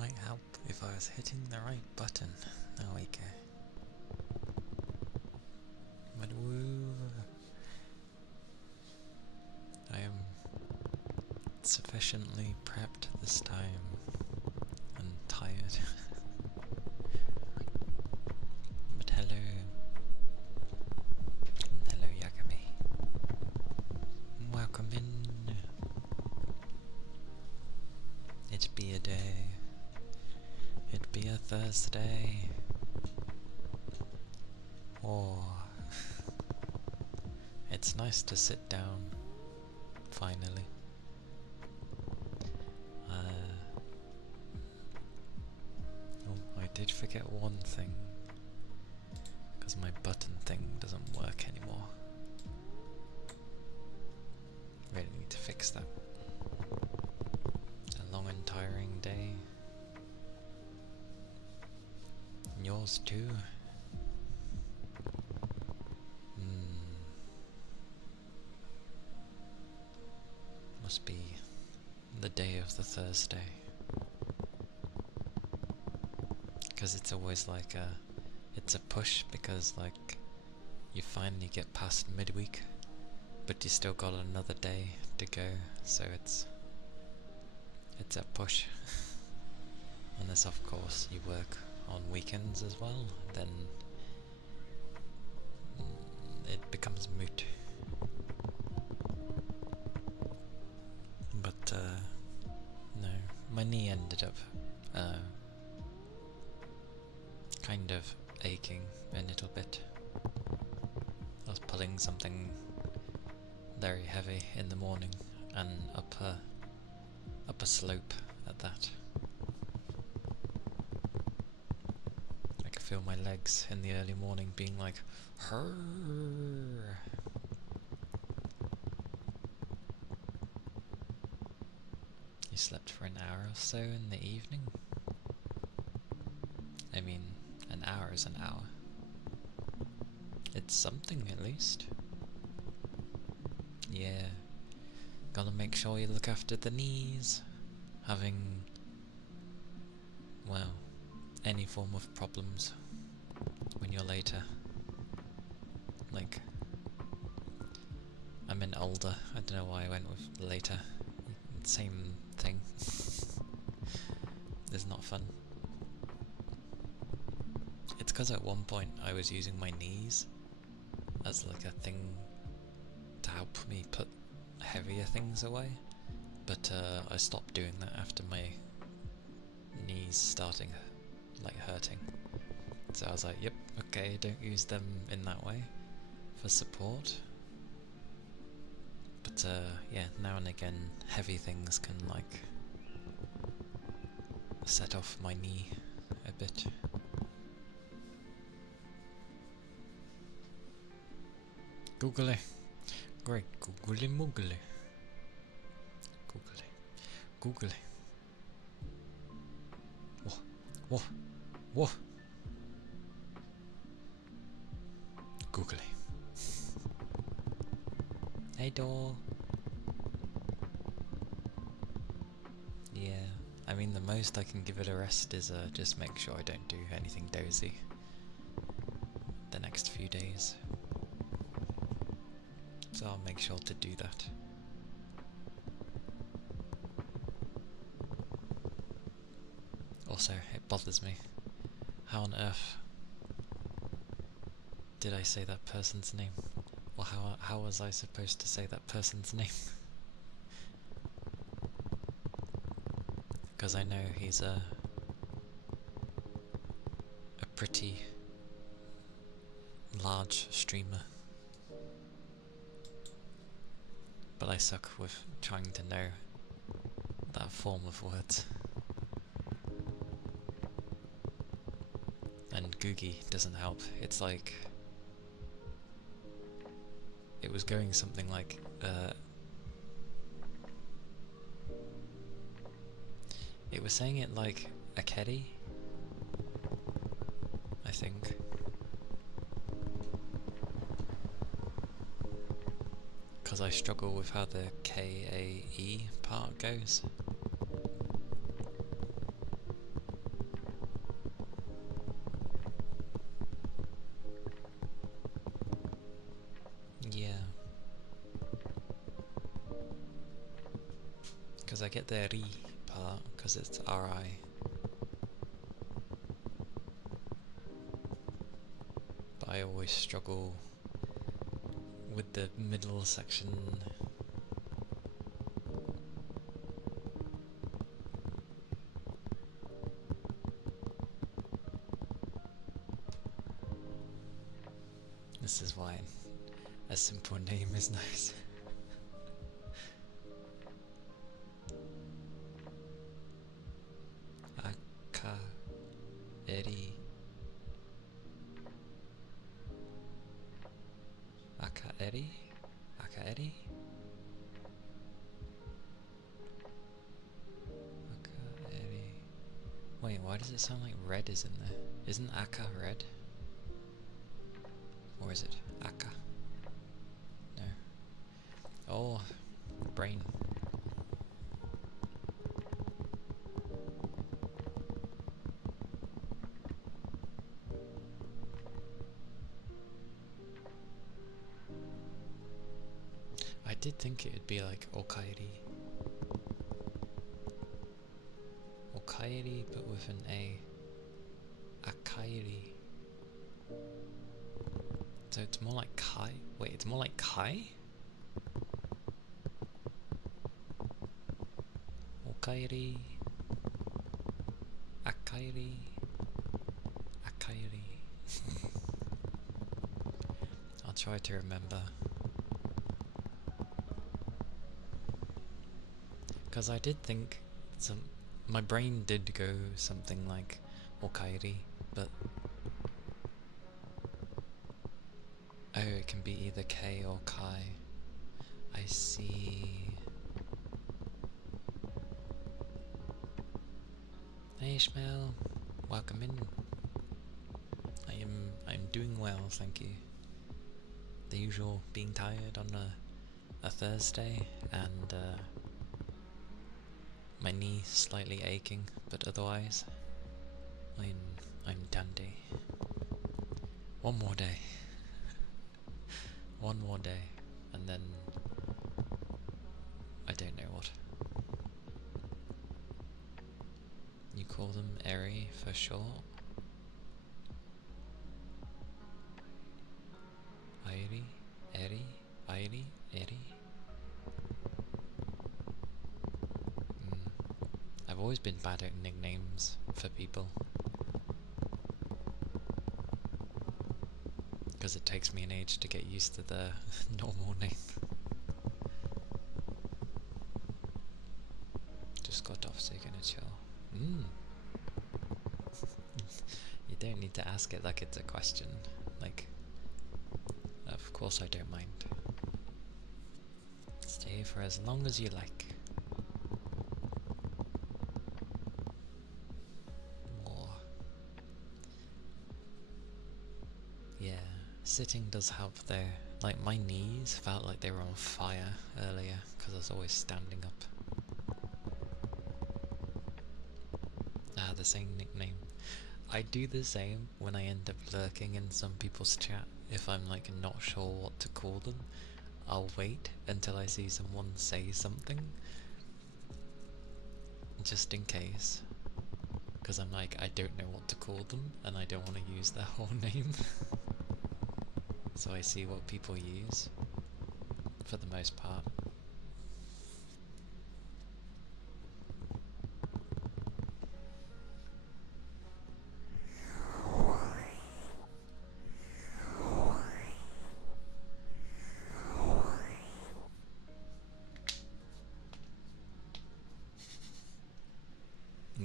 Might help if I was hitting the right button. There we go. But woo! I am sufficiently prepped this time and tired. But hello. Hello, Yagami. Welcome in. It be a day. It be a Thursday. Oh. It's nice to sit down, finally. Oh, I did forget one thing, because my button thing doesn't work anymore. Really need to fix that. A long and tiring day. And yours too. Must be the day of the Thursday. Because it's always like it's a push because like you finally get past midweek, but you still got another day to go, so it's a push. Unless of course you work on weekends as well, then it becomes moot. But no, my knee ended up kind of aching a little bit. I was pulling something very heavy in the morning and up a slope at that. I could feel my legs in the early morning being like, "Hurr." You slept for an hour or so in the evening? I mean, an hour is an hour. It's something at least. Yeah. Gotta make sure you look after the knees. Having, well, any form of problems when you're later. Like, I meant older. I don't know why I went with later. Same thing. It's not fun. It's because at one point I was using my knees as like a thing to help me put heavier things away, but I stopped doing that after my knees starting like hurting. So I was like, yep, okay, don't use them in that way for support. But yeah, now and again heavy things can like set off my knee a bit. Googly. Great. Googly moogly. Googly. Googly. Whoa. Whoa. Whoa. Googly. Hey doll. Yeah. I mean, the most I can give it a rest is just make sure I don't do anything dozy the next few days. So I'll make sure to do that. Also, it bothers me. How on earth did I say that person's name? Or how was I supposed to say that person's name? Because I know he's a pretty large streamer. But I suck with trying to know that form of words. And Googie doesn't help. It's like... It was going something like... it was saying it like Akedi, I think. Because I struggle with how the K-A-E part goes. Yeah. Because I get the ri part, because it's R-I. But I always struggle with the middle section. This is why a simple name is nice. Aka-eri. Aka-eri? Aka-eri? Aka-eri. Wait, why does it sound like red is in there? Isn't Aka red? Or is it Aka? No. Oh, brain. I did think it would be like Okairi. Okairi, but with an A. Akairi. So it's more like Kai? Wait, it's more like Kai? Okairi. Akairi. Akairi. I'll try to remember. Because I did think my brain did go something like Okairi, but oh, it can be either K or Kai. I see. Hey Ishmael, welcome in. I'm doing well, thank you. The usual, being tired on a Thursday, and my knee slightly aching, but otherwise I'm dandy. One more day. One more day, and then I don't know what. You call them Eri for short? Airi? Eri? Airi? Eri? I've always been bad at nicknames for people. Because it takes me an age to get used to the normal name. Just got off, so you're gonna chill. You don't need to ask it like it's a question. Like, of course I don't mind. Stay for as long as you like. More. Yeah, sitting does help though. Like, my knees felt like they were on fire earlier because I was always standing up. The same nickname. I do the same when I end up lurking in some people's chat. If I'm like not sure what to call them, I'll wait until I see someone say something, just in case. Because I'm like, I don't know what to call them, and I don't want to use their whole name. So I see what people use, for the most part.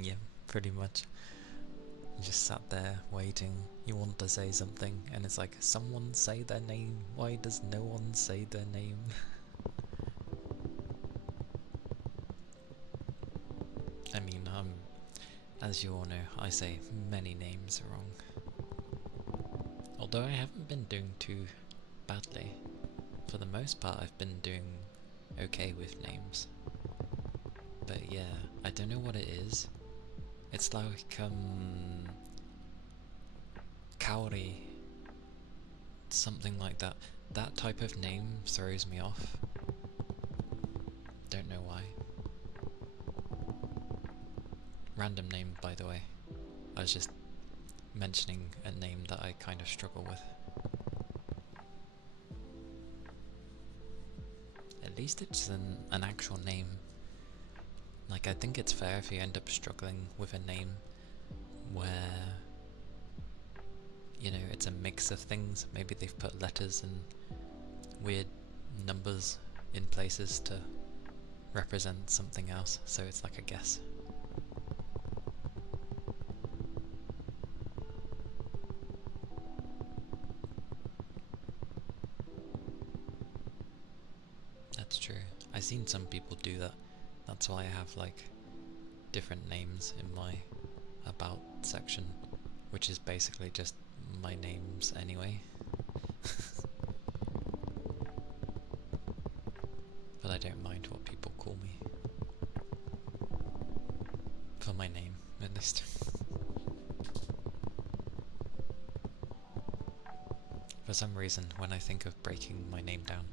Yeah, pretty much. You just sat there waiting. You want to say something, and it's like, someone say their name. Why does no one say their name? I mean, as you all know, I say many names wrong. Although I haven't been doing too badly. For the most part, I've been doing okay with names. But yeah, I don't know what it is. It's like, Kaori. Something like that. That type of name throws me off. Don't know why. Random name, by the way. I was just mentioning a name that I kind of struggle with. At least it's an actual name. Like, I think it's fair if you end up struggling with a name where, you know, it's a mix of things. Maybe they've put letters and weird numbers in places to represent something else, so it's like a guess. That's true. I've seen some people do that. That's why I have like different names in my about section, which is basically just my names anyway. But I don't mind what people call me. For my name, at least. For some reason, when I think of breaking my name down,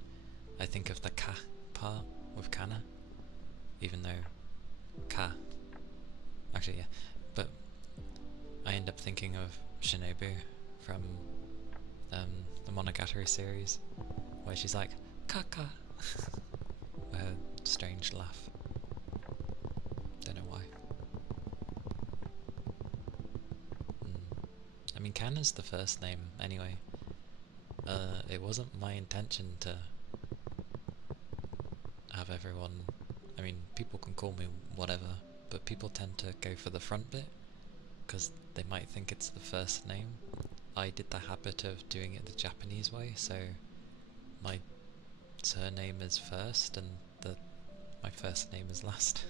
I think of the ka part with Kana, even though ka, actually yeah, but I end up thinking of Shinobu from the Monogatari series, where she's like, Kaka, with her strange laugh. Don't know why. I mean, Kana's the first name anyway. It wasn't my intention to have everyone, I mean, people can call me whatever, but people tend to go for the front bit, because they might think it's the first name. I did the habit of doing it the Japanese way, so my surname is first and my first name is last.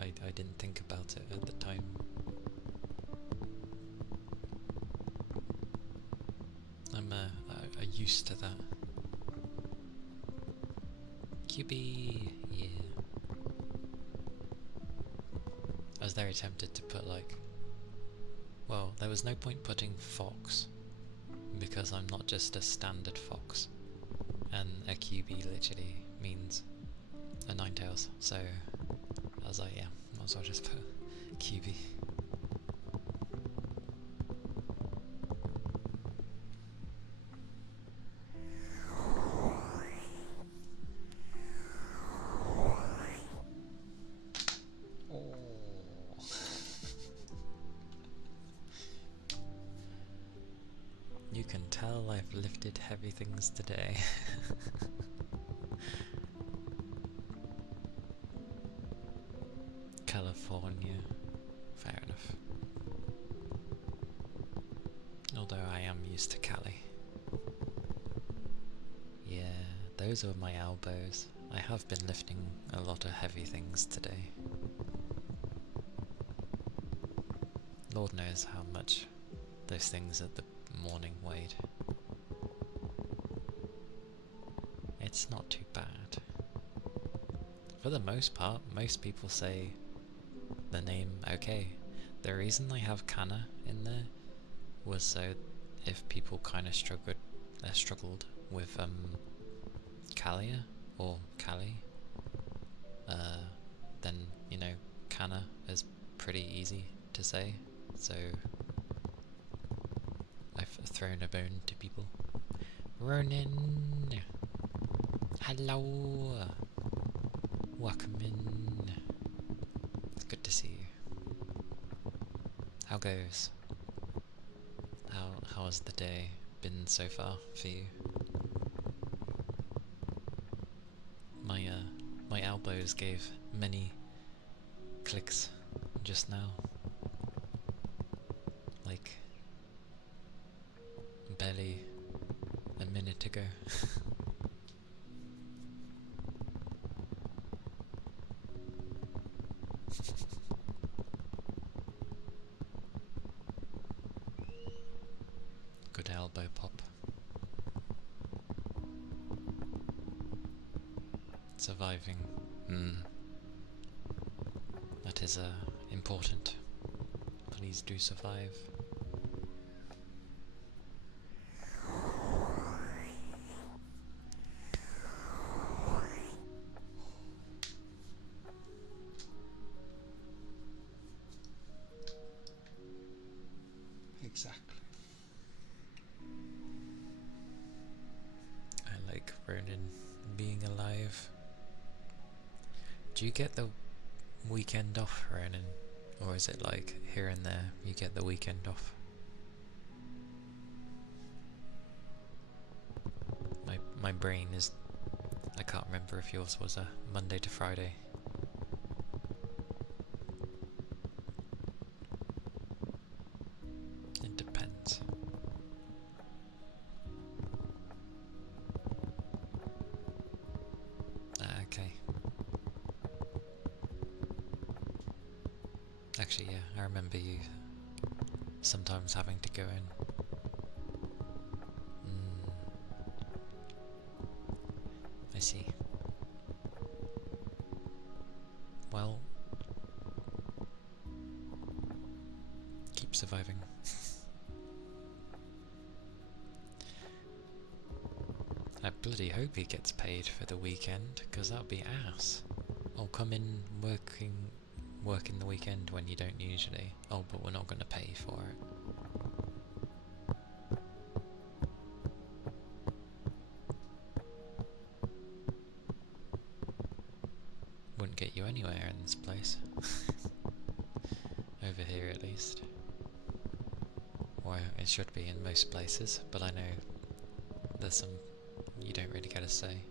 I didn't think about it at the time. I'm used to that. QB, yeah. I was very tempted to put like Well, there was no point putting fox, because I'm not just a standard fox, and a QB literally means a ninetails, so I was like, yeah, might as well just put QB. You can tell I've lifted heavy things today. California. Fair enough. Although I am used to Cali. Yeah, those are my elbows. I have been lifting a lot of heavy things today. Lord knows how much those things at the morning weighed. It's not too bad. For the most part, most people say the name okay. The reason I have Kana in there was so if people kind of struggled with Calia or Cali, then you know Kana is pretty easy to say. So I've thrown a bone to people. Ronin, hello, welcome in. Good to see you. How goes? How has the day been so far for you? My elbows gave many clicks just now. Like barely a minute ago. Good elbow pop. Surviving. That is important. Please do survive. Exactly. I like Ronin being alive. Do you get the weekend off, Ronin? Or is it like here and there you get the weekend off? My brain is... I can't remember if yours was a Monday to Friday. It depends. Okay. Actually, yeah, I remember you sometimes having to go in. I see. Well, keep surviving. I bloody hope he gets paid for the weekend, because that would be ass. Oh, come in working the weekend when you don't usually. Oh, but we're not going to pay for it. Wouldn't get you anywhere in this place. Over here at least. Well, it should be in most places, but I know there's some you don't really get a say.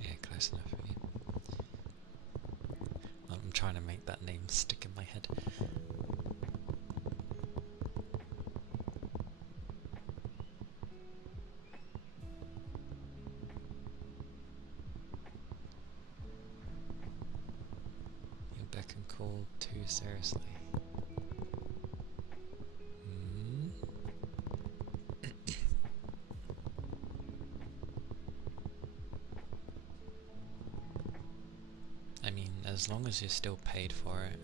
Yeah, close enough for you. I'm trying to make that name stick in my head. can call too seriously. I mean, as long as you're still paid for it.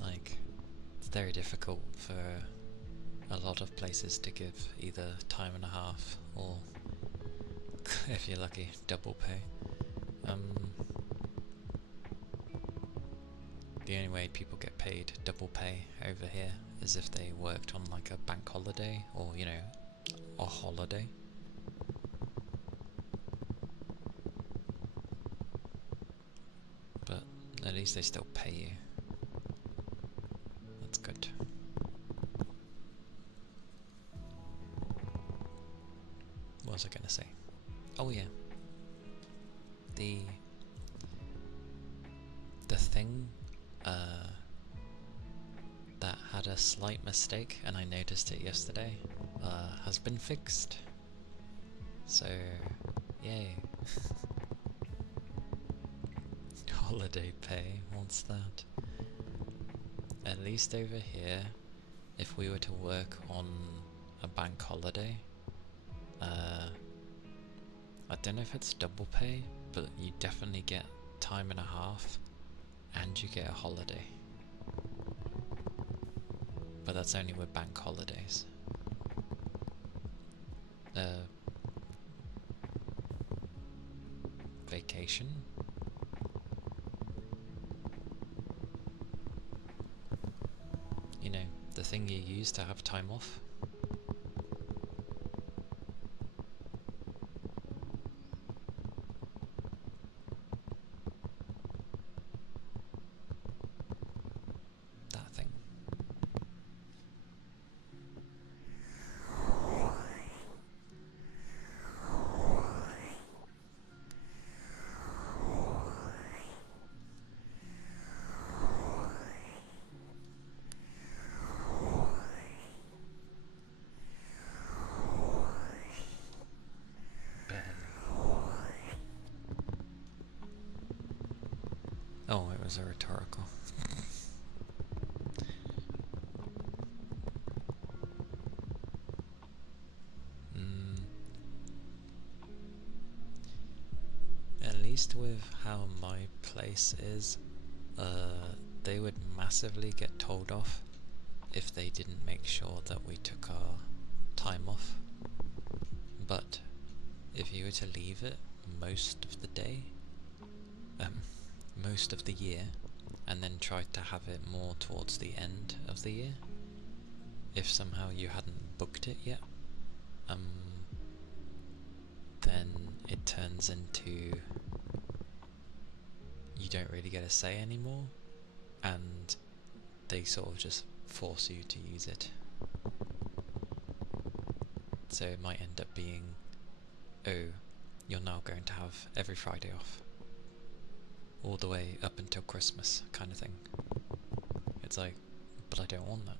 Like, it's very difficult for a lot of places to give either time and a half or, if you're lucky, double pay. The only way people get paid double pay over here is if they worked on like a bank holiday or, you know, a holiday. But at least they still pay you. That's good. What was I gonna say? Oh yeah. The thing that had a slight mistake, and I noticed it yesterday, has been fixed. So, yay. Holiday pay, what's that? At least over here, if we were to work on a bank holiday, I don't know if it's double pay, but you definitely get time and a half, and you get a holiday. But that's only with bank holidays. Vacation? You know, the thing you use to have time off? That thing. Oh, it was a rhetorical. At least with how my place is, they would massively get told off if they didn't make sure that we took our time off. But if you were to leave it most of the day, most of the year, and then tried to have it more towards the end of the year, if somehow you hadn't booked it yet, then it turns into you don't really get a say anymore, and they sort of just force you to use it. So it might end up being, oh, you're now going to have every Friday off, all the way up until Christmas, kind of thing. It's like, but I don't want that.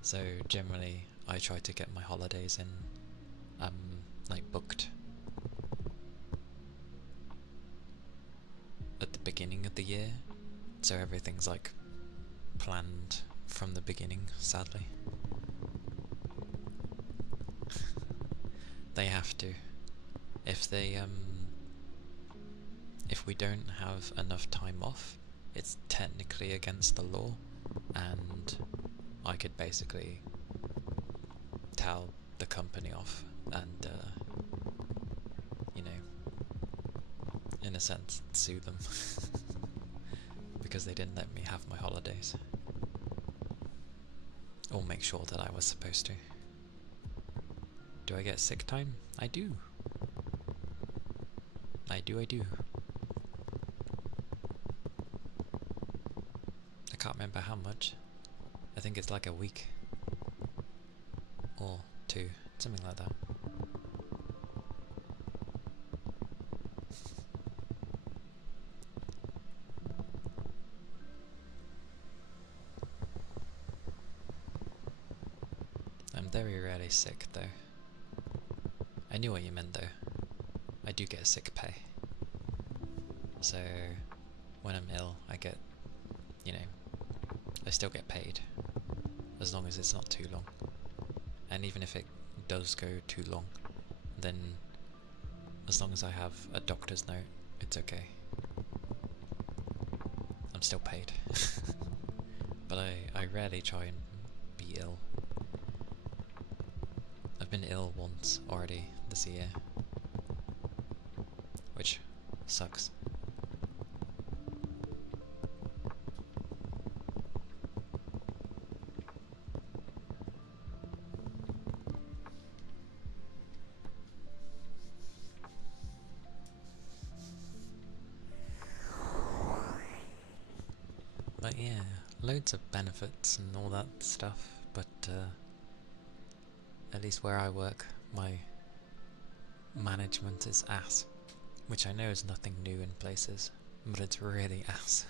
So generally I try to get my holidays in, like booked at the beginning of the year, so everything's like planned from the beginning, sadly. They have to. If we don't have enough time off, it's technically against the law, and I could basically tell the company off and, you know, in a sense, sue them because they didn't let me have my holidays, or make sure that I was supposed to. Do I get sick time? I do. I do. I can't remember how much. I think it's like a week. Or 2, something like that. I'm very rarely sick though. I knew what you meant though. I do get sick pay. So when I'm ill, I get, you know, I still get paid. As long as it's not too long. And even if it does go too long, then as long as I have a doctor's note, it's okay. I'm still paid. But I rarely try and be ill. I've been ill once already this year, which sucks. But yeah, loads of benefits and all that stuff, but at least where I work, my management is ass. Which I know is nothing new in places, but it's really ass.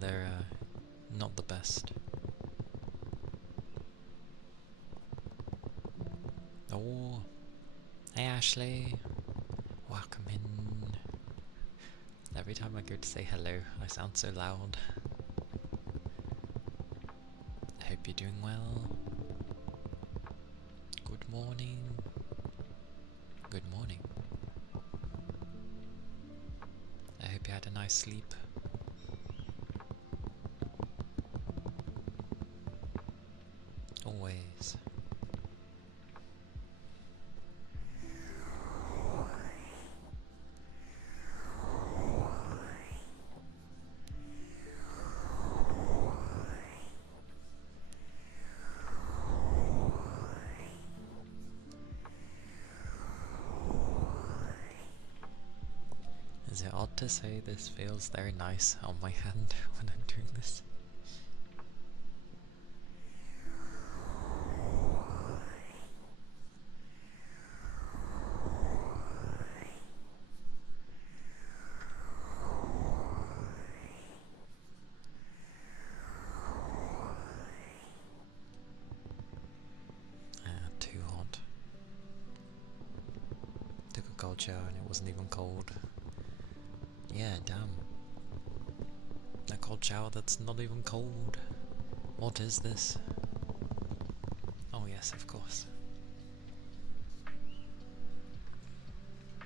They're not the best. Oh, hey Ashley, welcome in. Every time I go to say hello, I sound so loud. I hope you're doing well. Good morning. Good morning. I hope you had a nice sleep. Always. Is it odd to say this feels very nice on my hand when I'm doing this? Too hot. Took a cold shower and it wasn't even cold. Yeah, damn. A cold shower that's not even cold. What is this? Oh yes, of course.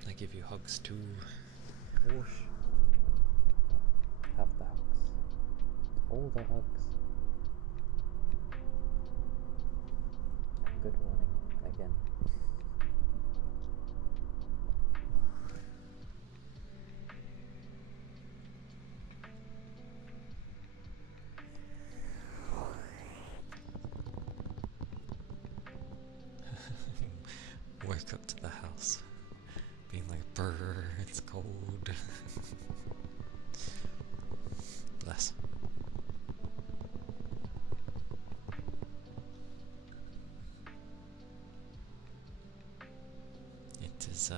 I give you hugs too. Whoosh. Have the hugs. All the hugs. Good morning again. Woke up to the house, being like, brr, it's cold. Bless. It is,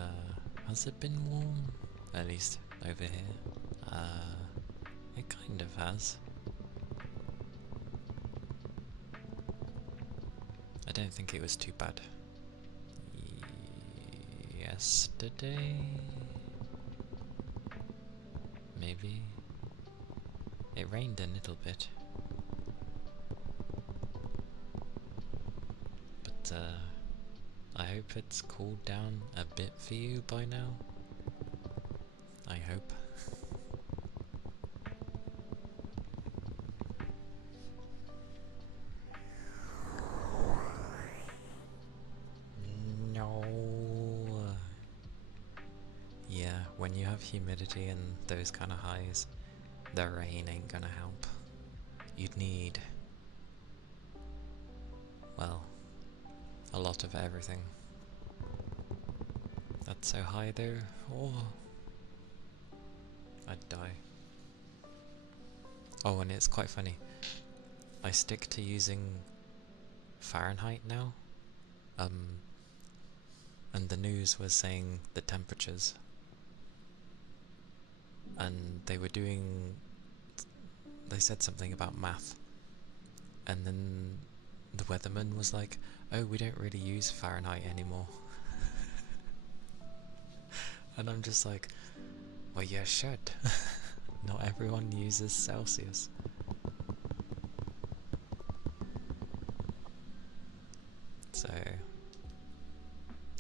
has it been warm? At least over here. It kind of has. I don't think it was too bad. Yesterday? Maybe? It rained a little bit. But, I hope it's cooled down a bit for you by now. I hope. No. Yeah, when you have humidity and those kind of highs, the rain ain't gonna help. You'd need, well, a lot of everything. That's so high there. Oh, I'd die. Oh, and it's quite funny. I stick to using Fahrenheit now. And the news was saying the temperatures. And they said something about math. And then the weatherman was like, oh, we don't really use Fahrenheit anymore. And I'm just like, well, you should. Not everyone uses Celsius. So,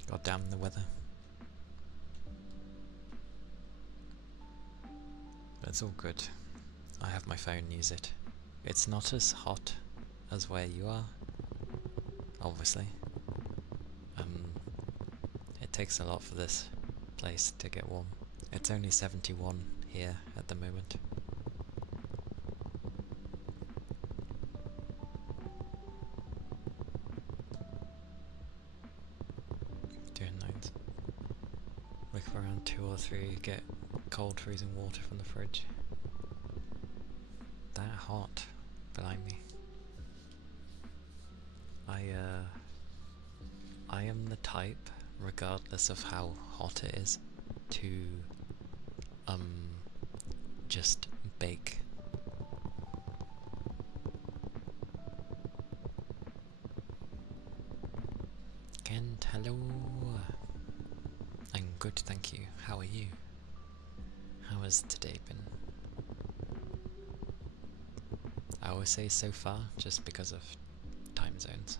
god damn the weather. But it's all good. I have my phone, use it. It's not as hot as where you are, obviously. It takes a lot for this place to get warm. It's only 71 here at the moment. Doing nights. Wake up around 2 or 3, get cold freezing water from the fridge. That hot, blimey. I am the type, regardless of how hot it is, to just bake. Kent, hello. I'm good, thank you. How are you? How has today been? I always say so far, just because of time zones.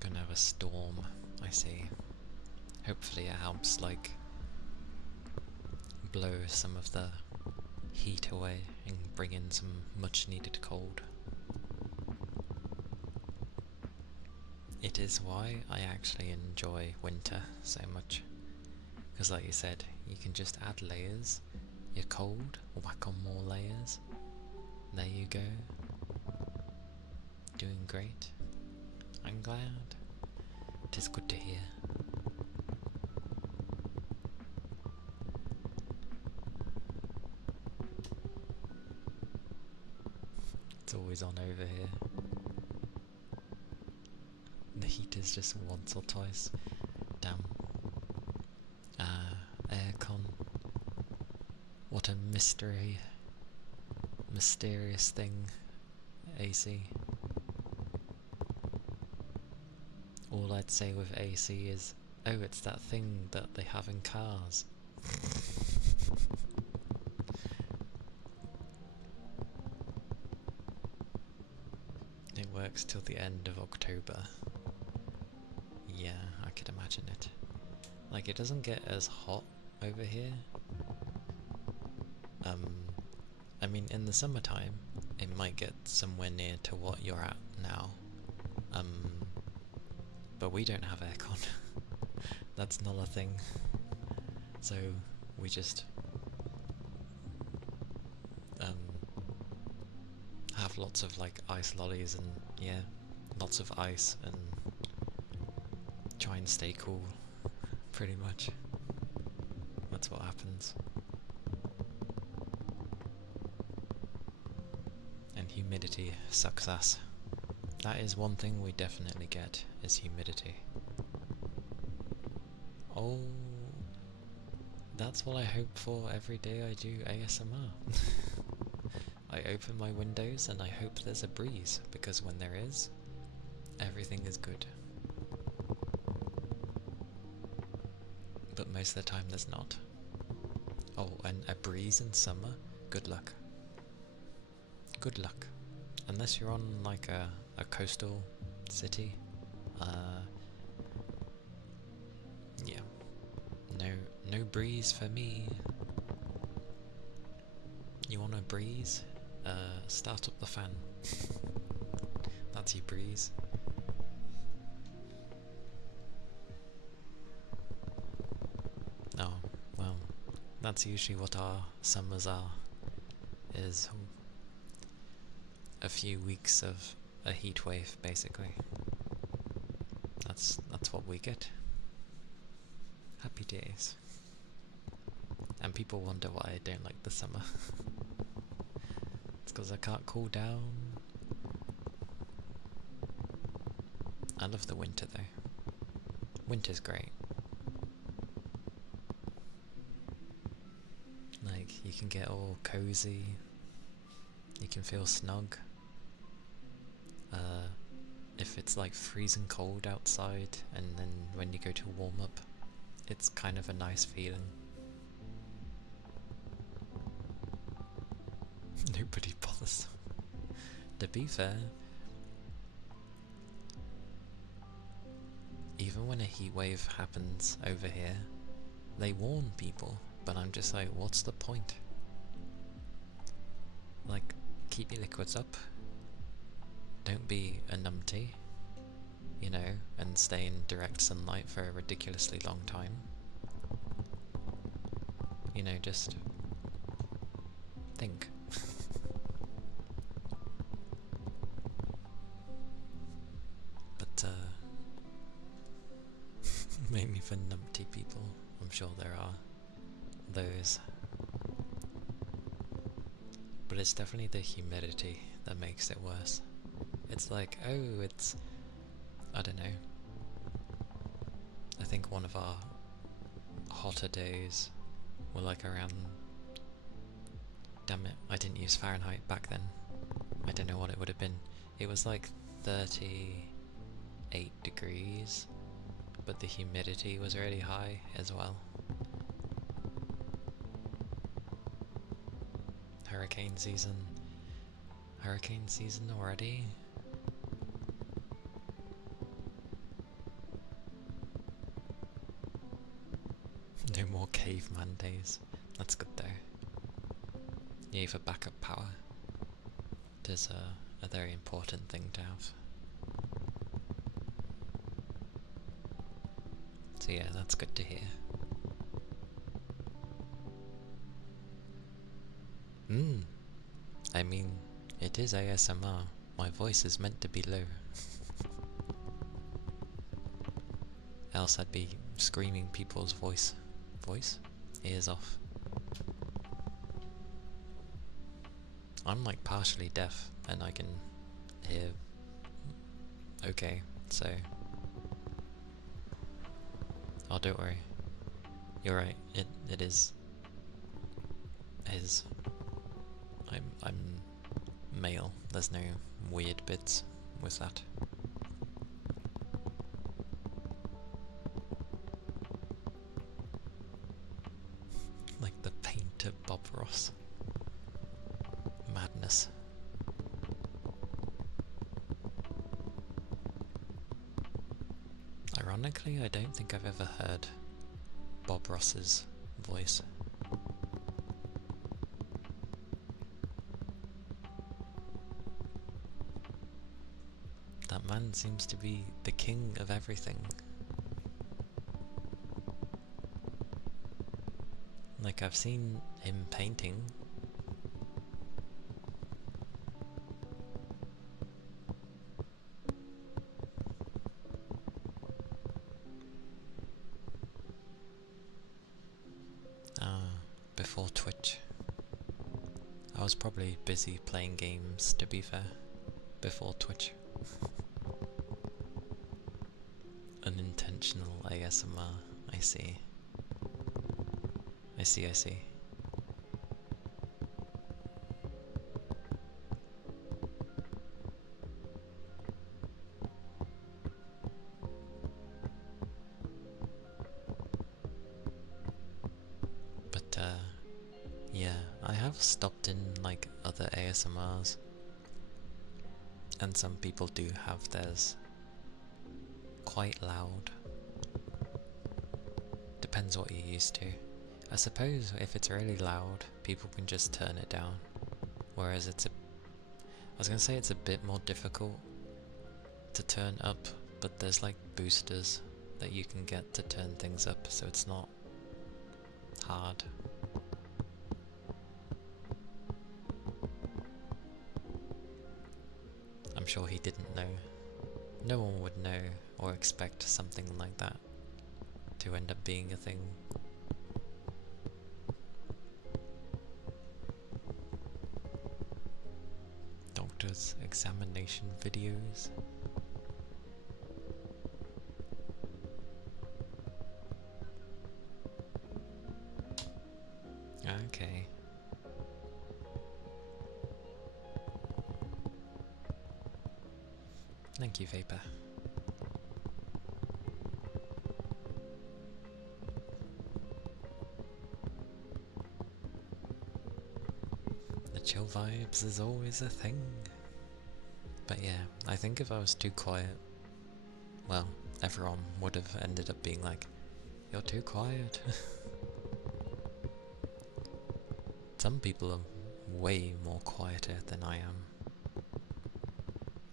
Gonna have a storm, I see. Hopefully it helps, like, blow some of the heat away and bring in some much needed cold. It is why I actually enjoy winter so much, because like you said, you can just add layers. You're cold, whack on more layers. There you go. Doing great. I'm glad. It is good to hear. It's always on over here. The heat is just once or twice. Damn. Aircon. What a mysterious thing. AC. All I'd say with AC is, oh, it's that thing that they have in cars. It works till the end of October. Yeah, I could imagine it. Like, it doesn't get as hot over here. I mean, in the summertime, it might get somewhere near to what you're at now. But we don't have aircon. That's not a thing. So, we just have lots of, like, ice lollies and, yeah, lots of ice and try and stay cool, pretty much. That's what happens. And humidity sucks ass. That is one thing we definitely get, is humidity. Oh, that's what I hope for every day I do ASMR. I open my windows and I hope there's a breeze, because when there is, everything is good. But most of the time there's not. Oh, and a breeze in summer? Good luck. Good luck. Unless you're on, like, a coastal city. Yeah. No breeze for me. You want a breeze? Start up the fan. That's your breeze. Oh, well, that's usually what our summers are, is a few weeks of a heat wave, basically. That's what we get. Happy days. And people wonder why I don't like the summer. It's because I can't cool down. I love the winter though. Winter's great. Like, you can get all cozy, You can feel snug. If it's like freezing cold outside, and then when you go to warm up, it's kind of a nice feeling. Nobody bothers. To be fair, even when a heat wave happens over here, they warn people, but I'm just like, what's the point? Like, keep your liquids up. Don't be a numpty, you know, and stay in direct sunlight for a ridiculously long time. You know, just think. But, maybe for numpty people, I'm sure there are those. But it's definitely the humidity that makes it worse. It's like, oh, it's, I don't know. I think one of our hotter days were like around, damn it, I didn't use Fahrenheit back then. I don't know what it would have been. It was like 38 degrees, but the humidity was really high as well. Hurricane season already? No more caveman days. That's good though. Yay for backup power. It is a very important thing to have. So yeah, that's good to hear. I mean, it is ASMR. My voice is meant to be low. Else I'd be screaming people's voice. Ears off. I'm like partially deaf and I can hear okay, so... Oh, don't worry. You're right, it is... I'm male, there's no weird bits with that. Like the painter Bob Ross. Madness. Ironically, I don't think I've ever heard Bob Ross's voice. That man seems to be the king of everything. Like, I've seen him painting. Before Twitch. I was probably busy playing games, to be fair, before Twitch. Unintentional ASMR, I see. I see. But, yeah, I have stopped in, like, other ASMRs. And some people do have theirs quite loud. Depends what you're used to. I suppose if it's really loud, people can just turn it down. Whereas I was gonna say it's a bit more difficult to turn up, but there's like boosters that you can get to turn things up, so it's not hard. I'm sure he didn't know. No one would know or expect something like that to end up being a thing. Doctor's examination videos. Okay. Thank you, Vapor. The chill vibes is always a thing. But yeah, I think if I was too quiet, well, everyone would have ended up being like, "You're too quiet." Some people are way more quieter than I am.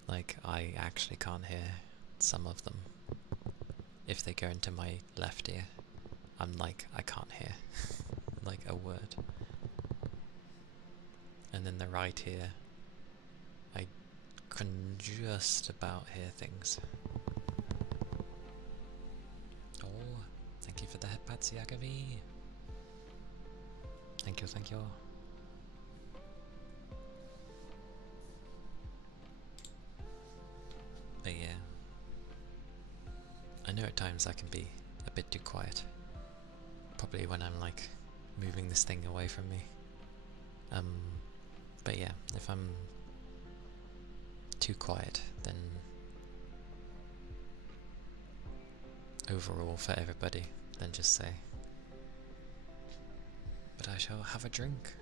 Like, I actually can't hear some of them. If they go into my left ear, I'm like, I can't hear like a word. And then the right ear, I can just about hear things. Oh, thank you for the headpats, Yagami. Thank you, thank you. But yeah, I know at times I can be a bit too quiet. Probably when I'm like moving this thing away from me. But yeah, if I'm too quiet, then overall for everybody, then just say, "But I shall have a drink."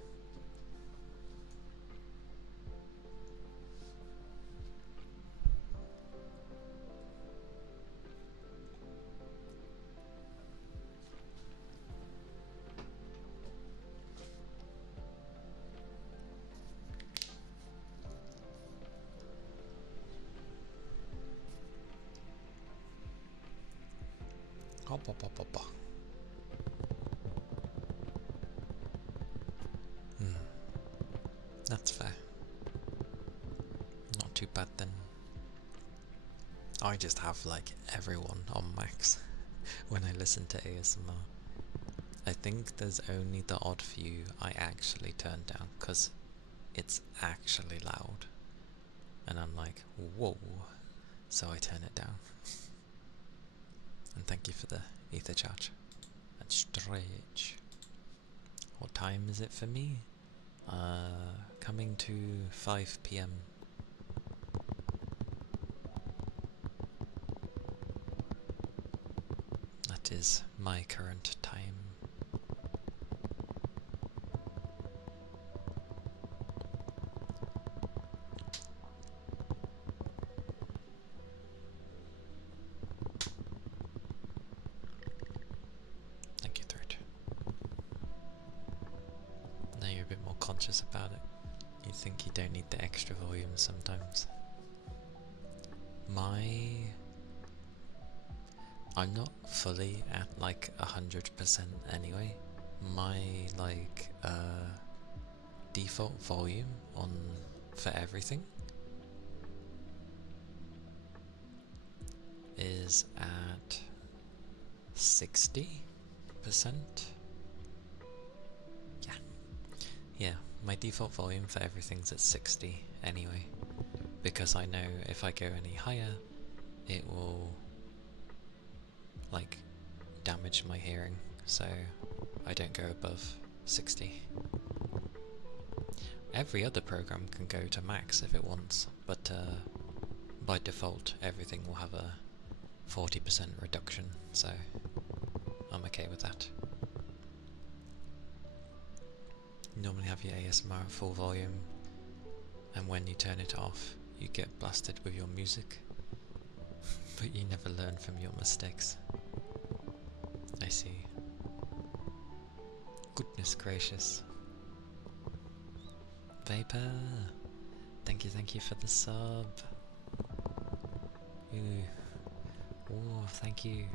Hop, hop, hop, hop, hop. That's fair. Not too bad then. I just have like everyone on max when I listen to ASMR. I think there's only the odd few I actually turn down because it's actually loud. And I'm like, whoa, so I turn it down. And thank you for the ether charge. And stretch. What time is it for me? Coming to 5 PM. That is my current time. Thank you, Thread. Now you're a bit more conscious about it. You think you don't need the extra volume sometimes. I'm not fully at like 100% anyway. My like default volume on for everything is at 60%. Yeah, my default volume for everything's at 60 anyway, because I know if I go any higher it will like damage my hearing, so I don't go above 60. Every other program can go to max if it wants, but by default everything will have a 40% reduction, so I'm okay with that. You normally have your ASMR at full volume, and when you turn it off you get blasted with your music, but you never learn from your mistakes. I see. Goodness gracious. Vapor! Thank you for the sub. Ooh. Oh, thank you.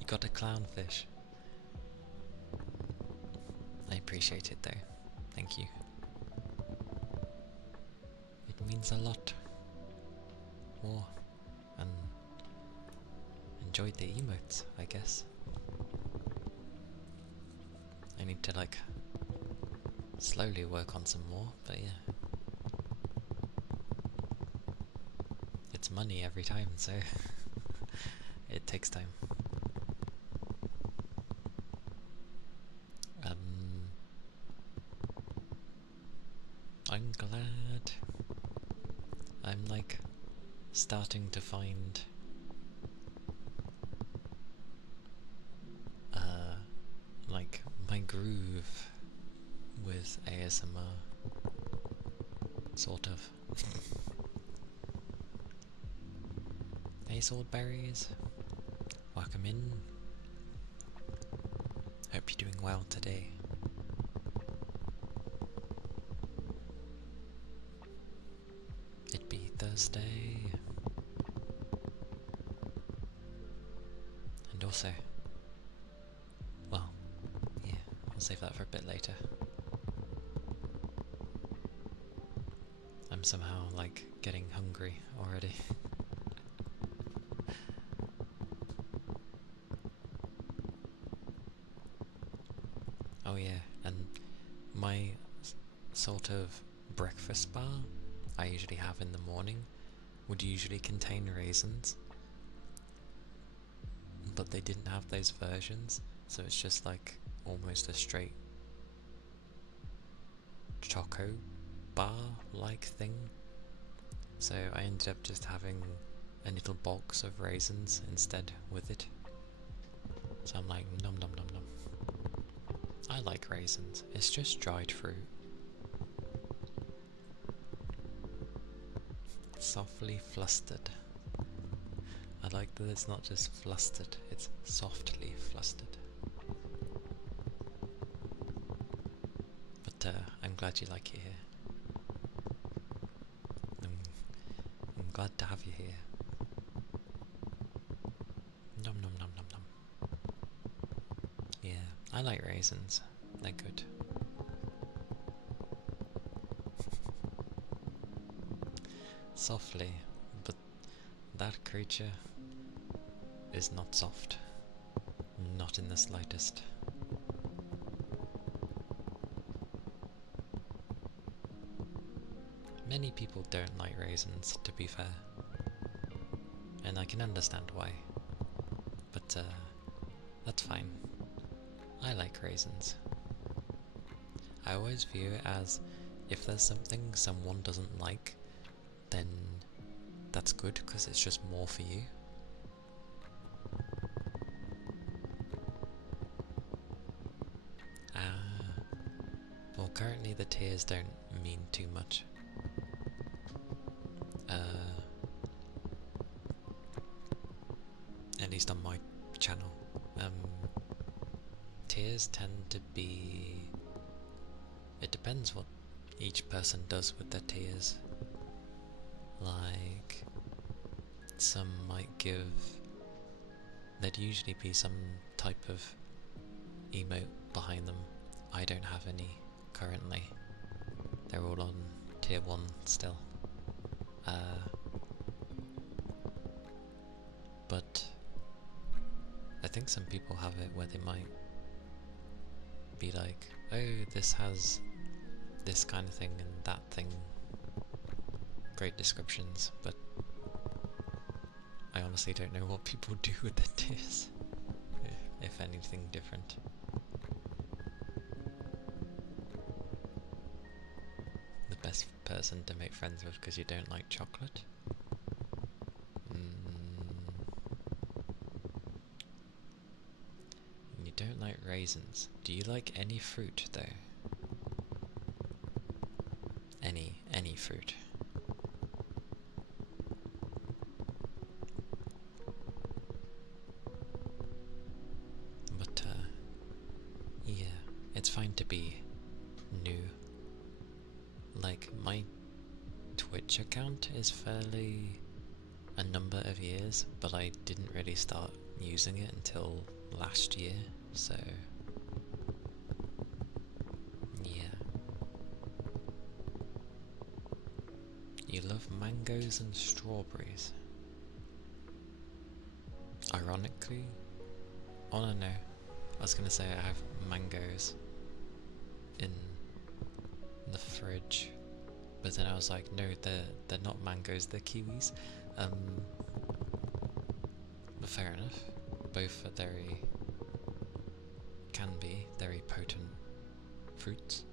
You got a clownfish. I appreciate it though. Thank you. It means a lot. Oh, and enjoyed the emotes, I guess. I need to like slowly work on some more, but yeah. It's money every time, so it takes time. I'm glad. I'm like starting to find like my groove with ASMR, sort of. Hey Swordberries, welcome in. Hope you're doing well today. It be Thursday. And also, well, yeah, I'll save that for a bit later. I'm somehow like getting hungry already. Oh yeah, and my sort of breakfast bar I usually have in the morning would usually contain raisins, but they didn't have those versions, so it's just like almost a straight choco bar like thing. So I ended up just having a little box of raisins instead with it. So I'm like, nom nom nom nom. I like raisins, it's just dried fruit. Softly flustered. I like that it's not just flustered, it's softly flustered. But I'm glad you like it here. I'm glad to have you here. Nom nom nom nom nom. Yeah, I like raisins, they're good. Softly, but that creature is not soft. Not in the slightest. Many people don't like raisins, to be fair. And I can understand why. But that's fine. I like raisins. I always view it as, if there's something someone doesn't like, then that's good, because it's just more for you. Well, currently the tears don't mean too much. At least on my channel. Tears tend to be... It depends what each person does with their tears. Like, some might give... There'd usually be some type of emote behind them. I don't have any currently. They're all on tier 1 still. But I think some people have it where they might be like, oh, this has this kind of thing and that thing. Great descriptions, but I honestly don't know what people do with their tears. If anything different. The best person to make friends with because you don't like chocolate? You don't like raisins. Do you like any fruit though? Any fruit? But yeah, it's fine to be new. Like, my Twitch account is fairly a number of years, but I didn't really start using it until last year, so yeah. You love mangoes and strawberries. Ironically, oh no, I was gonna say I have mangoes in the fridge, but then I was like, no, they're not mangoes, they're kiwis. But fair enough. Both are can be very potent fruits.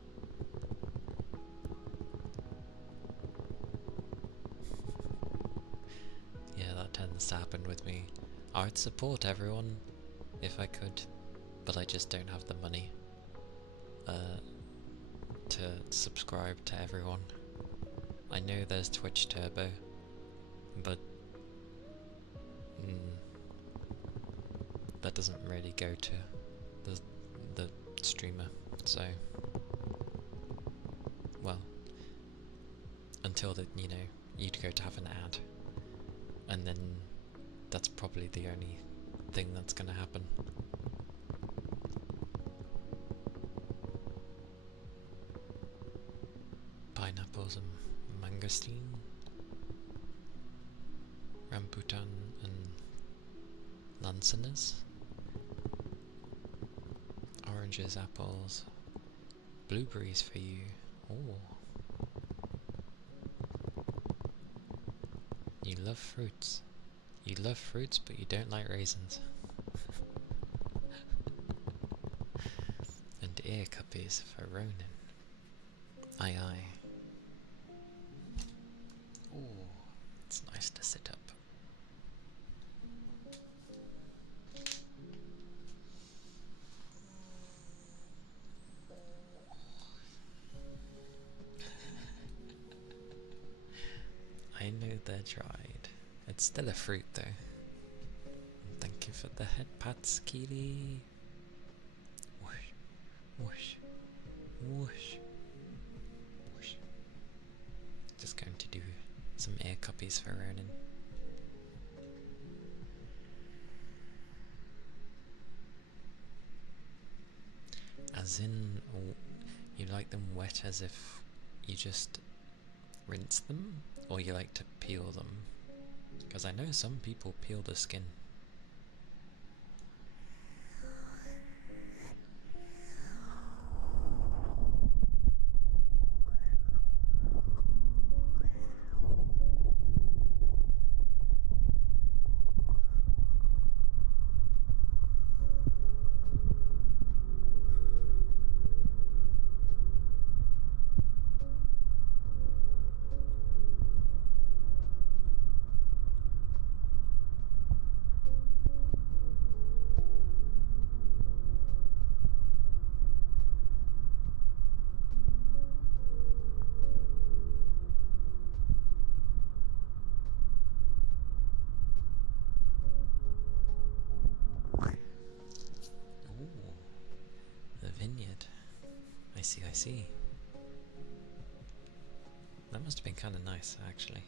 things to happen with me. I would support everyone if I could, but I just don't have the money to subscribe to everyone. I know there's Twitch Turbo, but that doesn't really go to the streamer, so well, until you'd go to have an ad, and then that's probably the only thing that's gonna happen. Pineapples and mangosteen, rambutan and lancenas, oranges, apples, blueberries for you. Oh, you love fruits. You love fruits, but you don't like raisins. And ear cuppies for Ronan. Aye aye. Oh, it's nice to sit up. I know they're dried. It's still a fruit though. Thank you for the head pats, Calia. Whoosh, whoosh, whoosh, whoosh. Just going to do some ear cuppies for Ronan. As in, you like them wet as if you just rinse them, or you like to peel them? Because I know some people peel the skin. Vineyard. I see, I see. That must have been kind of nice, actually.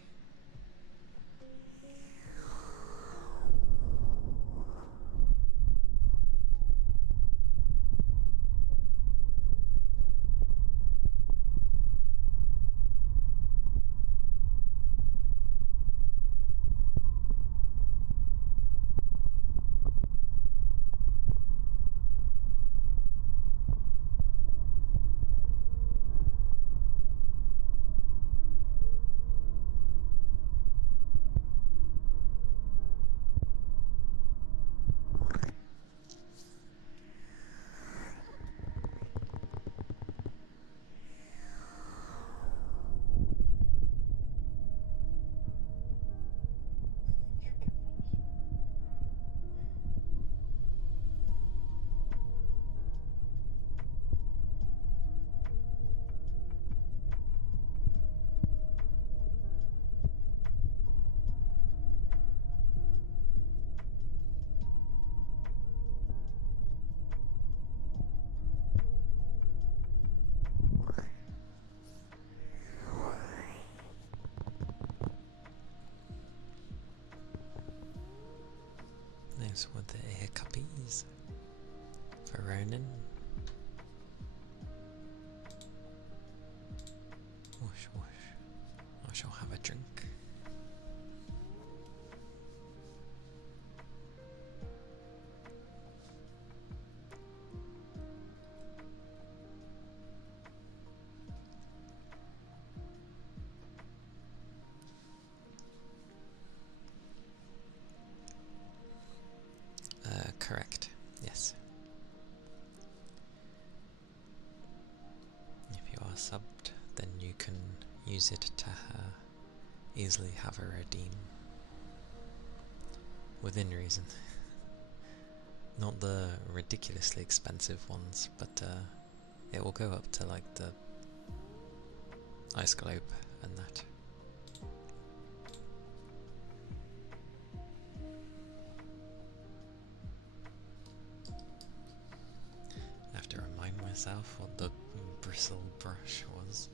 Those were the ear cuppies for Ronan. Whoosh whoosh. I shall have a drink. Correct. Yes. If you are subbed, then you can use it to easily have a redeem. within reason. Not the ridiculously expensive ones, but it will go up to like the ice globe and that. I have to remind myself what the bristle brush was.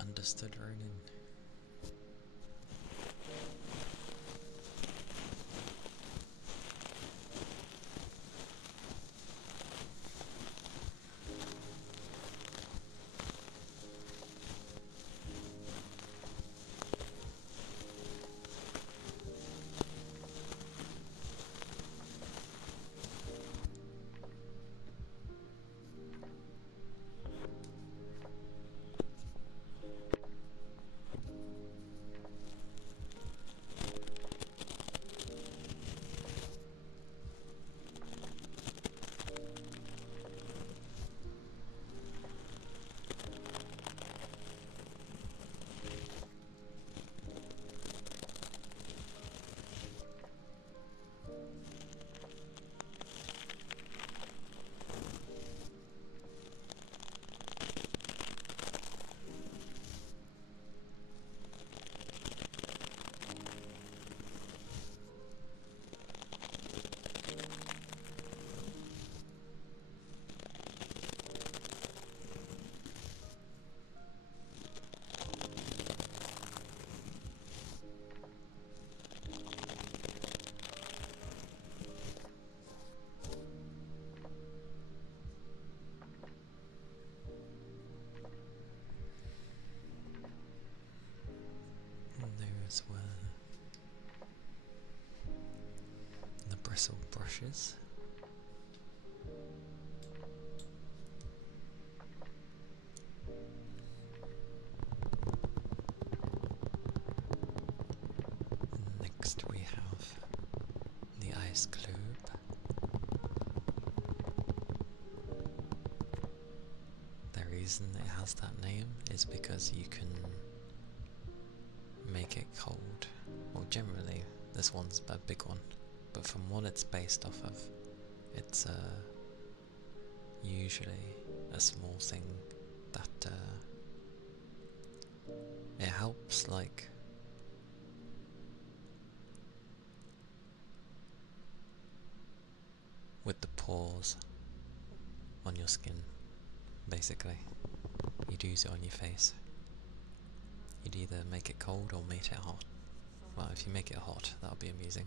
Understood, Ronan. Those were the bristle brushes. Next we have the ice globe. The reason it has that name is because you can make it cold. Well, generally this one's a big one, but from what it's based off of, it's usually a small thing that it helps, like, with the pores on your skin, basically. You'd use it on your face. You'd either make it cold or make it hot. Well, if you make it hot, that would be amusing,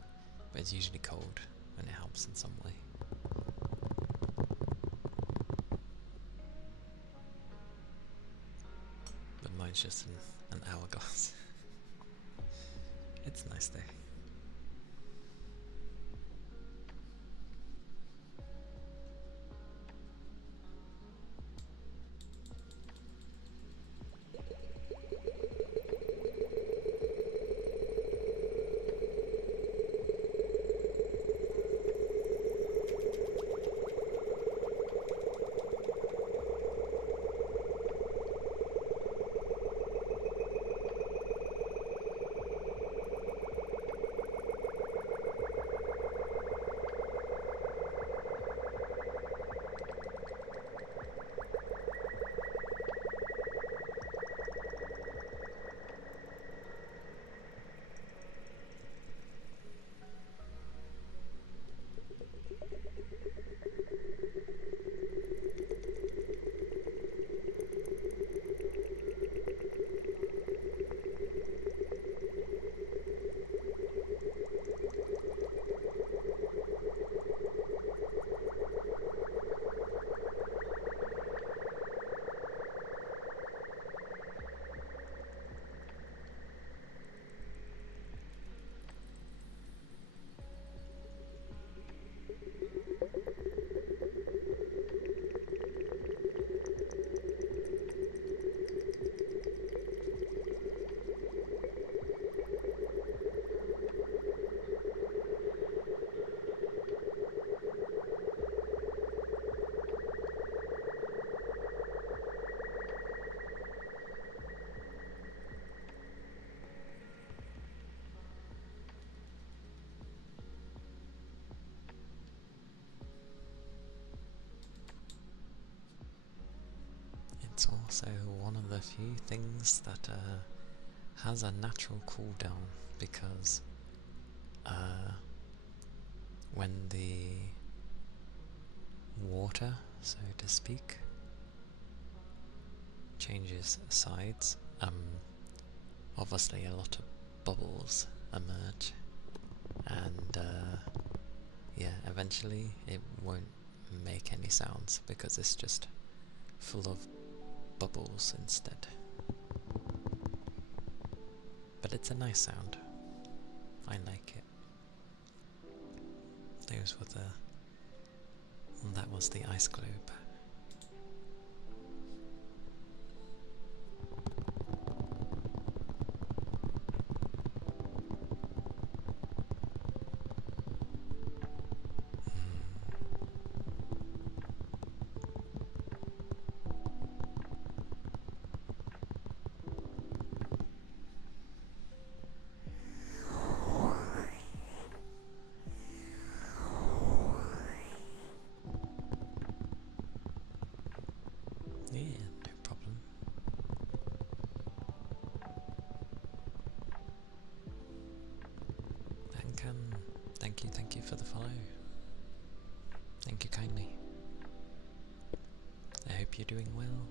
but it's usually cold, and it helps in some way. But mine's just an hourglass. It's nice though. It's also one of the few things that has a natural cooldown, because when the water, so to speak, changes sides, obviously a lot of bubbles emerge, and yeah, eventually it won't make any sounds because it's just full of bubbles instead. But it's a nice sound. I like it. Those were that was the ice globe. Yeah, no problem. And thank you for the follow. Thank you kindly. I hope you're doing well.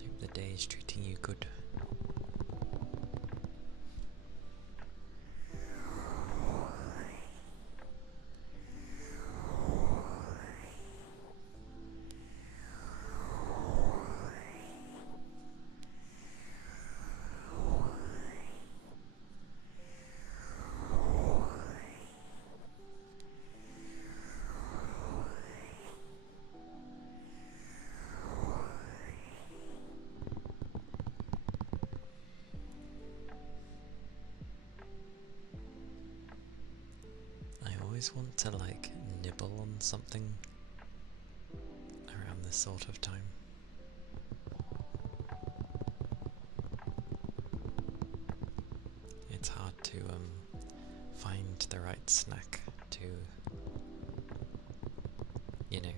Hope the day is treating you good. I always want to like nibble on something around this sort of time. It's hard to the right snack to, you know,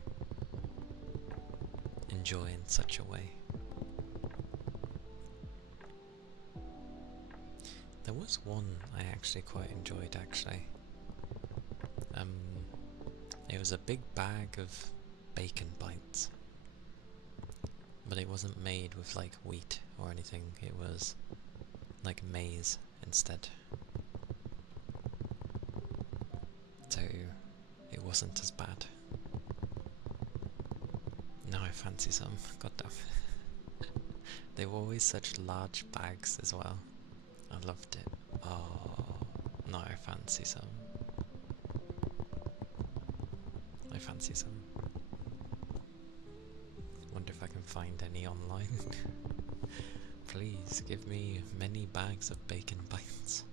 enjoy in such a way. There was one I actually quite enjoyed, actually. It was a big bag of bacon bites, but it wasn't made with like wheat or anything, it was like maize instead. So it wasn't as bad. Now I fancy some, goddamn. They were always such large bags as well. I loved it. Oh, now I fancy some. I fancy some. Wonder if I can find any online. Please give me many bags of bacon bites.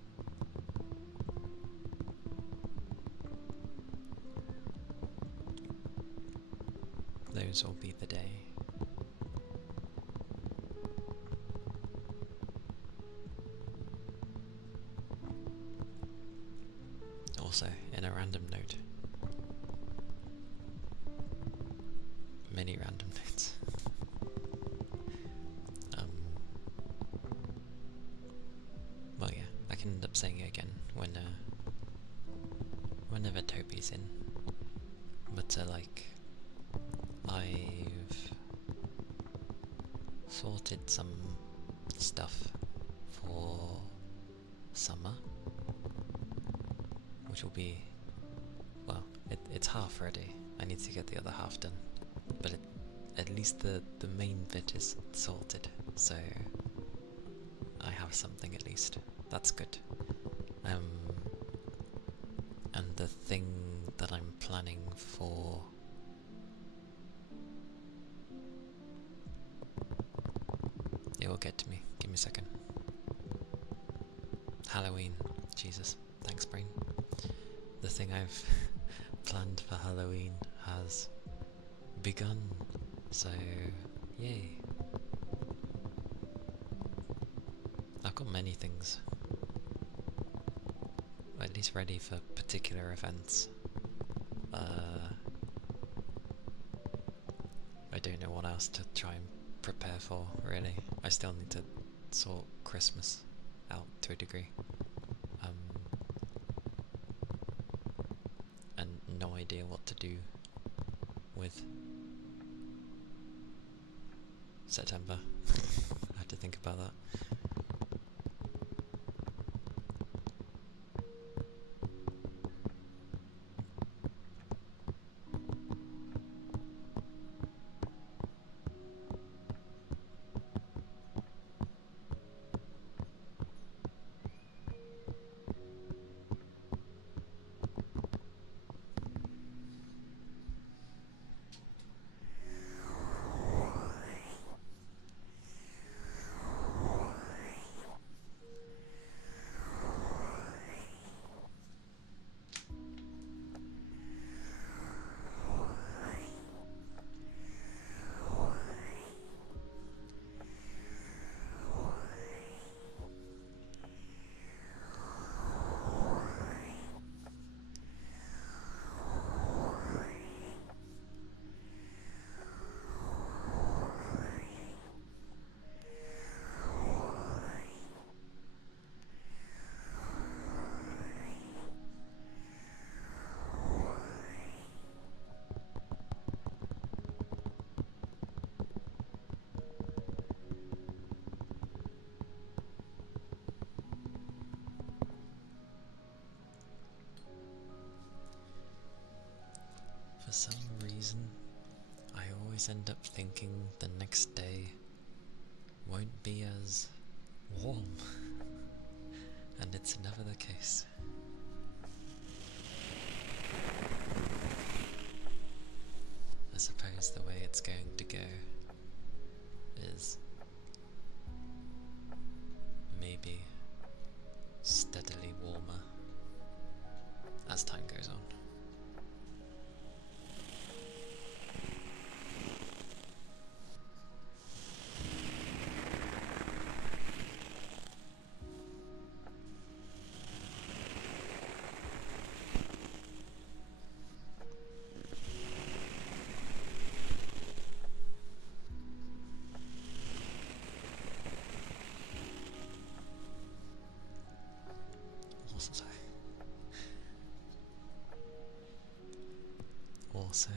Those will be the day. Also, in a random note, many random notes. Well, yeah, I can end up saying it again whenever Toby's in. But like, I've sorted some stuff for summer, which will be, well, it's half ready. I need to get the other half done, but at least the main bit is sorted, so I have something at least. That's good. And the thing that I'm planning for it will get to me. Give me a second. Halloween. Jesus. Thanks, brain. The thing I've planned for Halloween has begun. So, yay. I've got many things. At least ready for particular events. I don't know what else to try and prepare for, really. I still need to sort Christmas out to a degree. And no idea what to do with September. I have to think about that. For some reason, I always end up thinking the next day won't be as warm, and it's never the case. I suppose the way it's going to go is maybe steadily warmer as time goes on. also.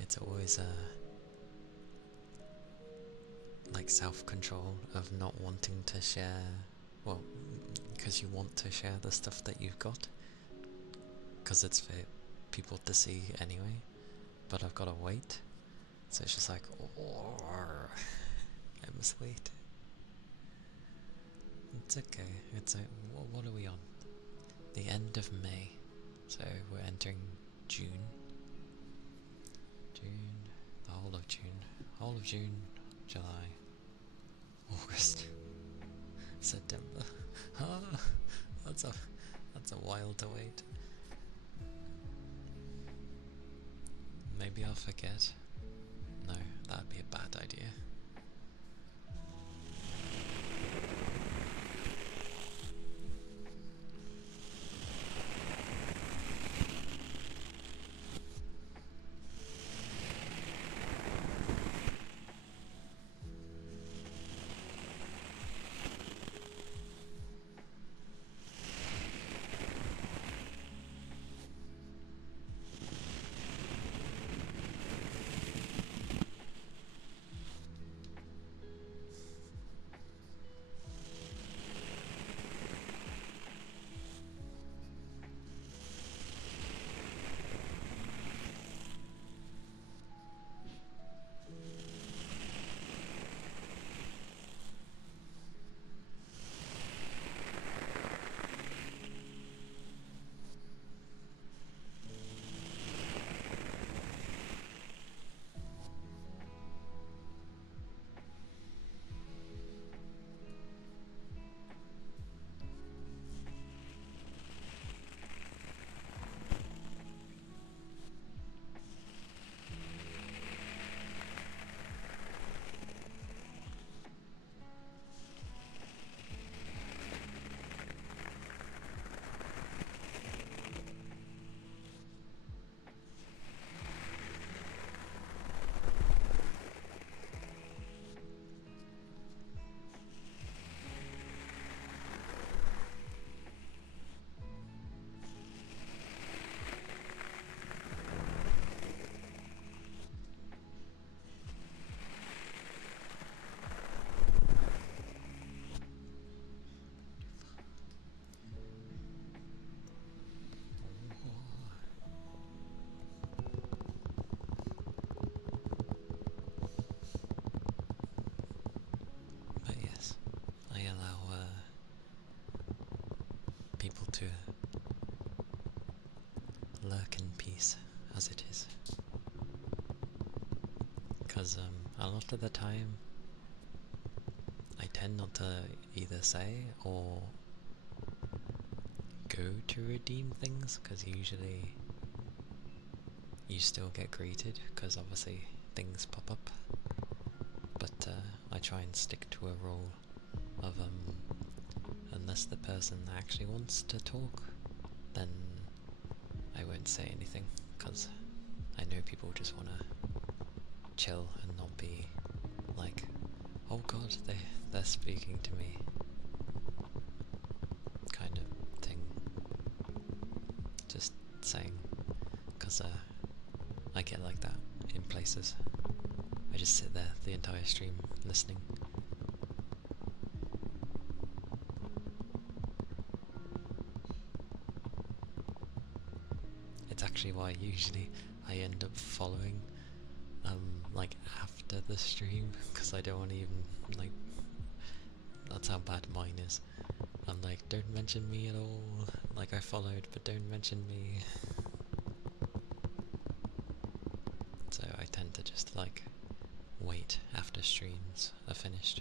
It's always like self-control of not wanting to share, well, because you want to share the stuff that you've got, because it's for people to see anyway, but I've got to wait, so it's just like, oh, I must wait. It's okay, it's what are we on? The end of May, so we're entering June. The whole of June, July, August, September. That's a while to wait. Maybe I'll forget. No, that'd be a bad idea. But yes, I allow people to lurk in peace, as it is. Because a lot of the time, I tend not to either say or go to redeem things, because usually you still get greeted, because obviously things pop up. But I try and stick to a rule of unless the person actually wants to talk, then I won't say anything, because I know people just want to chill and not be like, oh god, they're speaking to me, kind of thing. Just saying, because I get like that in places. I just sit there the entire stream listening. It's actually why usually I end up following like after the stream, because I don't want to even, like, that's how bad mine is. I'm like, don't mention me at all, like I followed but don't mention me. So I tend to just like wait after streams are finished.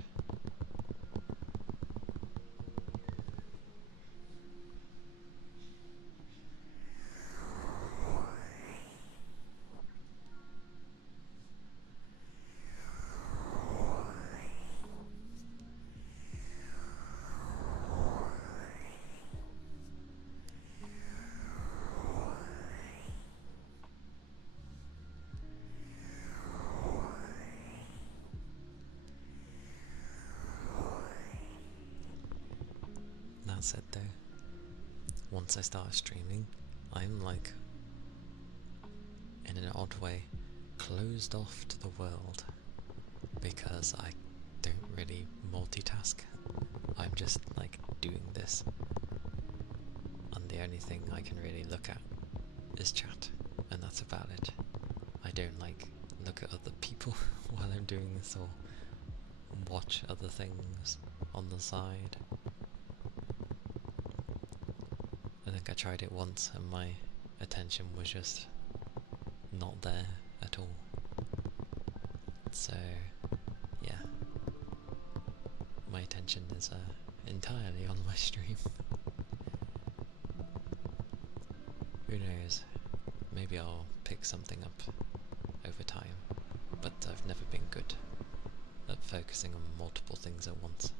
that said though, once I start streaming, I'm like, in an odd way, closed off to the world, because I don't really multitask. I'm just like doing this, and the only thing I can really look at is chat, and that's about it. I don't like look at other people while I'm doing this, or watch other things on the side. I think I tried it once and my attention was just not there at all. So yeah, my attention is entirely on my stream. Who knows, maybe I'll pick something up over time, but I've never been good at focusing on multiple things at once.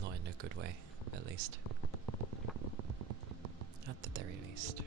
Not in a good way, at least. At the very least.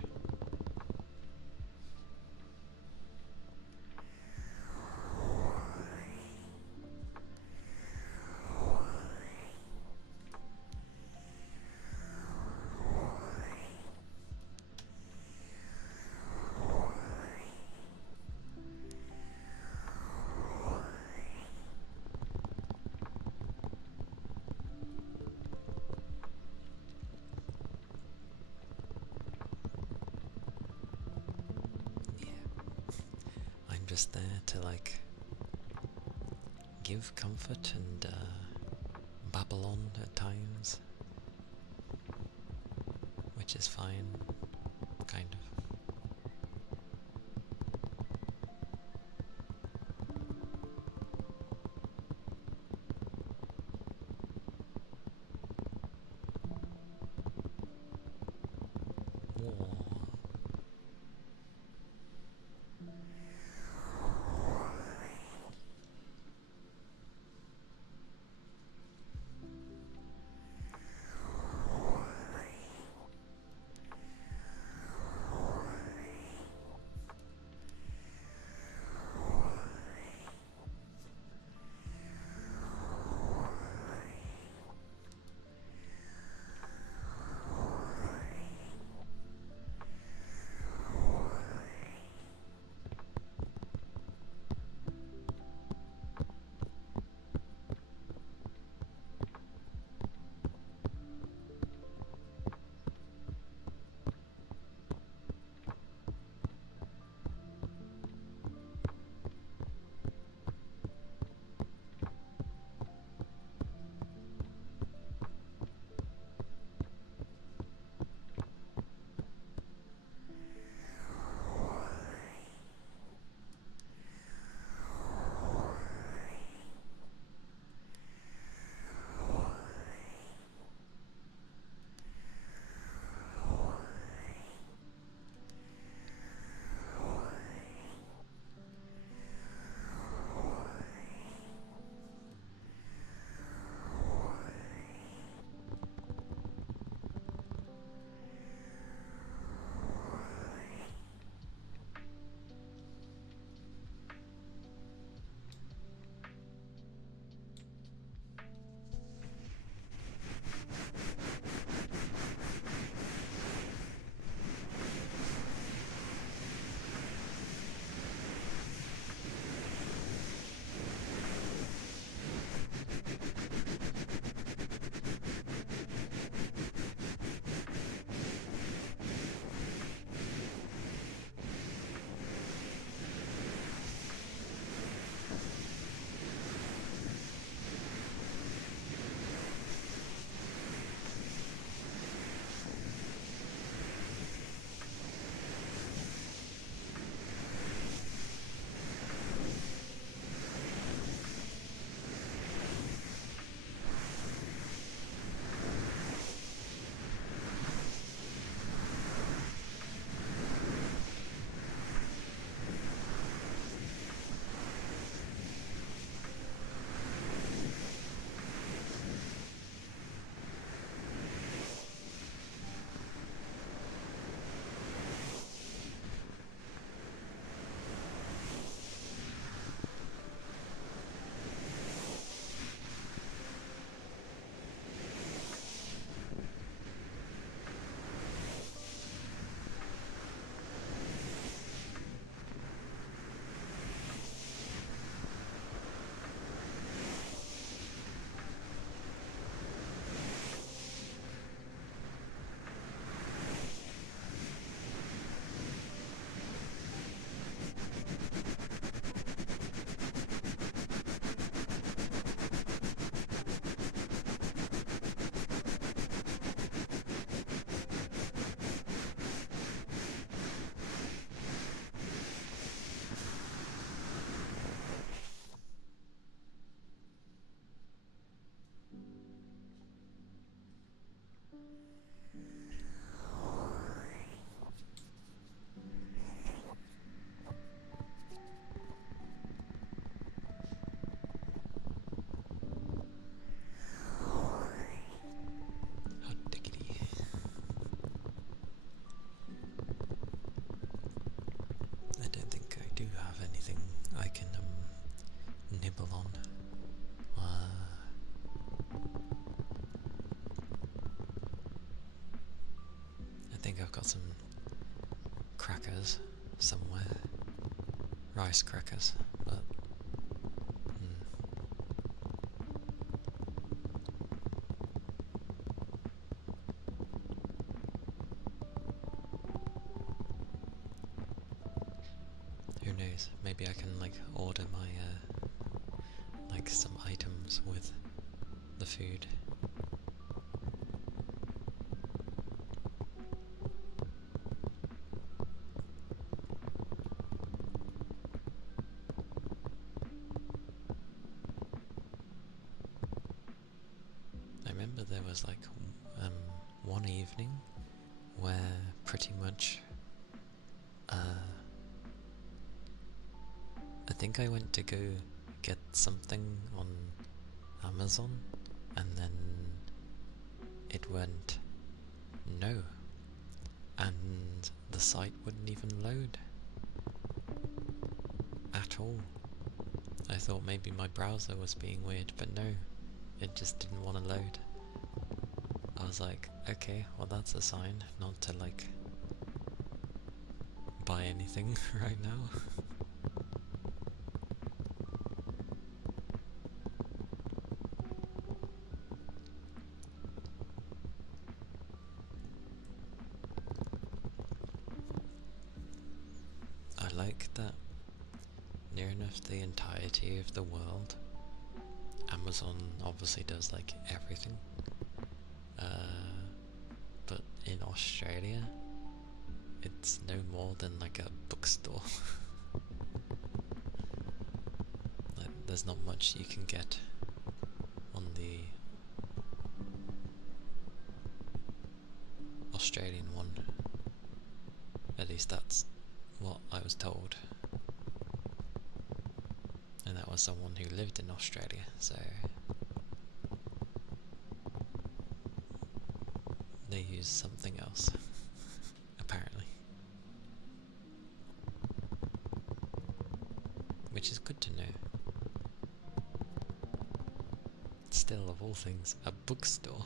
I'm just there to like give comfort and babble on at times, which is fine, kind of. think I've got some crackers somewhere. Rice crackers, but who knows? Maybe I can like order my like some items with the food. I remember there was like one evening where pretty much I think I went to go get something on Amazon and then it went no, and the site wouldn't even load at all. I thought maybe my browser was being weird, but no, it just didn't want to load. I was like, okay, well that's a sign not to like buy anything right now. I like that near enough the entirety of the world, Amazon obviously does like everything, but in Australia it's no more than like a bookstore. Like, there's not much you can get on the Australian one. At least that's what I was told. And that was someone who lived in Australia, so they use something else, apparently. Which is good to know. Still, of all things, a bookstore.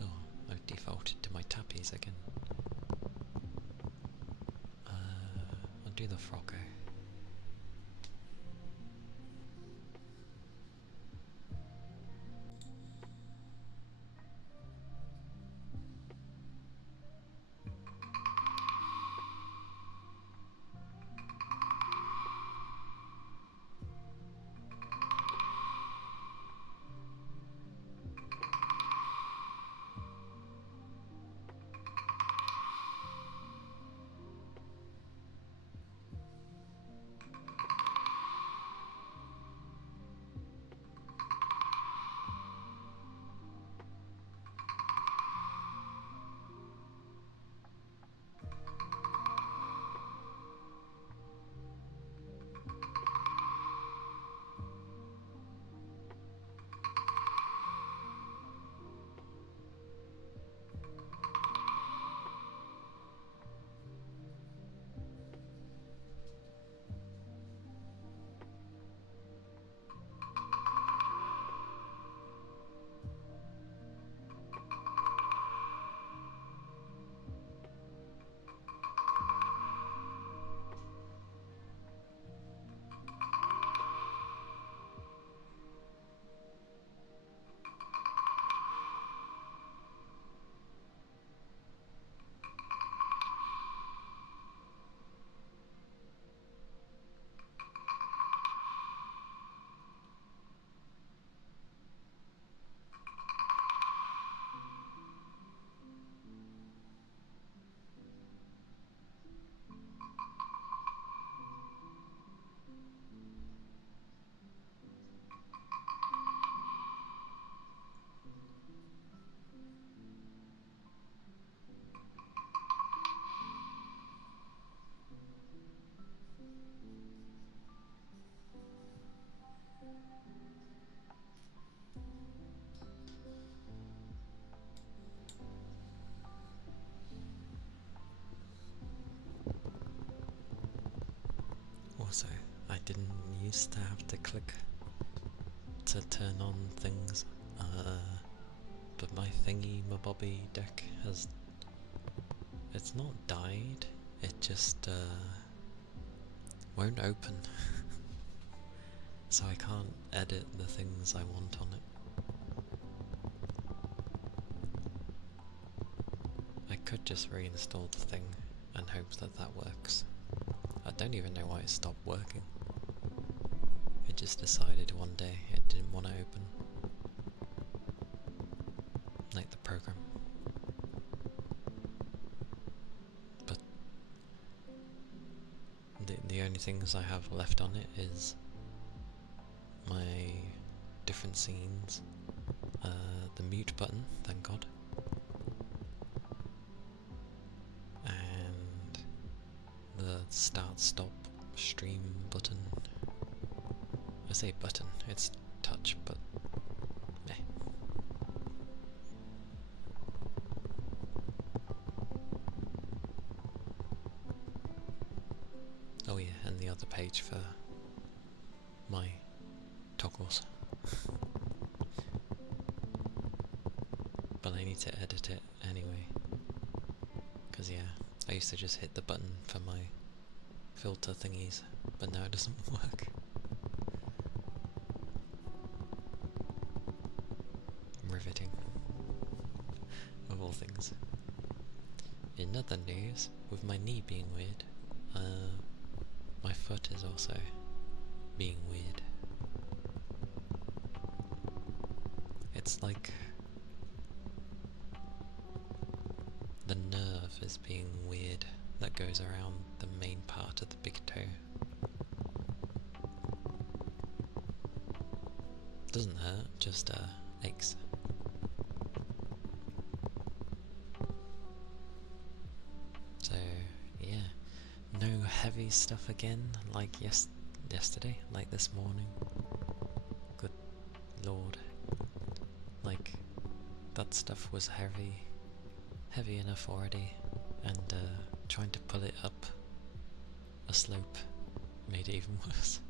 Oh, I've defaulted to my tappies again. I'll do the Frocko. I didn't used to have to click to turn on things, but my thingy, my bobby deck has, it's not died, it just won't open. So I can't edit the things I want on it. I could just reinstall the thing and hope that that works. I don't even know why it stopped working. It just decided one day it didn't want to open. Like the program. But the only things I have left on it is my different scenes, the mute button, thank God, and the start stop stream button. I say button, it's touch, but meh. Oh yeah, and the other page for my toggles. But I need to edit it anyway. Cause yeah, I used to just hit the button for my filter thingies, but now it doesn't work. Riveting. Of all things. In other news, with my knee being weird, my foot is also being weird. It's like the nerve is being weird that goes around the main part of the big toe. Doesn't hurt, just aches. So yeah, no heavy stuff again like yesterday, like this morning. Good lord. Like, that stuff was heavy enough already, and trying to pull it up a slope made it even worse.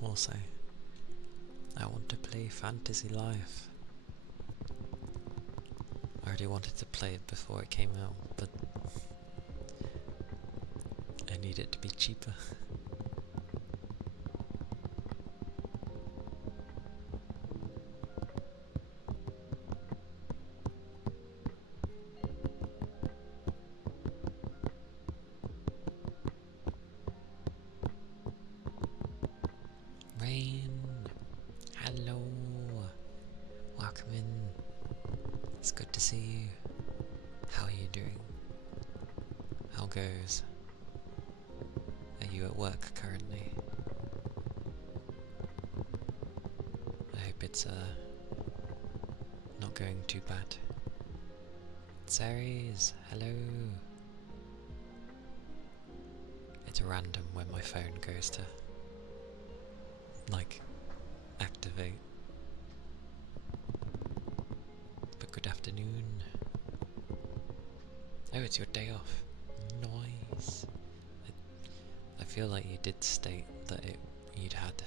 Also, I want to play Fantasy Life. I already wanted to play it before it came out, but I need it to be cheaper. Rain! Hello! Welcome in. It's good to see you. How are you doing? How goes? Are you at work currently? I hope it's not going too bad. Ceres, hello! It's random when my phone goes to, like, activate. But good afternoon. Oh, it's your day off. Nice. I feel like you did state that you'd had.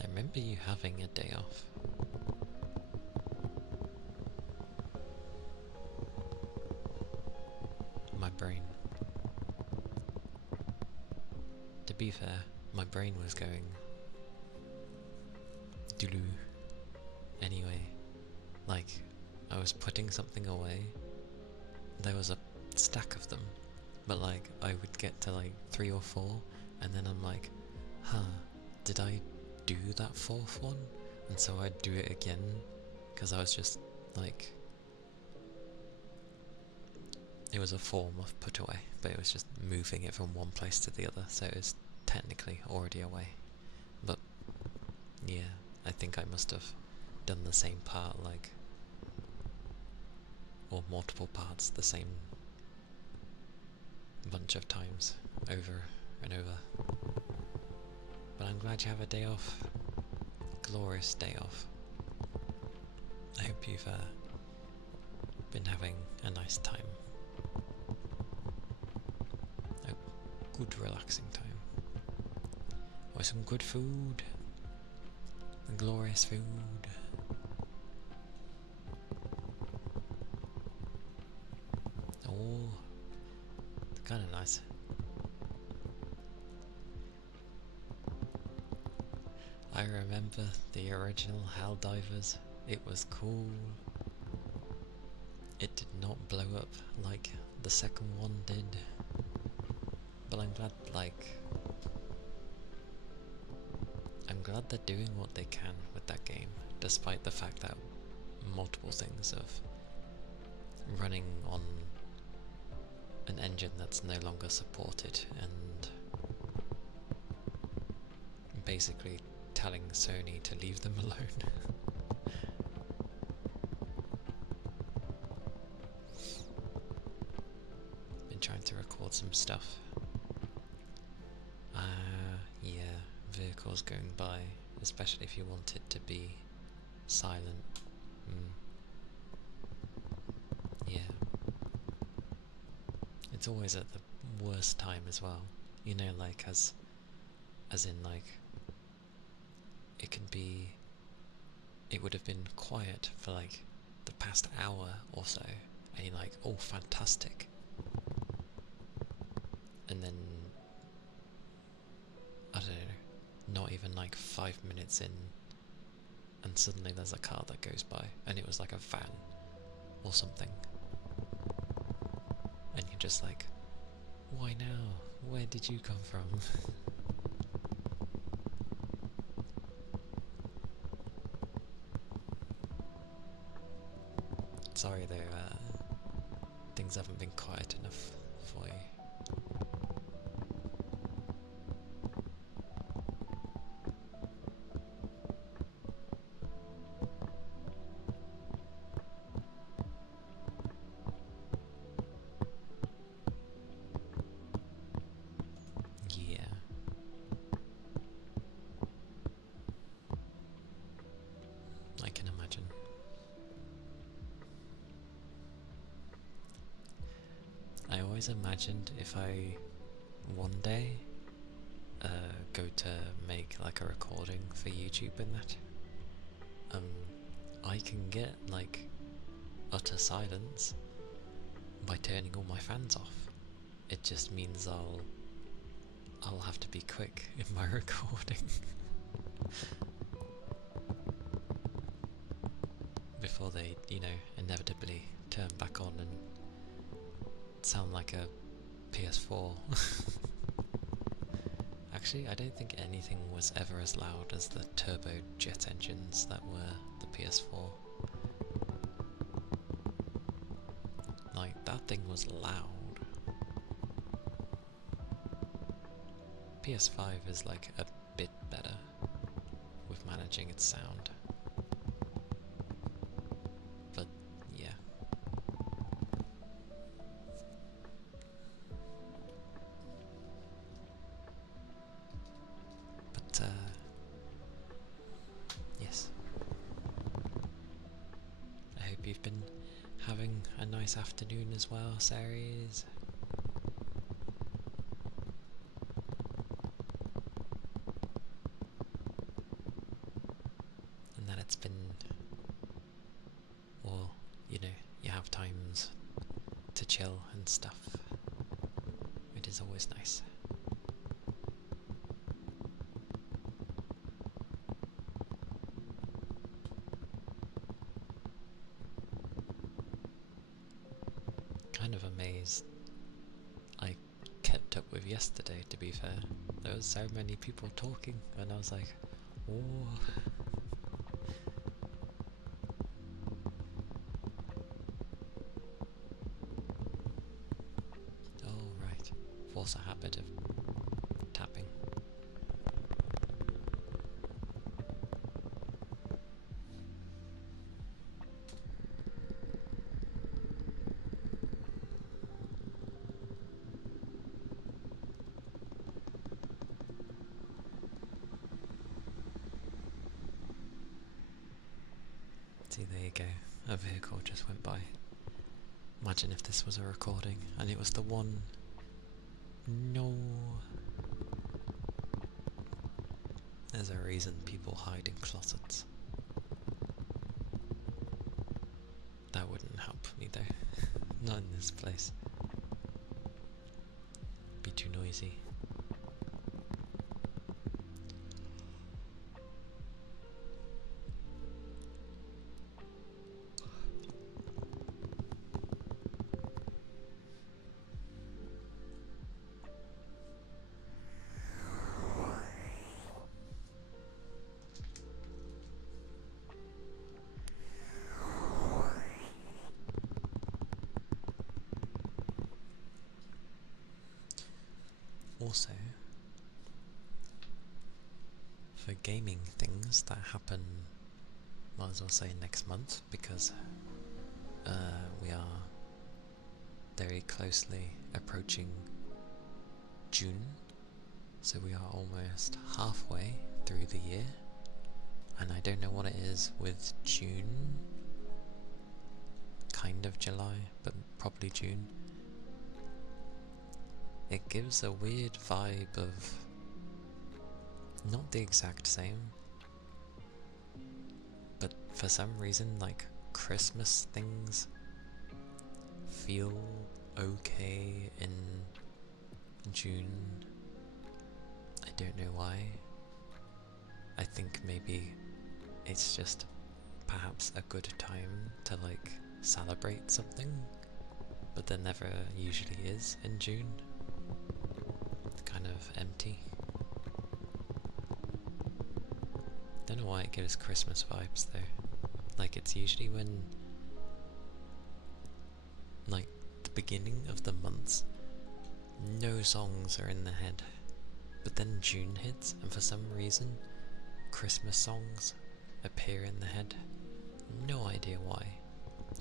I remember you having a day off. My brain. To be fair, my brain was going doodoo. Anyway, like, I was putting something away. There was a stack of them, but like, I would get to like 3 or 4, and then I'm like, did I do that fourth one? And so I'd do it again, because I was just like, it was a form of put away, but it was just moving it from one place to the other, so it was technically already away. But yeah, I think I must have done the same part, like, or multiple parts the same bunch of times, over and over. But I'm glad you have a day off. Glorious day off. I hope you've been having a nice time. A good relaxing time. With some good food. Glorious food. Oh, it's kinda nice. I remember the original Helldivers. It was cool. It did not blow up like the second one did. But I'm glad, I'm glad they're doing what they can with that game, despite the fact that multiple things of running on an engine that's no longer supported and basically telling Sony to leave them alone. Been trying to record some stuff. Yeah, vehicles going by, especially if you want it to be silent. Yeah. It's always at the worst time as well. You know, like, as in, like, it would have been quiet for, like, the past hour or so, and you're like, oh, fantastic. And then, I don't know, not even like 5 minutes in, and suddenly there's a car that goes by, and it was like a van or something. And you're just like, why now? Where did you come from? Sorry though, things haven't been quiet enough for you. Yeah. I can imagine. I always imagined if I one day go to make like a recording for YouTube and that, I can get like utter silence by turning all my fans off. It just means I'll have to be quick in my recording before they, inevitably turn back on and sound like a PS4. Actually, I don't think anything was ever as loud as the turbo jet engines that were the PS4. Like, that thing was loud. PS5 is like a bit better with managing its sound. But yeah. But yes. I hope you've been having a nice afternoon as well, Saries. And that it's been, or, you have times to chill and stuff. It is always nice. Kind of amazed I kept up with yesterday, to be fair. there was so many people talking, and I was like, oh. Oh, right. Force a habit of tapping. See, there you go. A vehicle just went by. Imagine if this was a recording and it was the one. No. There's a reason people hide in closets. That wouldn't help me though. Not in this place. Be too noisy. Also, for gaming things that happen, might as well say next month, because we are very closely approaching June, so we are almost halfway through the year, and I don't know what it is with June, kind of July, but probably June. It gives a weird vibe of, not the exact same, but for some reason, like, Christmas things feel okay in June. I don't know why. I think maybe it's just perhaps a good time to, like, celebrate something, but there never usually is in June. Kind of empty. Don't know why it gives Christmas vibes though. Like, it's usually when, like, the beginning of the months, no songs are in the head, but then June hits and for some reason Christmas songs appear in the head. No idea why.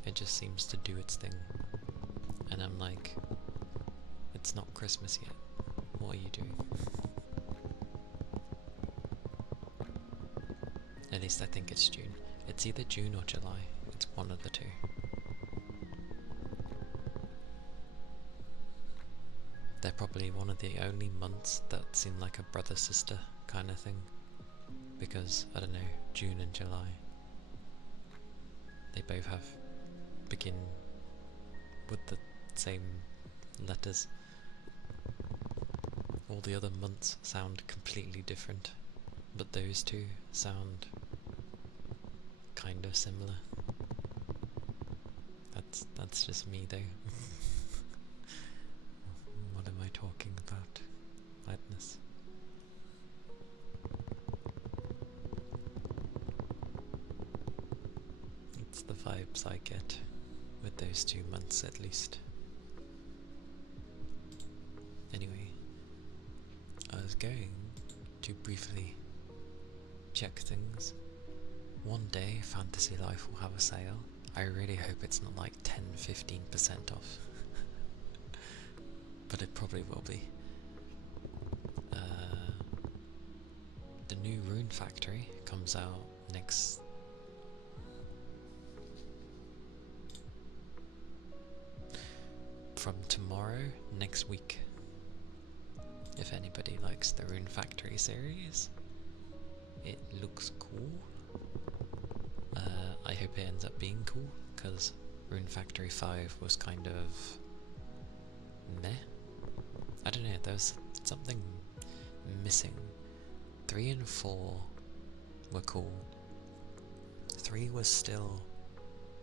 It just seems to do its thing, and I'm like, it's not Christmas yet. What are you doing? At least I think it's June. It's either June or July. It's one of the two. They're probably one of the only months that seem like a brother-sister kind of thing. Because, I don't know, June and July, they both begin with the same letters. All the other months sound completely different, but those two sound kind of similar. That's just me though. What am I talking about? Madness. It's the vibes I get with those 2 months at least. Anyway, I was going to briefly check things. One day Fantasy Life will have a sale. I really hope it's not like 10-15% off. But it probably will be. The new Rune Factory comes out from tomorrow next week. If anybody likes the Rune Factory series, it looks cool. I hope it ends up being cool, because Rune Factory 5 was kind of meh. I don't know, there was something missing. 3 and 4 were cool. 3 was still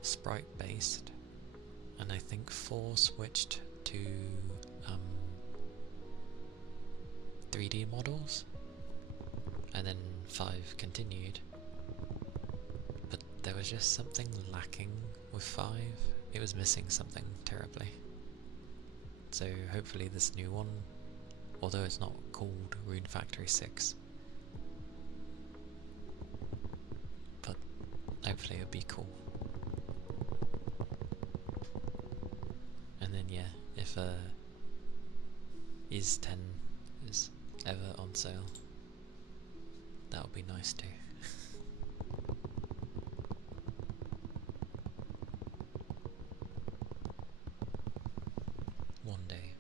sprite based, and I think 4 switched to 3D models, and then 5 continued, but there was just something lacking with 5. It was missing something terribly. So hopefully this new one, although it's not called Rune Factory 6, but hopefully it'll be cool. And then yeah, if Is 10 is ever on sale, that would be nice too. One day.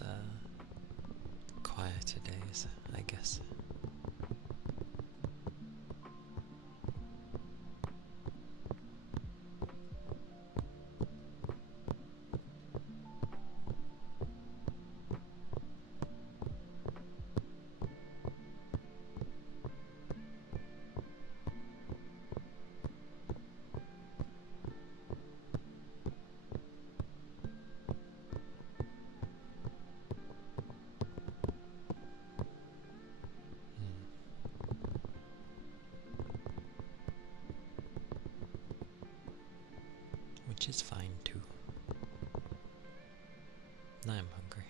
those quieter days, I guess. Which is fine too. Now I'm hungry.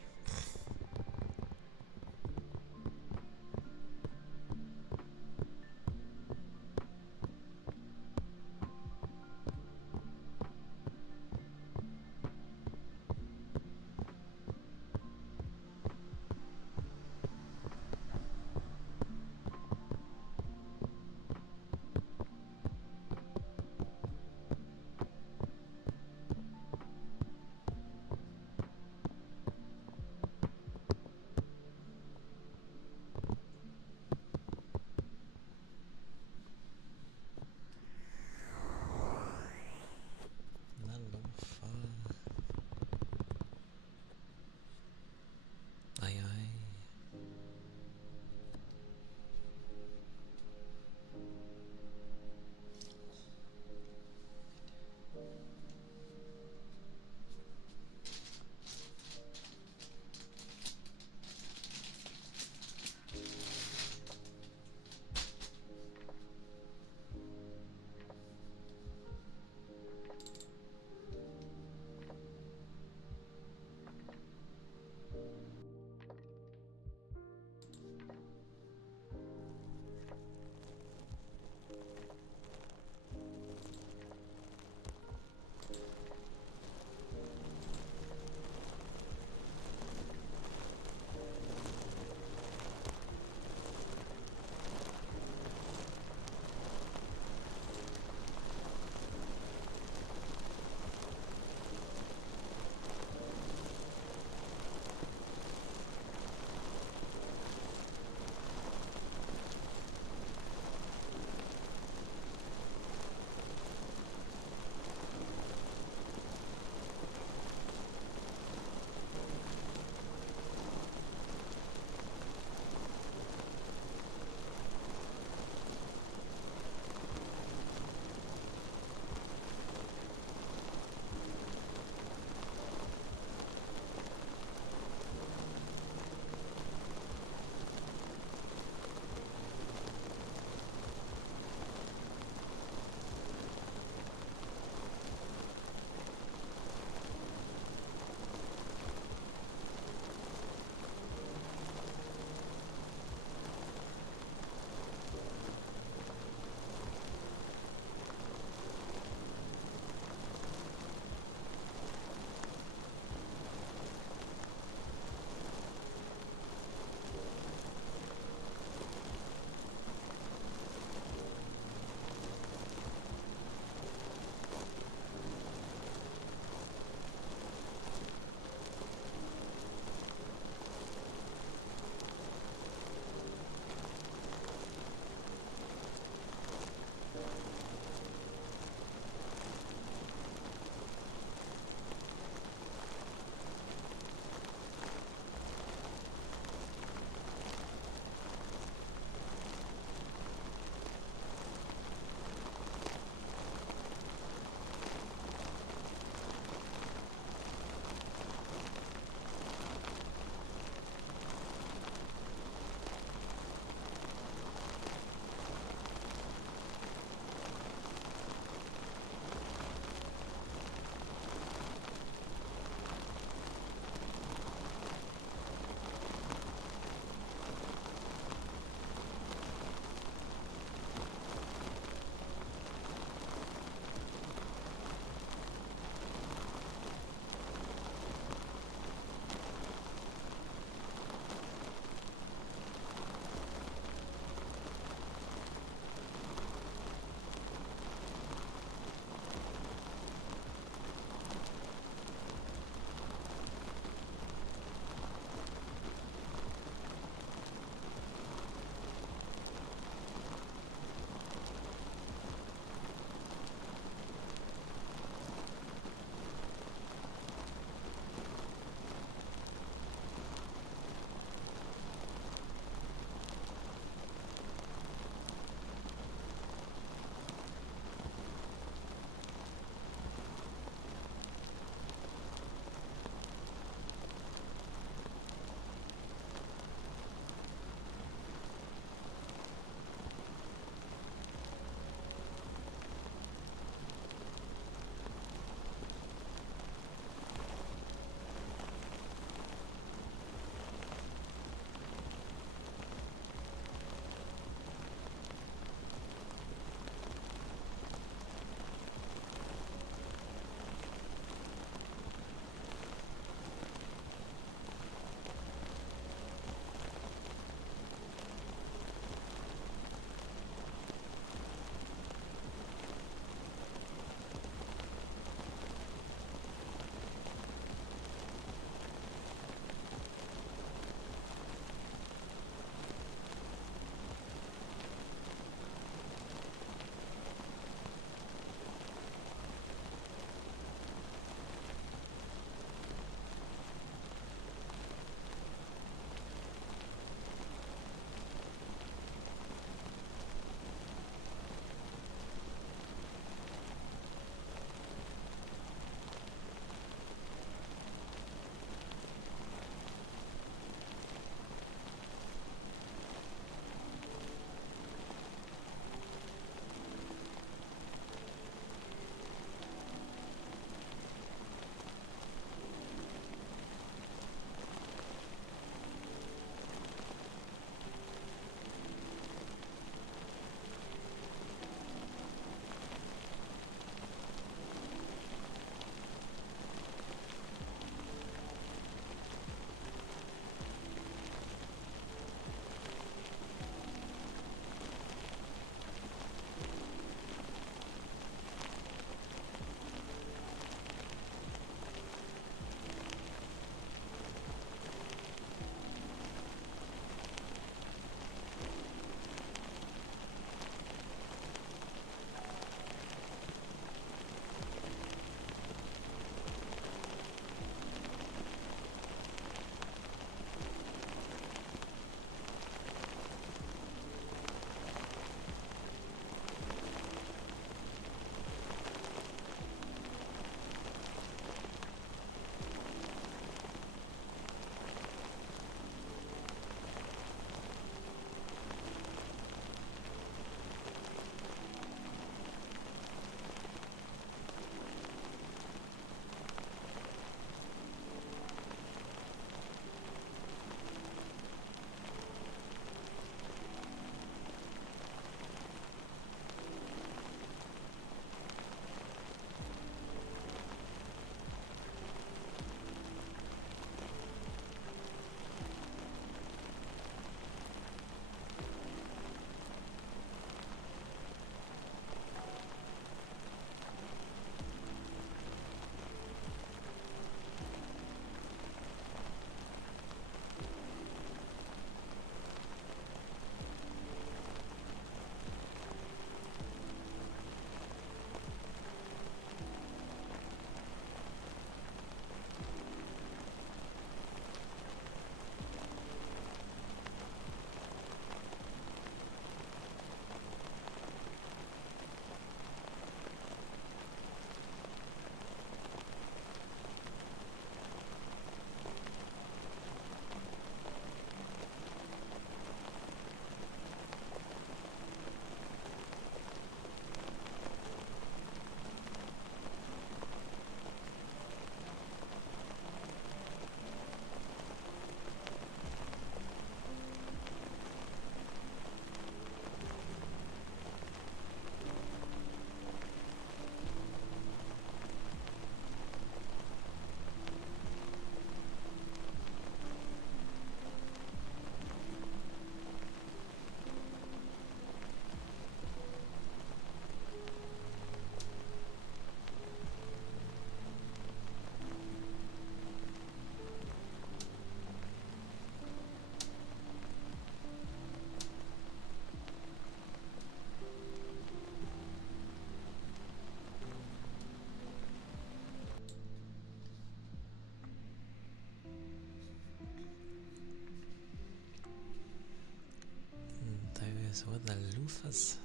those were the loofahs.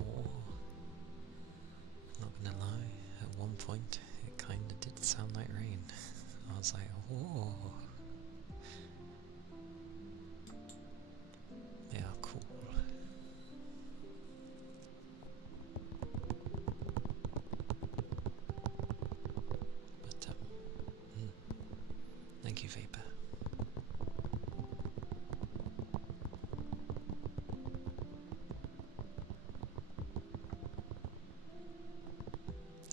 Oh, not gonna lie, at one point it kinda did sound like rain. I was like, oh. They are cool. But, thank you, Vapor.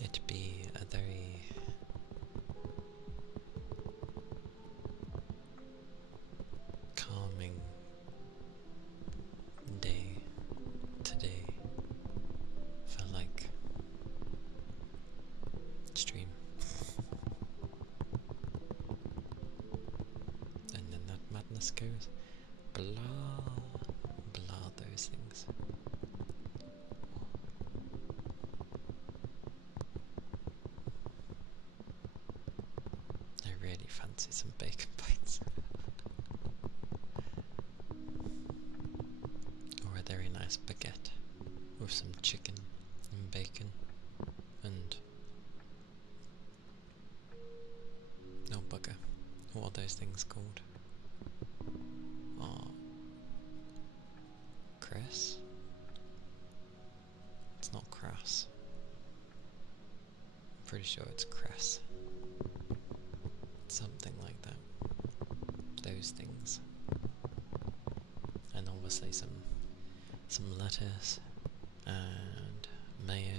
It'd be a very calming day today for like stream. And then that madness goes blah blah those things. I really fancy some bacon bites. Or a very nice baguette with some chicken and bacon and no bugger. What are those things called? Oh, cress? It's not crass. I'm pretty sure it's cress. Something like that. Those things. And obviously some lettuce and mayo.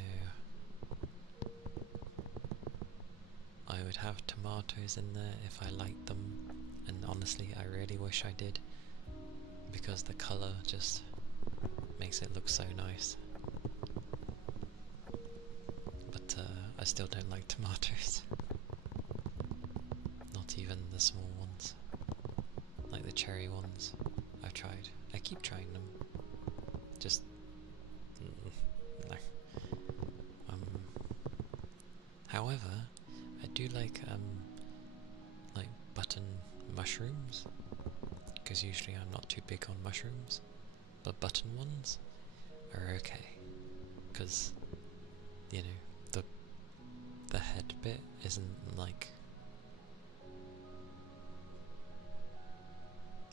I would have tomatoes in there if I liked them, and honestly I really wish I did, because the colour just makes it look so nice. But I still don't like tomatoes. Not even the small ones. Like the cherry ones. I've tried. I keep trying them. Just no. However, I do like button mushrooms, because usually I'm not too big on mushrooms, but button ones are okay, because you know the head bit isn't like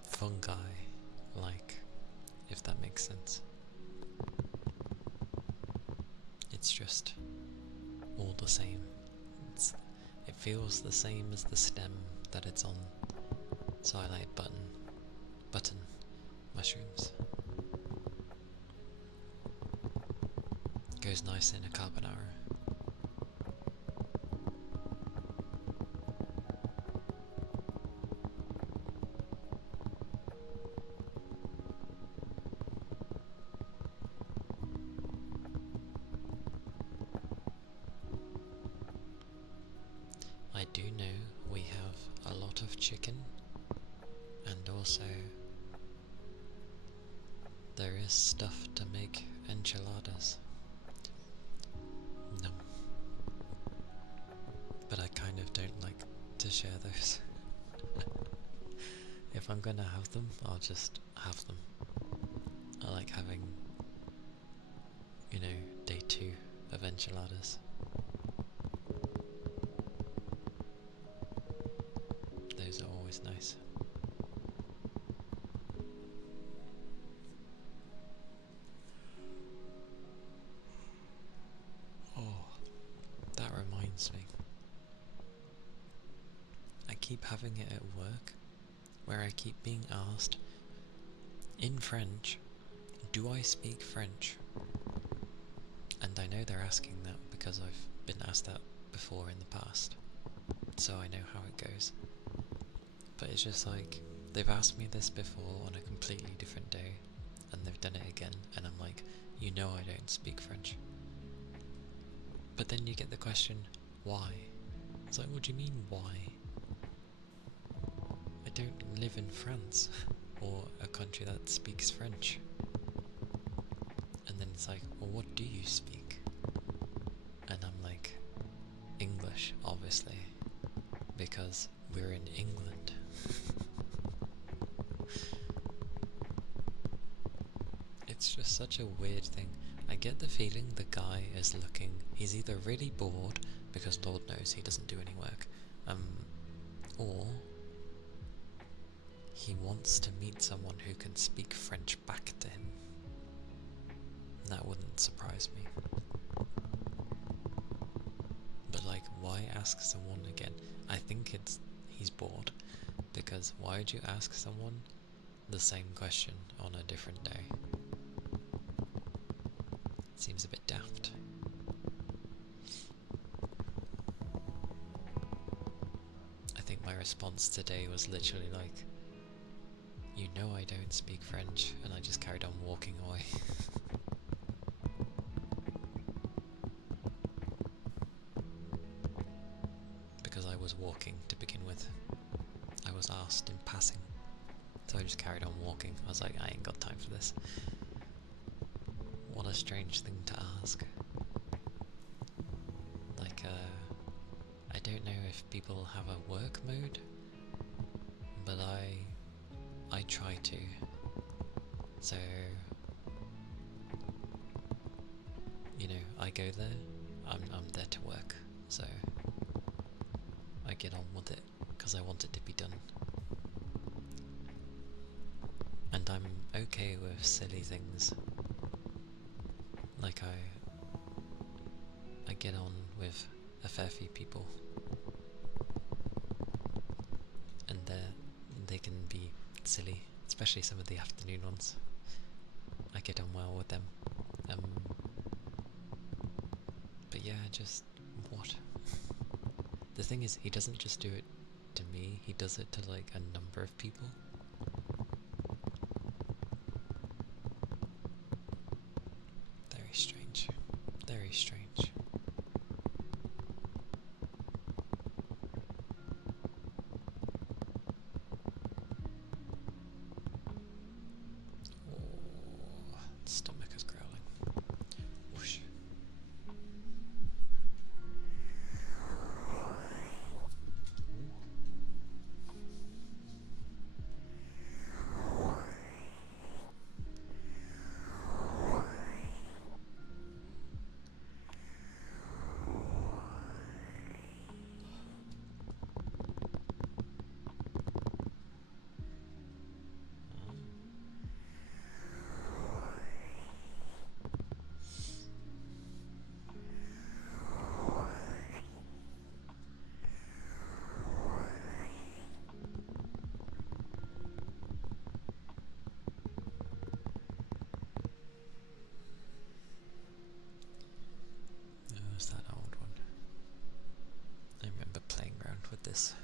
fungi, like, if that makes sense. It's just all the same. It feels the same as the stem that it's on, so I like button mushrooms. Goes nice in a carbonara. I do know we have a lot of chicken, and also there is stuff to make enchiladas. No. But I kind of don't like to share those. If I'm gonna have them, I'll just have them. I like having, day 2 of enchiladas. Those are always nice. Oh, that reminds me. I keep having it at work, where I keep being asked, in French, do I speak French? And I know they're asking that because I've been asked that before in the past, so I know how it goes. But it's just like, they've asked me this before on a completely different day, and they've done it again, and I'm like, I don't speak French. But then you get the question, why? It's like, what do you mean, why? I don't live in France, or a country that speaks French. And then it's like, well, what do you speak? And I'm like, English, obviously, because we're in England. It's just such a weird thing. I get the feeling the guy is looking, he's either really bored, because Lord knows he doesn't do any work, or he wants to meet someone who can speak French back to him. That wouldn't surprise me. But like, why ask someone again? I think he's bored, because why would you ask someone the same question on a different day? Seems a bit daft. I think my response today was literally like, you know I don't speak French, and I just carried on walking away. Because I was walking to begin with. I was asked in passing. So I just carried on walking. I was like, I ain't got time for this. What a strange thing to ask. Like, I don't know if people have a work mode, but I try to. So, you know, I go there, I'm there to work, so I get on with it, because I want it to be done. And I'm okay with silly things. Like I get on with a fair few people, and they can be silly, especially some of the afternoon ones. I get on well with them. But yeah, just what? The thing is, he doesn't just do it to me, he does it to like a number of people. Very strange. Very strange. Oh, stomach is growling. Whoosh. Who's that old one? I remember playing around with this.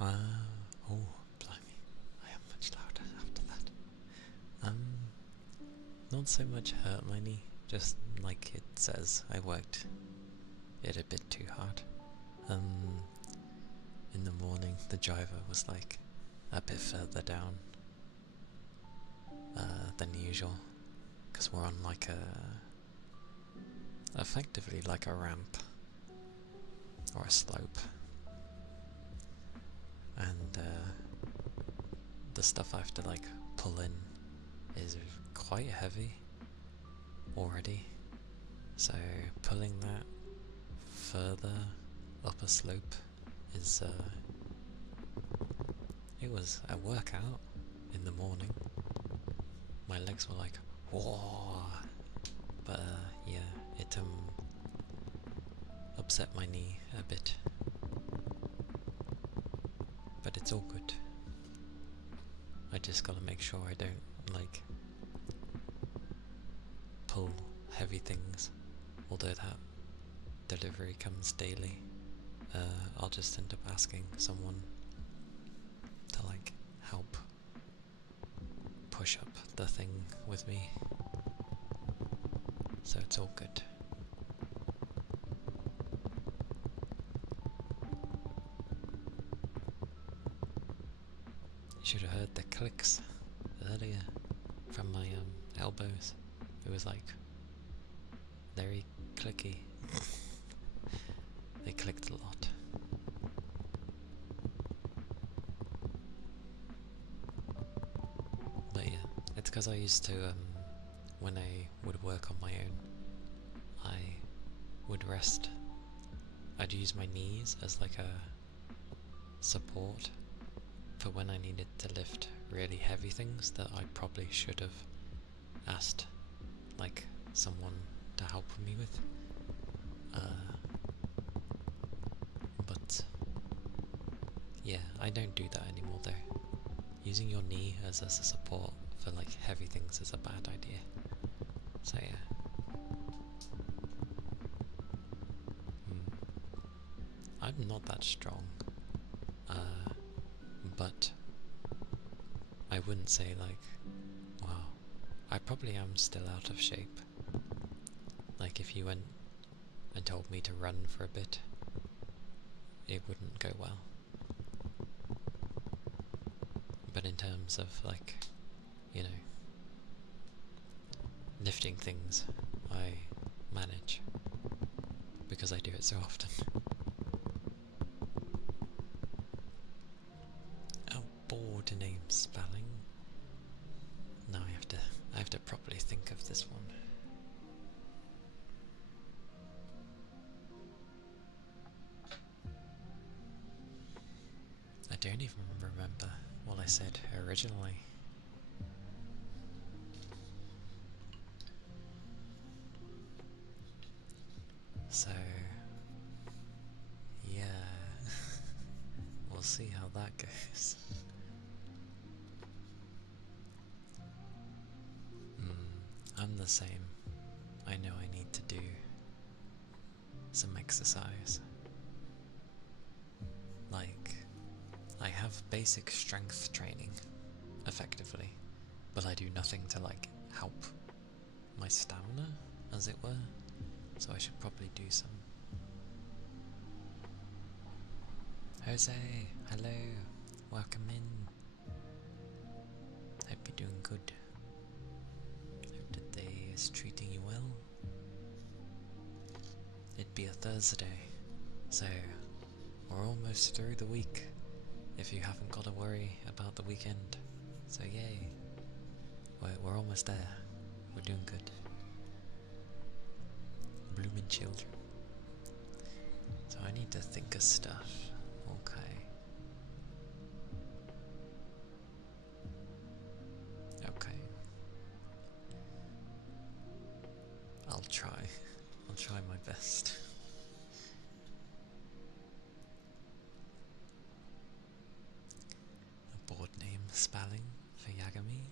Oh, blimey. I am much louder after that. Not so much hurt my knee, just like it says, I worked it a bit too hard. In the morning, the driver was like a bit further down than usual, because we're on like effectively like a ramp or a slope, and the stuff I have to like pull in is quite heavy already, so pulling that further up a slope is it was a workout in the morning. My legs were like, whoa, but yeah, it upset my knee a bit, but it's all good. I just gotta make sure I don't like pull heavy things, although that delivery comes daily. I'll just end up asking someone to like help push up the thing with me, so it's all good. You should have heard the clicks earlier from my elbows. It was like very clicky. They clicked a lot. But yeah, it's because I used to, when I would work on my own, I would rest. I'd use my knees as like a support for when I needed to lift really heavy things that I probably should have asked like someone to help me with. But yeah, I don't do that anymore though. Using your knee as a support for like heavy things is a bad idea. So yeah. I'm not that strong. But I wouldn't say like, wow, I probably am still out of shape. Like if you went and told me to run for a bit, it wouldn't go well. But in terms of like, you know, lifting things, I manage, because I do it so often. Oh, board name spelling. Now I have to properly think of this one. I don't even remember what I said originally. So, yeah, we'll see how that goes. I'm the same. I know I need to do some exercise. Like, I have basic strength training, effectively, but I do nothing to like help my stamina, as it were, so I should probably do some. Jose, hello, welcome in. Hope you're doing good. Hope the day is treating you well. It'd be a Thursday, so we're almost through the week, if you haven't got to worry about the weekend. So yay, we're almost there. We're doing good. Blooming children. So I need to think of stuff. Okay. Okay. I'll try. I'll try my best. A board name spelling for Yagami.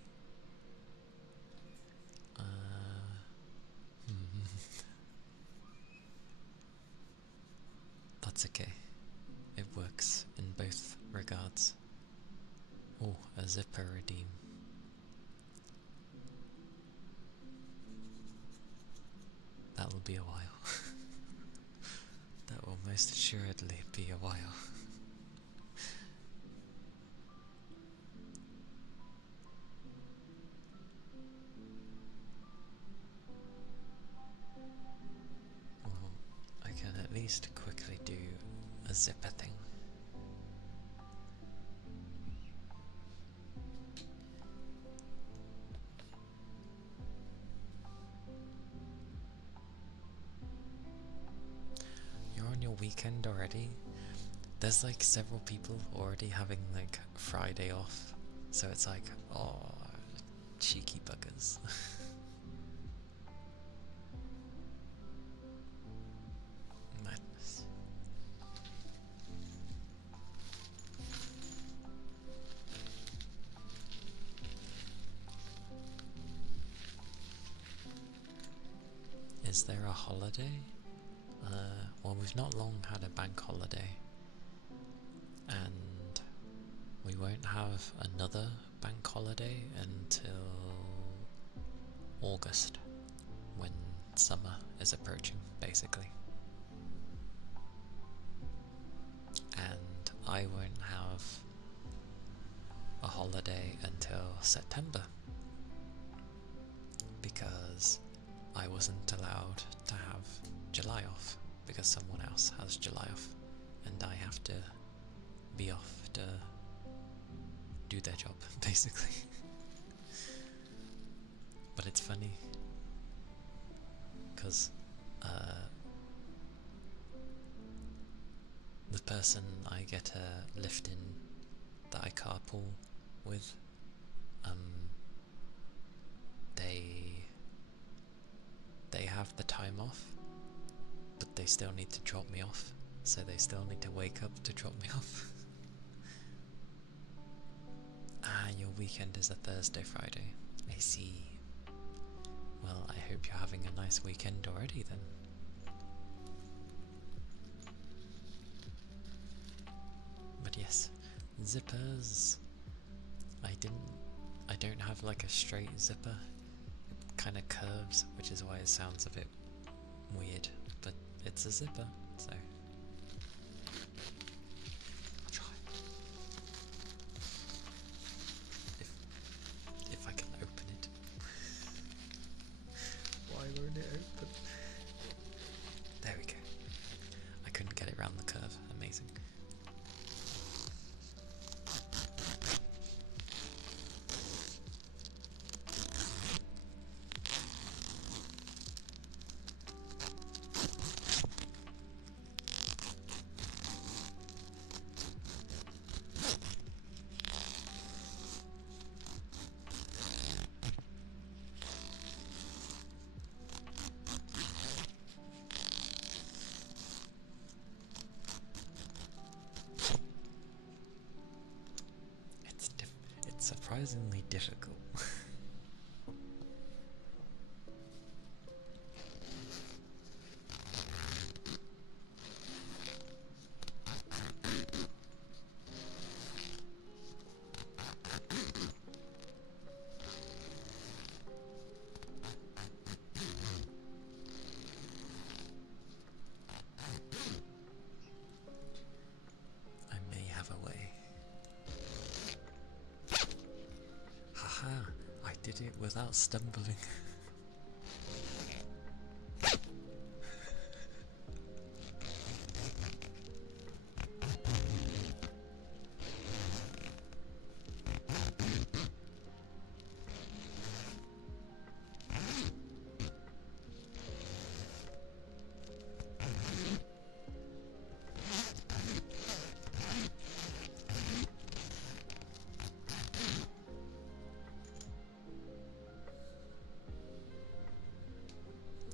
That's okay. it works in both regards. Oh, a zipper redeem. That'll be a while. That will most assuredly be a while. Well, I can at least quickly do a zipper thing. You're on your weekend already? There's like several people already having like Friday off, so it's like, oh, cheeky buggers. Madness. Is there a holiday? Well, we've not long had a bank holiday, and we won't have another bank holiday until August, when summer is approaching, basically. And I won't have a holiday until September, because I wasn't allowed to have July off, because someone else has July off, and I have to be off to do their job, basically. But it's funny, because the person I get a lift in that I carpool with, they have the time off, but they still need to drop me off, so they still need to wake up to drop me off. Ah, your weekend is a Thursday, Friday. I see. Well, I hope you're having a nice weekend already then. But yes, zippers. I don't have like a straight zipper. It kind of curves, which is why it sounds a bit weird, but it's a zipper, so I'll try. If I can open it. Why won't it open? There we go. I couldn't get it around the curve. Amazing. It's surprisingly difficult. I may have a way. Haha, I did it without stumbling.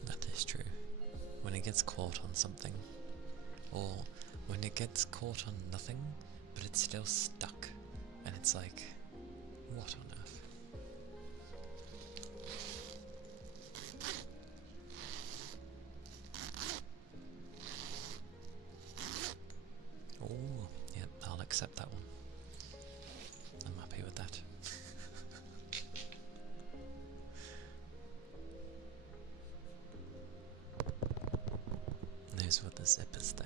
That is true. When it gets caught on something, or when it gets caught on nothing, but it's still stuck, and it's like, what on earth? Oh, accept that one. I'm happy with that. Those were the zippers though.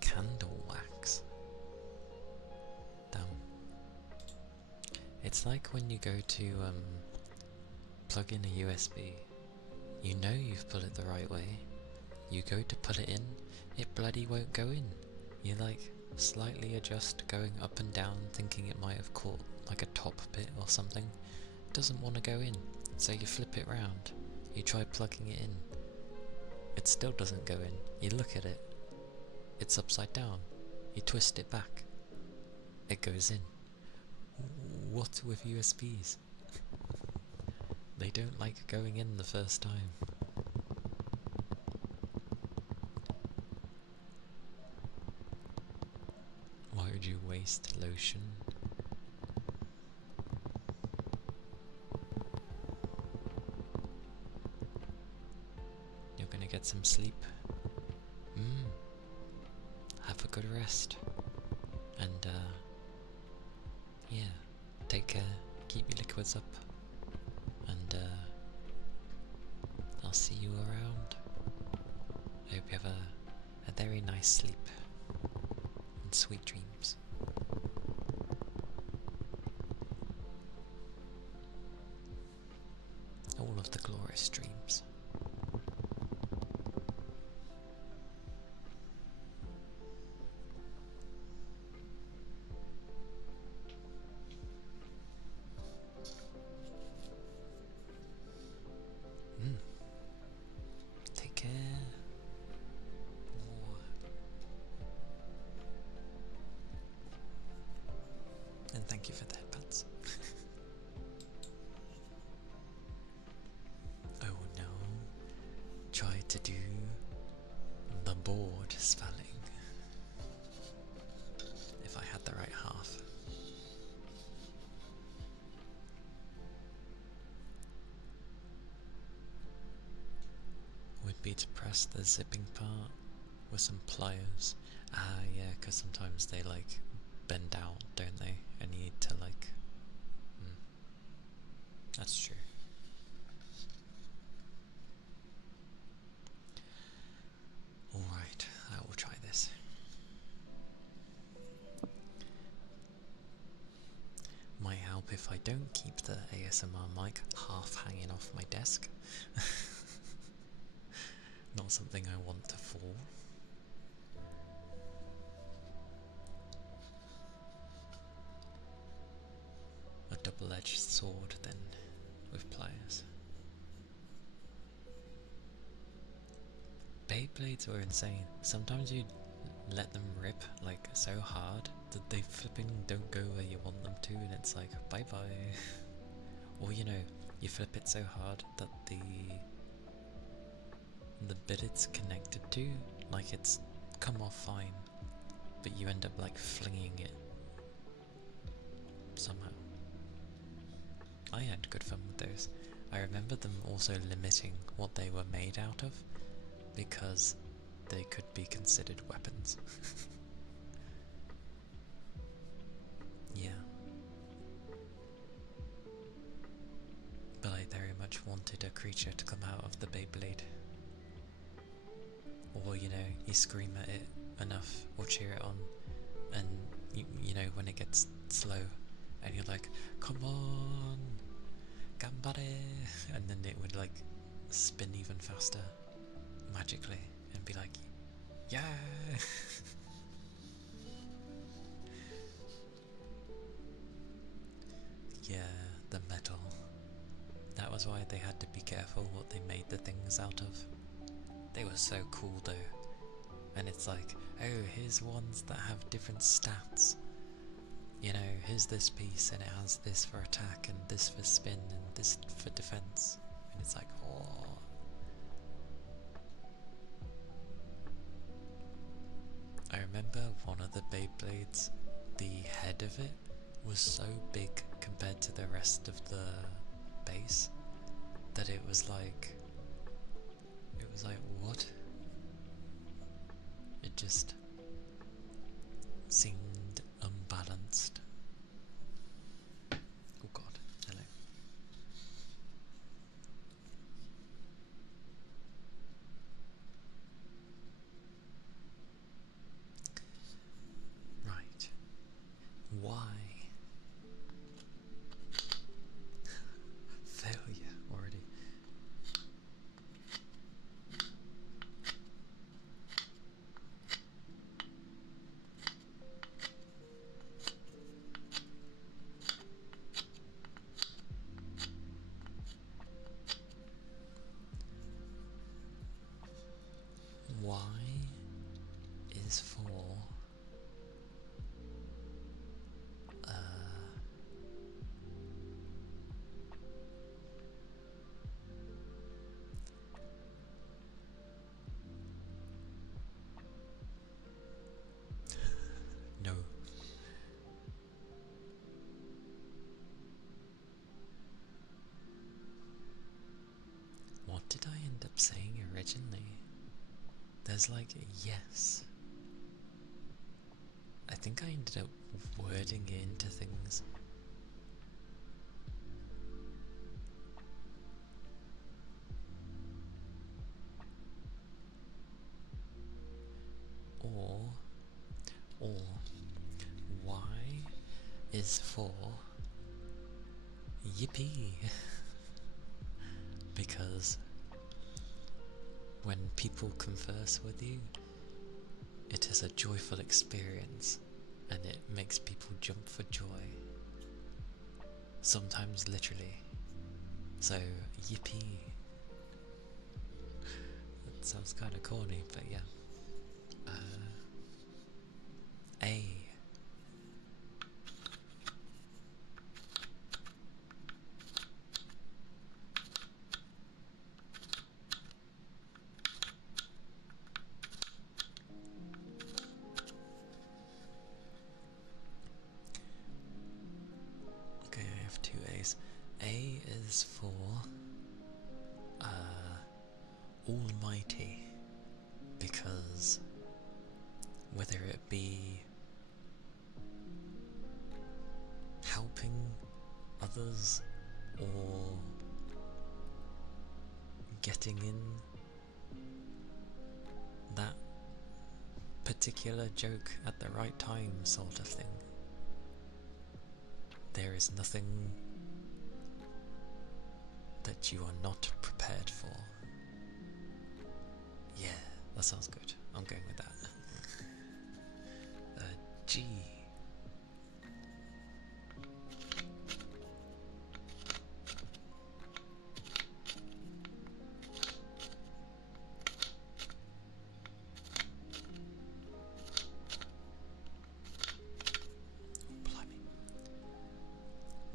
Candle wax. Damn. It's like when you go to plug in a USB. You know you've put it the right way. You go to put it in, it bloody won't go in. You like slightly adjust going up and down thinking it might have caught like a top bit or something. It doesn't want to go in, so you flip it round. You try plugging it in. It still doesn't go in. You look at it. It's upside down. You twist it back. It goes in. What with USBs? They don't like going in the first time. Why would you waste lotion? You're gonna get some sleep. Have a good rest. And yeah, take care, keep your liquids up, and I'll see you around. I hope you have a very nice sleep and sweet dreams. All of the glorious dreams. Take care. And thank you for the headbuds. Oh no. Try to do the board spelling. If I had the right half. Would be to press the zipping part with some pliers. Ah yeah, because sometimes they like bend out, don't they? And you need to like... That's true. Alright, I will try this. Might help if I don't keep the ASMR mic half hanging off my desk. Not something I want to fall. A double-edged sword then, with pliers. Beyblades were insane. Sometimes you let them rip like so hard that they flipping don't go where you want them to, and it's like bye bye. Or you know, you flip it so hard that the bit it's connected to, like it's come off fine, but you end up like flinging it somehow. I had good fun with those. I remember them also limiting what they were made out of, because they could be considered weapons. Yeah. But I very much wanted a creature to come out of the Beyblade. Or, you know, you scream at it enough, or cheer it on, and you know, when it gets slow, and you're like, come on, gambare, and then it would like spin even faster, magically, and be like, yeah! Yeah, the metal. That was why they had to be careful what they made the things out of. They were so cool though. And it's like, oh, here's ones that have different stats. You know, here's this piece and it has this for attack and this for spin and this for defense. And it's like, oh. I remember one of the Beyblades, the head of it was so big compared to the rest of the base that it was like, what? It just seemed unbalanced. Oh god, hello. Right. Why? Failure already. Y is for no. What did I end up saying originally? There's like a yes. I think I ended up wording it into things. Or Y is for yippee. Because when people converse with you, it is a joyful experience and it makes people jump for joy. Sometimes literally. So, yippee. That sounds kind of corny, but yeah. A. Okay, I have two A's. A is for almighty, because whether it be helping others or getting in that particular joke at the right time sort of thing, there is nothing that you are not prepared for. Yeah, that sounds good. I'm going with that. G.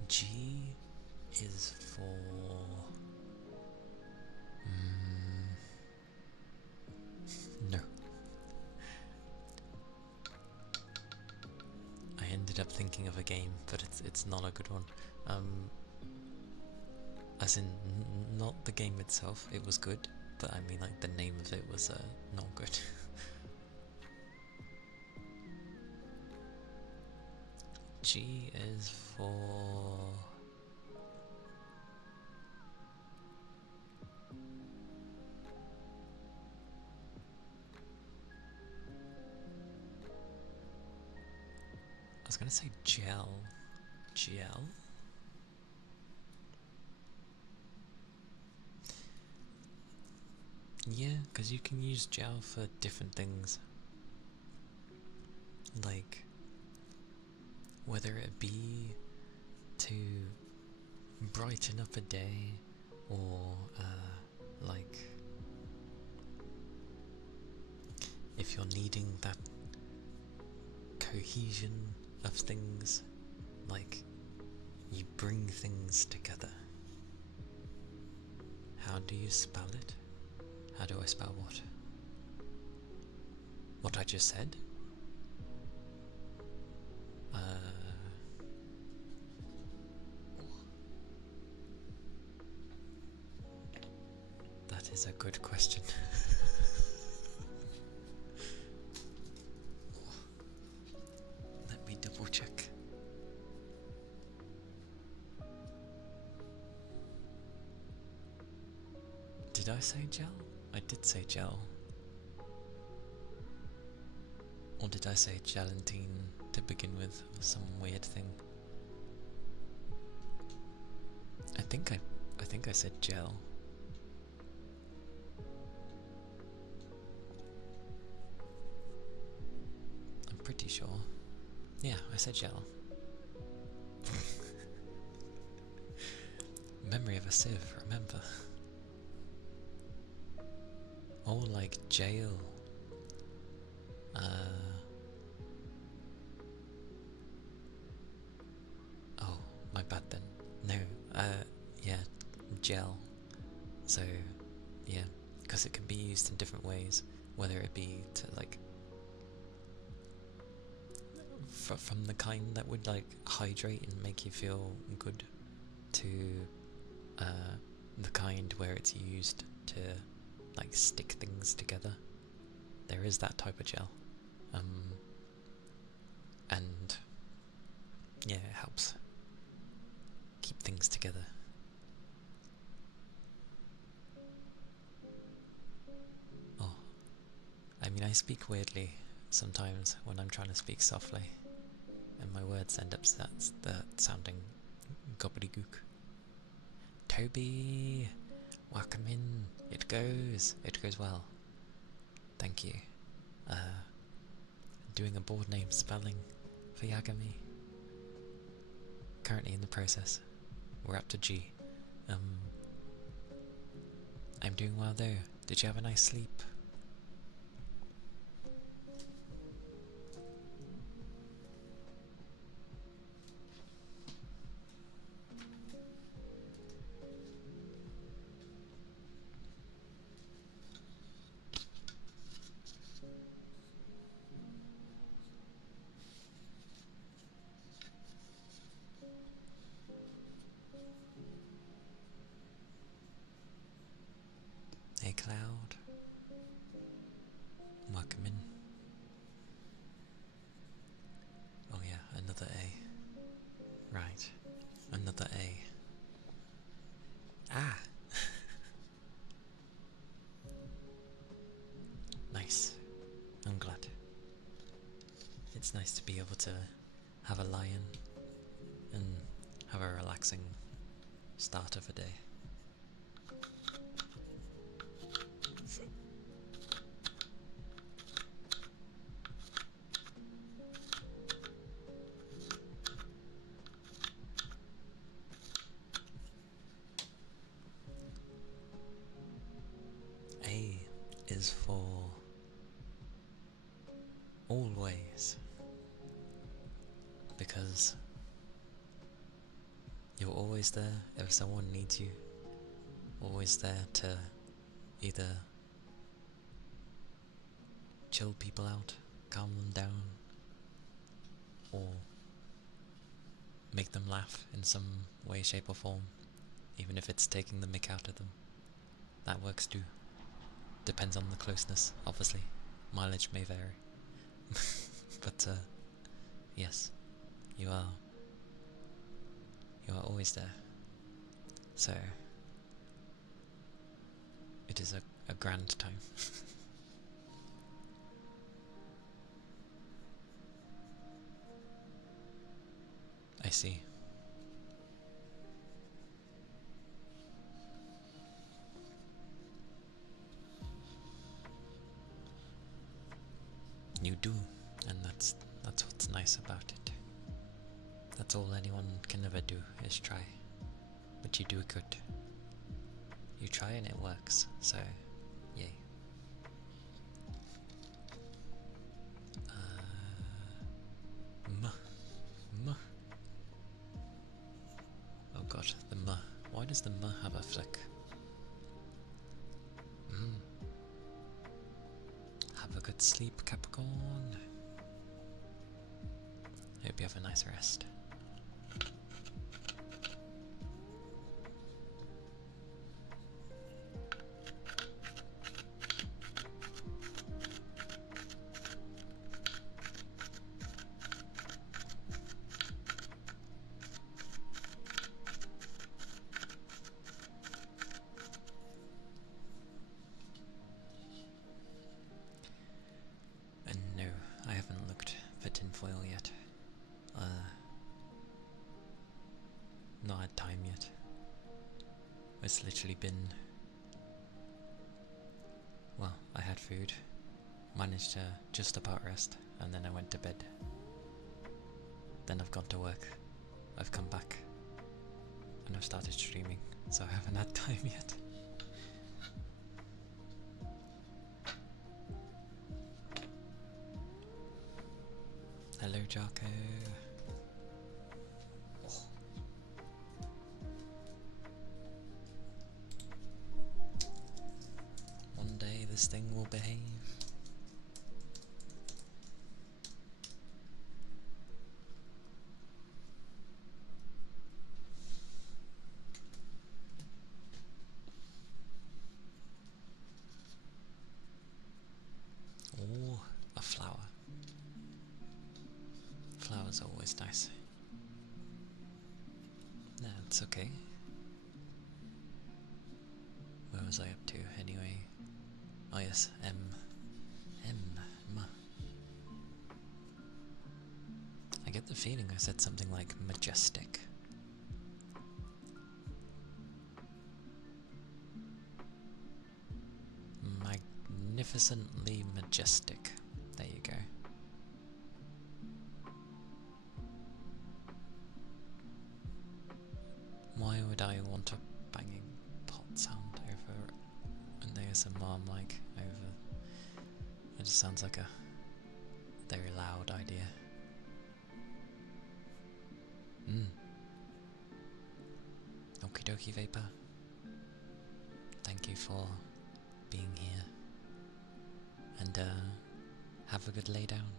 G is for no. I ended up thinking of a game, but it's not a good one. As in not the game itself, it was good, but I mean like the name of it was not good. G is for I was gonna say gel. Gel? Yeah, because you can use gel for different things. Like, whether it be to brighten up a day, or like if you're needing that cohesion of things, like you bring things together. How do you spell it? How do I spell what? What I just said? That is a good question. Did I say gel? I did say gel. Or did I say gelatine to begin with, or some weird thing? I think I said gel. I'm pretty sure. Yeah, I said gel. Memory of a sieve, remember. Oh, like jail. Oh, my bad then. No, yeah, gel. So, yeah, because it can be used in different ways, whether it be to like, from the kind that would like hydrate and make you feel good, to the kind where it's used to like stick things together. There is that type of gel. And yeah, it helps keep things together. Oh, I mean, I speak weirdly sometimes when I'm trying to speak softly, and my words end up sounding gobbledygook. Toby, welcome in. It goes well. Thank you. Doing a board name spelling for Yagami. Currently in the process. We're up to G. I'm doing well though. Did you have a nice sleep? Hey Cloud. Welcome in. Oh yeah, another A. Right. Another A. Ah! Nice. I'm glad. It's nice to be able to have a lion and have a relaxing start of a day. A is for always, because you're always there if someone needs you, always there to either chill people out, calm them down, or make them laugh in some way, shape or form, even if it's taking the mick out of them. That works too. Depends on the closeness, obviously. Mileage may vary. But yes, you are always there. So it is a grand time. I see. You do, and that's what's nice about it. That's all anyone can ever do, is try. But you do good. You try and it works, so yay. M. Oh god, the M. Why does the M have a flick? Have a good sleep, Capricorn. Hope you have a nice rest. It's literally been... Well, I had food, managed to just about rest, and then I went to bed. Then I've gone to work, I've come back, and I've started streaming, so I haven't had time yet. Hello, Jarko. Oh. One day this thing will behave. Oh, a flower. Flowers are always nice. No, it's okay. Where was I up to anyway? Oh yes, M. I get the feeling I said something like majestic. Magnificently majestic. There you go. Why would I want a banging pot sound over an ASMR mic over? It just sounds like a very loud idea. Okie dokie, Vapor. Thank you for being here. And have a good lay down.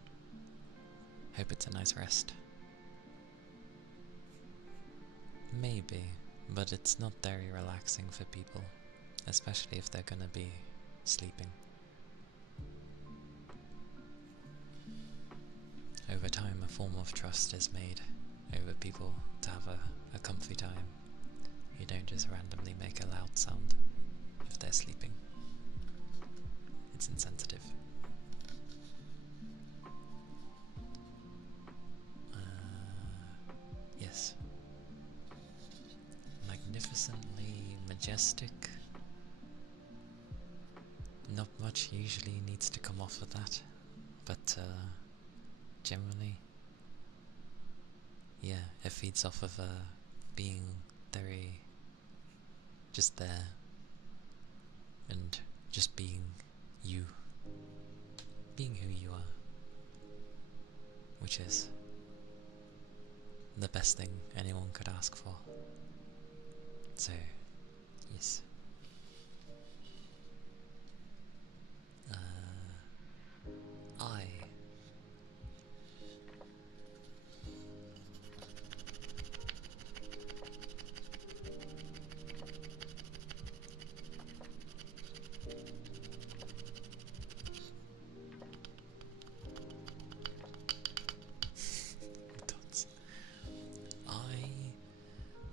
Hope it's a nice rest. Maybe, but it's not very relaxing for people, especially if they're gonna be sleeping. Over time, a form of trust is made over people to have a comfy time. You don't just randomly make a loud sound if they're sleeping. It's insensitive. Yes. Magnificently majestic. Not much usually needs to come off of that, but generally, yeah, it feeds off of being very just there and just being you, being who you are, which is the best thing anyone could ask for. So, yes.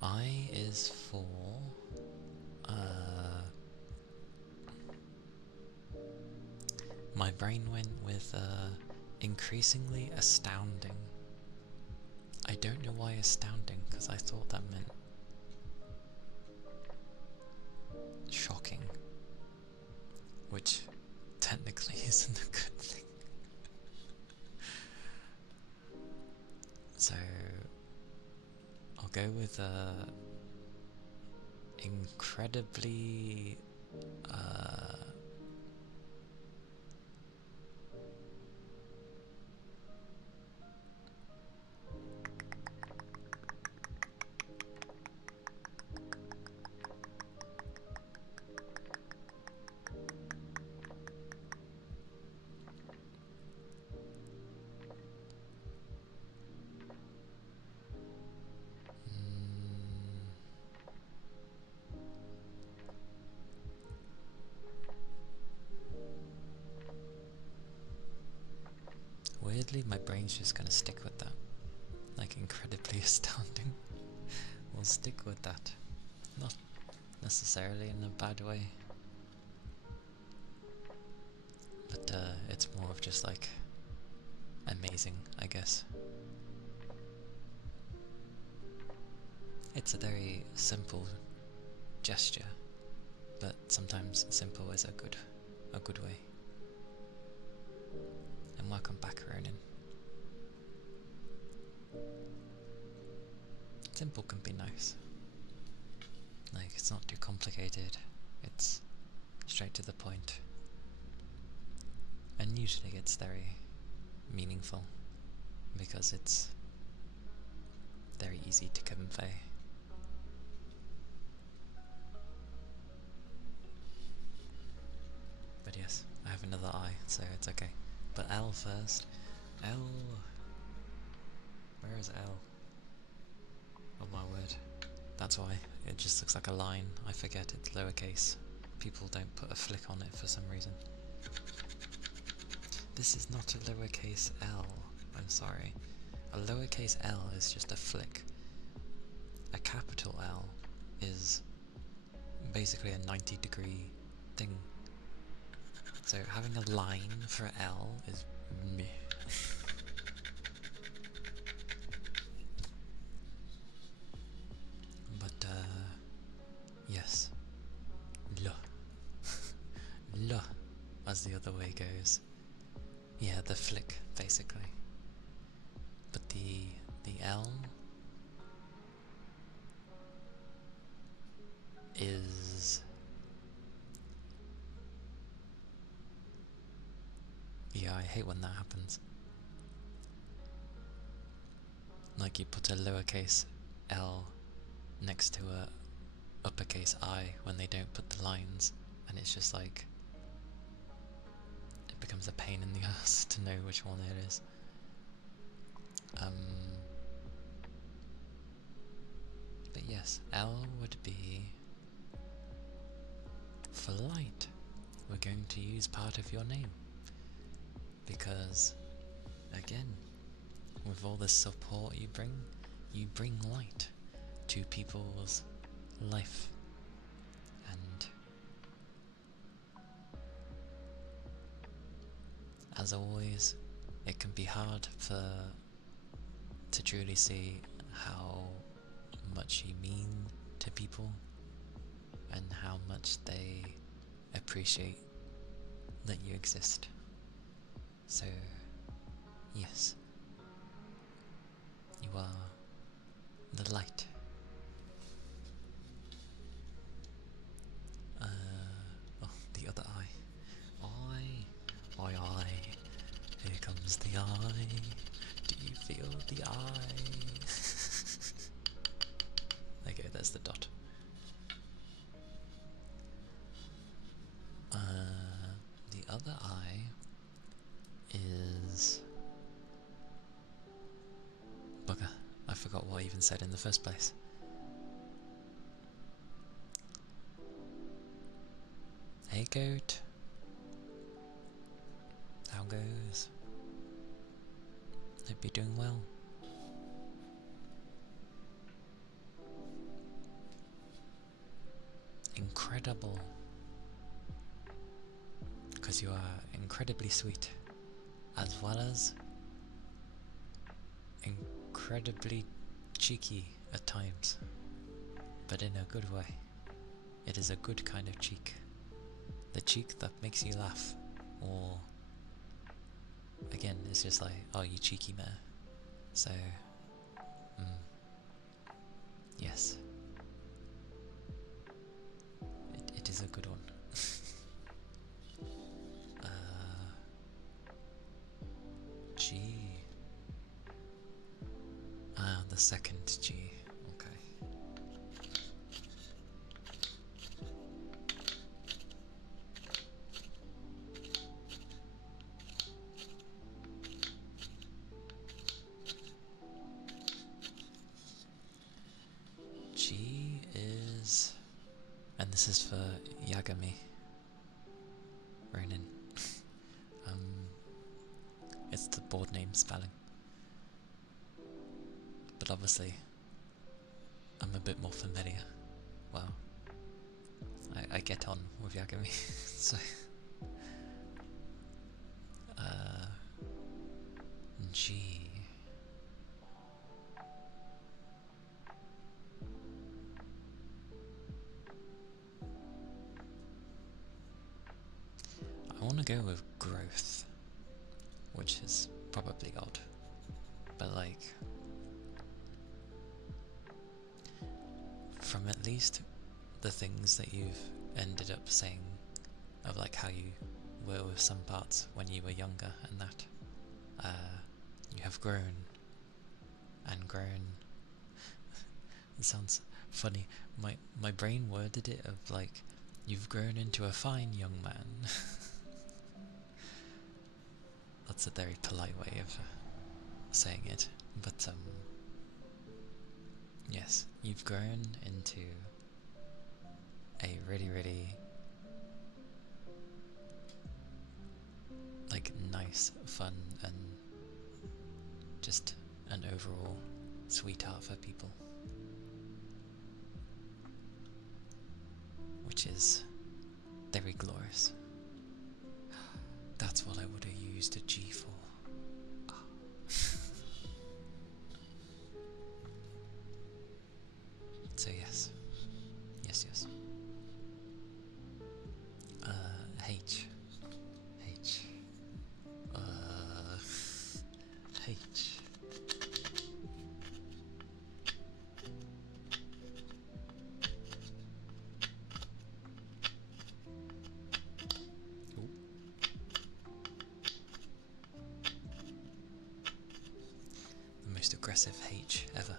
I is for my brain went with increasingly astounding. I don't know why astounding, because I thought that meant shocking, which technically isn't a good thing. So I'll go with incredibly weirdly, my brain's just gonna stick with that. Like, incredibly astounding. We'll stick with that. Not necessarily in a bad way. But it's more of just like amazing, I guess. It's a very simple gesture, but sometimes simple is a good way. And welcome back, Ronin. Simple can be nice. Like, it's not too complicated, it's straight to the point. And usually it's very meaningful, because it's very easy to convey. But yes, I have another I, so it's okay. But L first. L... Where is L? Oh my word. That's why. It just looks like a line. I forget it's lowercase. People don't put a flick on it for some reason. This is not a lowercase L. I'm sorry. A lowercase L is just a flick. A capital L is basically a 90-degree thing. So having a line for L is meh. But yes. L. L, as the other way goes. Yeah, the flick, basically. But the L is... Yeah, I hate when that happens. Like you put a lowercase L next to a uppercase I when they don't put the lines, and it's just like... It becomes a pain in the ass to know which one it is. But yes, L would be for light. We're going to use part of your name. Because, again, with all the support you bring light to people's life. And as always, it can be hard to truly see how much you mean to people and how much they appreciate that you exist. So, yes, you are the light. Oh, the other eye. Eye, here comes the eye. Do you feel the eye? Okay, there's the dot. The other eye is... Bugger, I forgot what I even said in the first place. Hey goat. How goes? Hope you're doing well. Incredible. Because you are incredibly sweet, as well as incredibly cheeky at times, but in a good way. It is a good kind of cheek. The cheek that makes you laugh, or again, it's just like, oh, you cheeky mare. So, yes, it is a good one. G. Ah, the second G. Okay. G is, and this is for Yagami Ronin. It's the board name spelling. But obviously, I'm a bit more familiar. Well, I get on with Yagami, so... G... gonna go with growth, which is probably odd, but like, from at least the things that you've ended up saying of like how you were with some parts when you were younger and that, you have grown and grown. It sounds funny. My brain worded it of like, you've grown into a fine young man. That's a very polite way of saying it, but yes, you've grown into a really like nice, fun, and just an overall sweetheart for people, which is very glorious. That's what I would have used a G for. So yes. Yes. H. H. Ooh. The most aggressive H ever.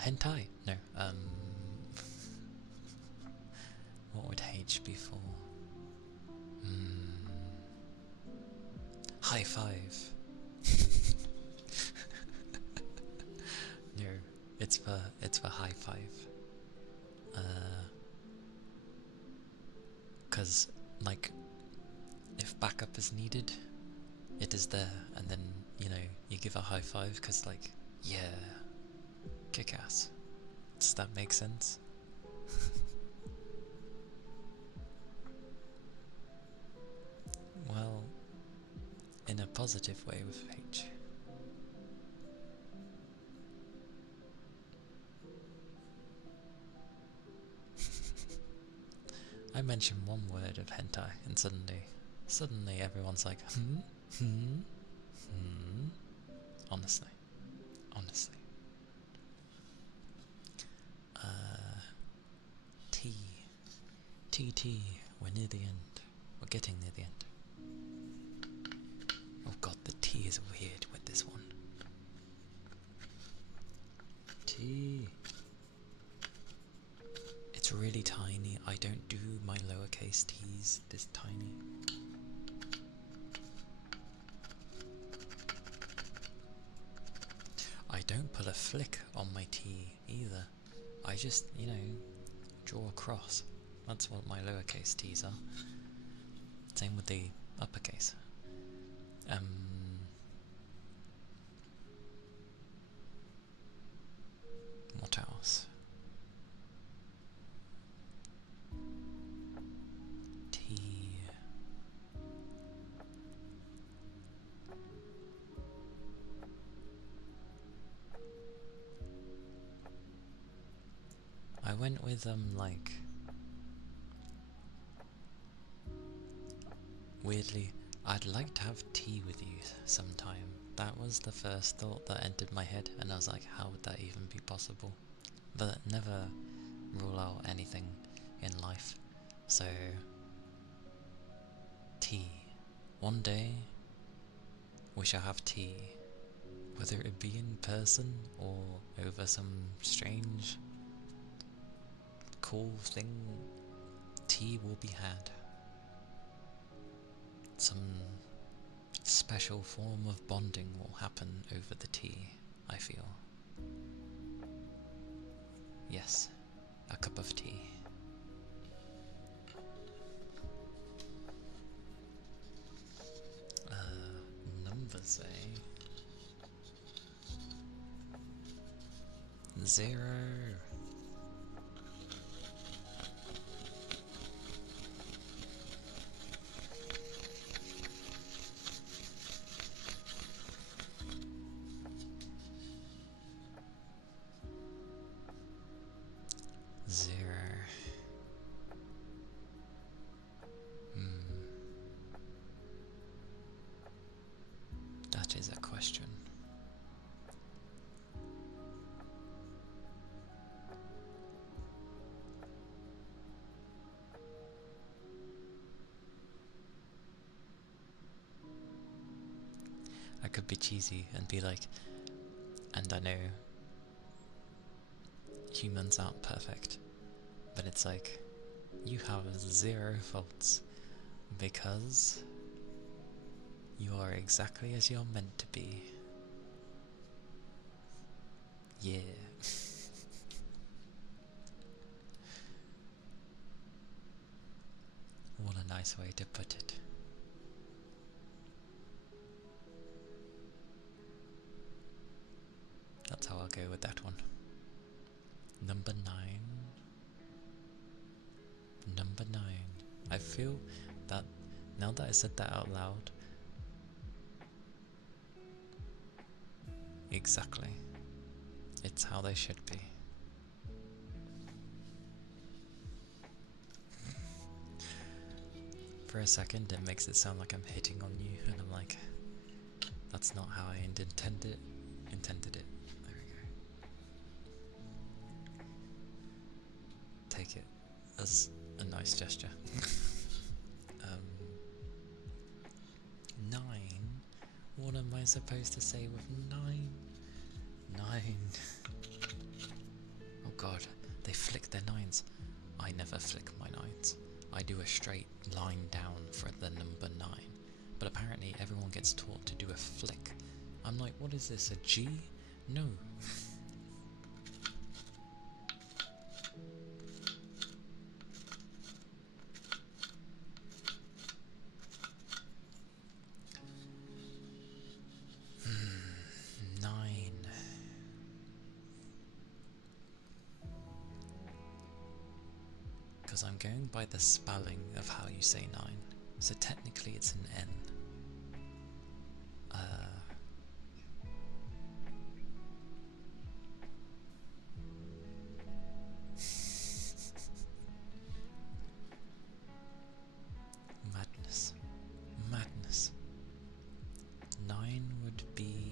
Hentai? No, what would H be for? High five. No, it's for high five. 'Cause like, if backup is needed, it is there, and then you know you give a high five, 'cause like, yeah, kick ass. Does that make sense? Well, in a positive way with H. I mention one word of hentai and suddenly everyone's like, honestly. T, we're near the end. We're getting near the end. Oh god, the T is weird with this one. T. It's really tiny. I don't do my lowercase t's this tiny. I don't put a flick on my T either. I just, you know, draw a cross. That's what my lowercase t's are. Same with the uppercase. What else? T. I went with like, weirdly, I'd like to have tea with you sometime. That was the first thought that entered my head, and I was like, how would that even be possible? But never rule out anything in life. So, tea. One day, we shall have tea. Whether it be in person or over some strange, cool thing, tea will be had. Some special form of bonding will happen over the tea, I feel. Yes, a cup of tea. Numbers, eh? 0. That is a question. I could be cheesy and be like, and I know humans aren't perfect, but it's like, you have 0 faults because you are exactly as you're meant to be. Yeah. What a nice way to put it. That's how I'll go with that one. Number 9. Number 9. I feel that now that I said that out loud, exactly, it's how they should be. For a second it makes it sound like I'm hitting on you, and I'm like, that's not how I intended it. There we go. Take it as a nice gesture. 9. What am I supposed to say with 9? 9. Oh god, they flick their 9s. I never flick my 9s. I do a straight line down for the number 9. But apparently everyone gets taught to do a flick. I'm like, what is this, a G? No. Because I'm going by the spelling of how you say 9. So technically it's an N. Madness. Madness. 9 would be...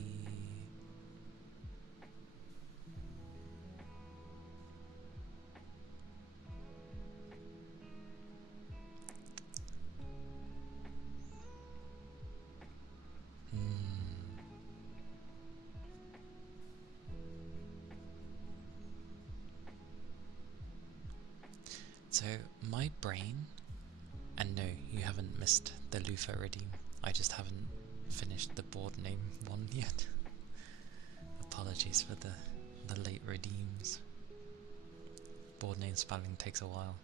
So, my brain, and no, you haven't missed the Lufa Redeem, I just haven't finished the board name one yet. Apologies for the late redeems. Board name spelling takes a while.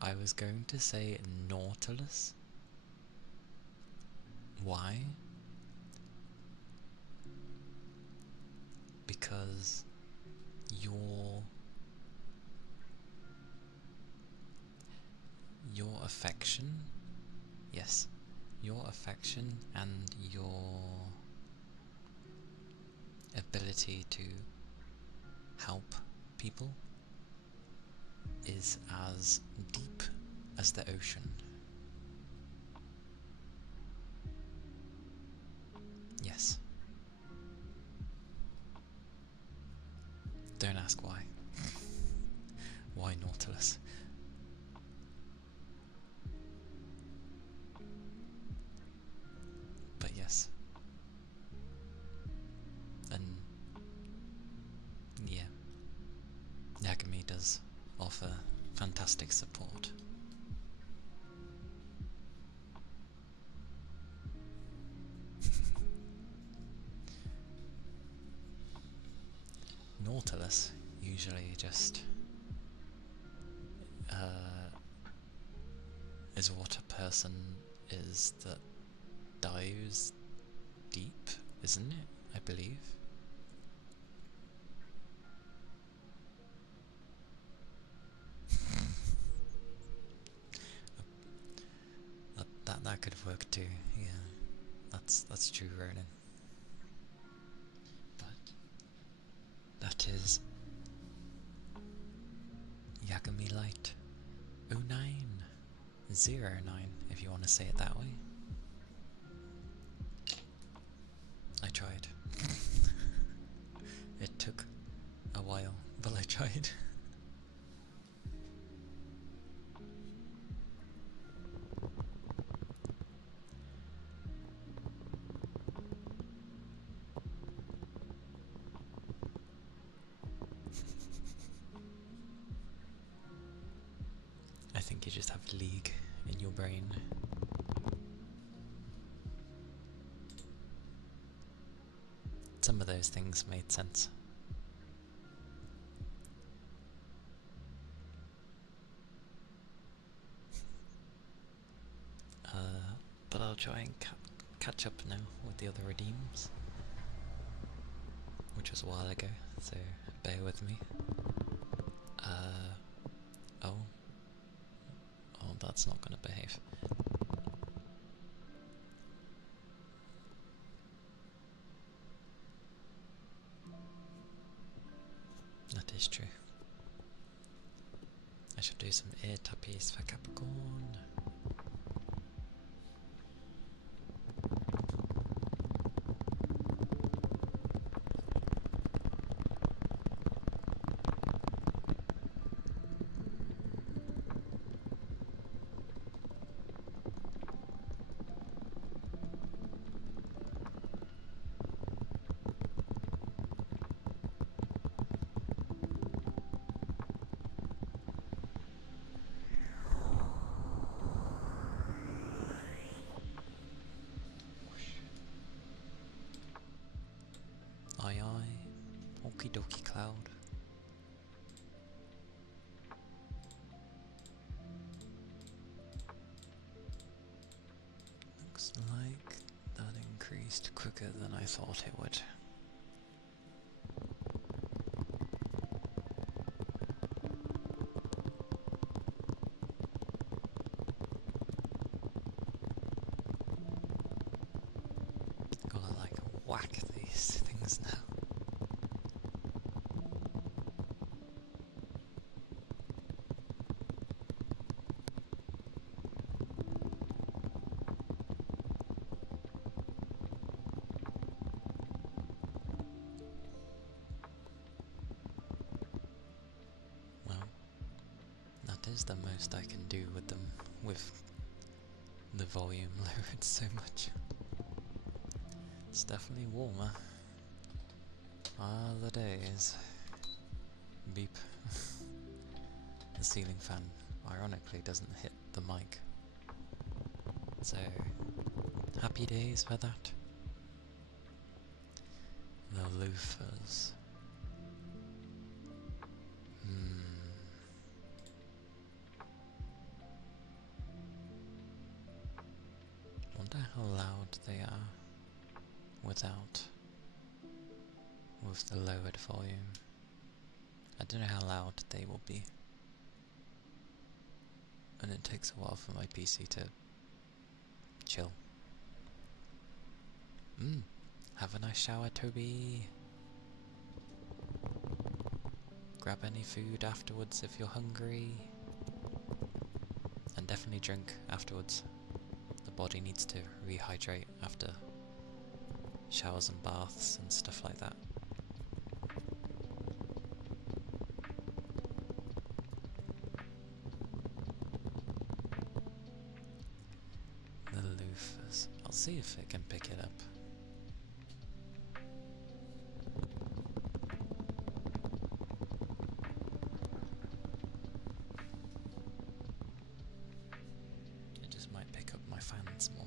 I was going to say Nautilus. Why? Because your affection, yes, your affection and your ability to help people is as deep as the ocean. Yes. Don't ask why. Why Nautilus? But yes. And yeah, Yagami does offer fantastic support. Nautilus usually just is what a person is that dives deep, isn't it? I believe. That could work too. Yeah, that's true, Ronan. But that is Yagami Light 0909, if if you want to say it that way. I tried. It took a while, but I tried. I think you just have league in your brain. Some of those things made sense. But I'll try and catch up now with the other redeems, which was a while ago, so bear with me. Oh, that's not gonna behave. That is true. I should do some ear tappies for Capricorn. Aye aye, okie dokie cloud. Looks like that increased quicker than I thought it would. Gotta like whack these things now. Well, that is the most I can do with them, with the volume lowered so much. It's definitely warmer. Ah, the days. Beep. The ceiling fan, ironically, doesn't hit the mic. So, happy days for that. The loafers. Wonder how loud they are with the lowered volume. I don't know how loud they will be. And it takes a while for my PC to chill. Have a nice shower, Toby. Grab any food afterwards if you're hungry. And definitely drink afterwards. The body needs to rehydrate after showers and baths and stuff like that. The loofers. I'll see if it can pick it up. It just might pick up my fans more.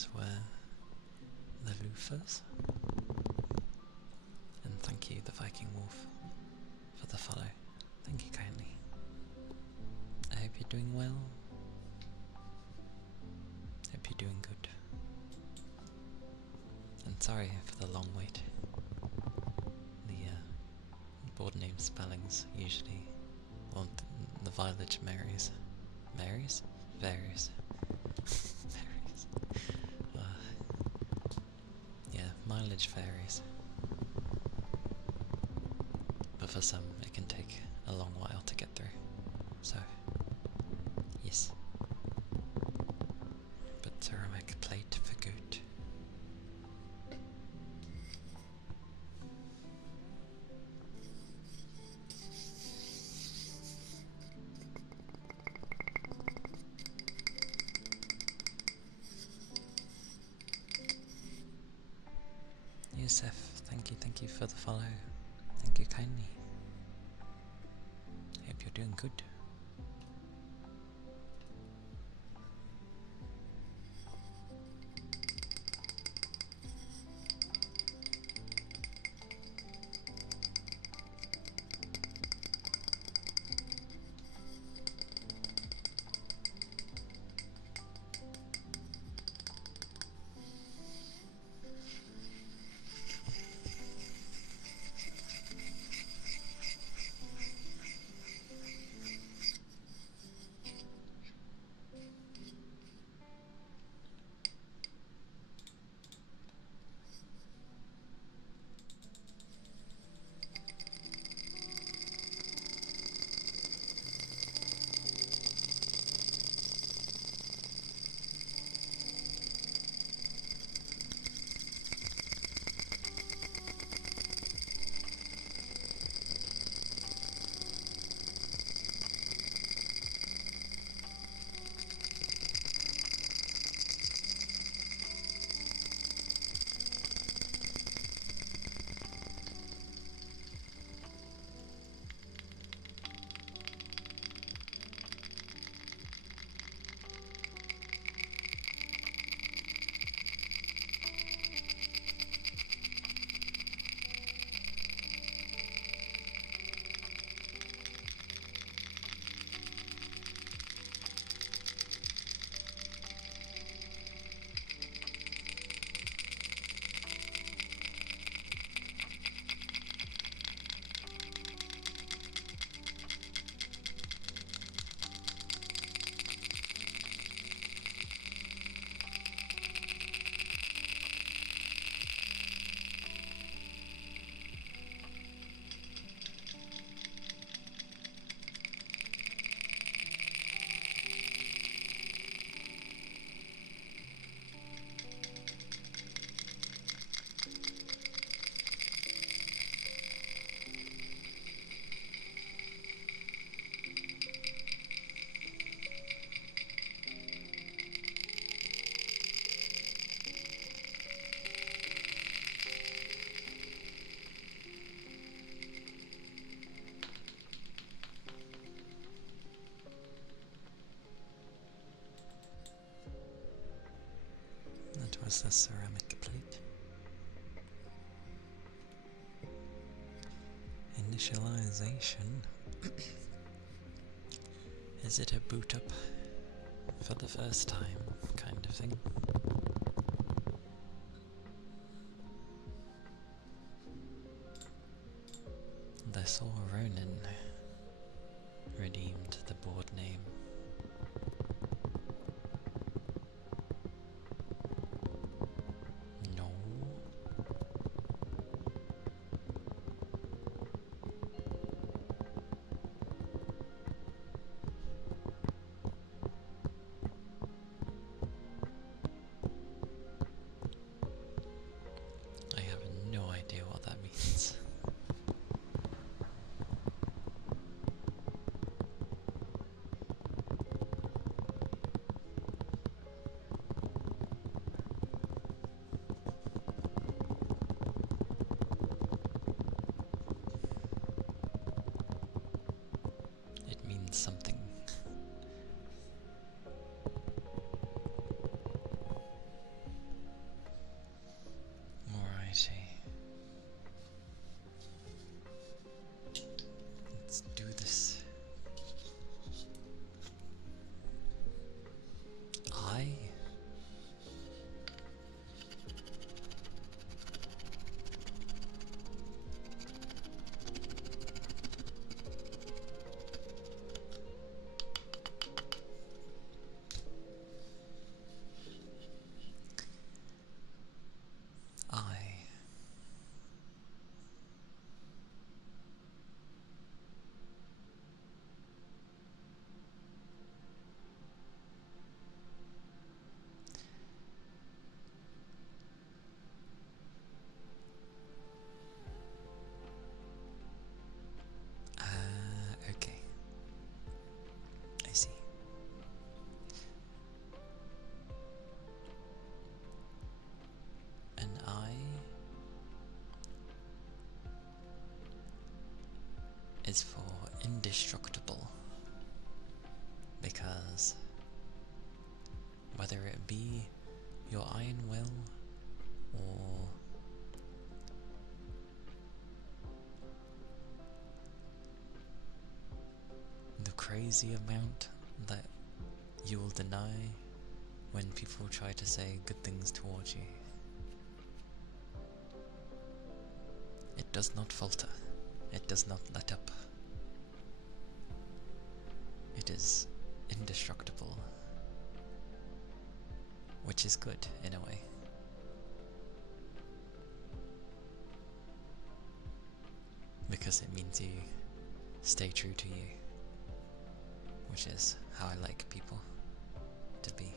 those were the loofers. And thank you, the Viking Wolf, for the follow. Thank you kindly. I hope you're doing well. Hope you're doing good. And sorry for the long wait. The board name spellings usually, well, the mileage varies. Varies? Varies. Varies. Yeah, mileage varies. But for some, it can take a long while to get through. So, yes. But ceramic plate for good. Yusef, thank you for the follow. Thank you kindly. Hope you're doing good. That was the ceramic plate. Initialization. Is it a boot up for the first time kind of thing? And I saw Ronin redeemed the board name. No. I have no idea what that means. It means something. I. Okay. I see. An I is for indestructible, because whether it be your iron will or the crazy amount that you will deny when people try to say good things towards you, it does not falter. It does not let up. It is indestructible, which is good in a way. Because it means you stay true to you, which is how I like people to be.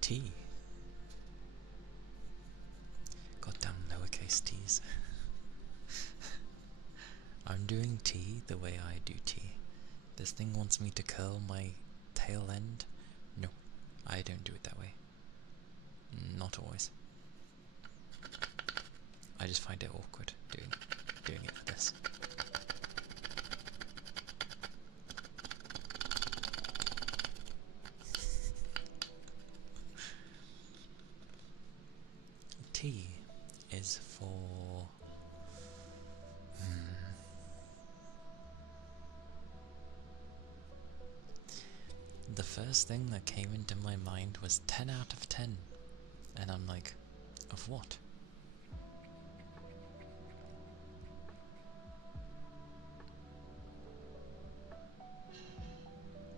T. Goddamn lowercase t's. I'm doing T the way I do T. This thing wants me to curl my tail end. No, I don't do it that way. Not always. I just find it awkward doing it for this. T is for the first thing that came into my mind was 10 out of 10, and I'm like, of what?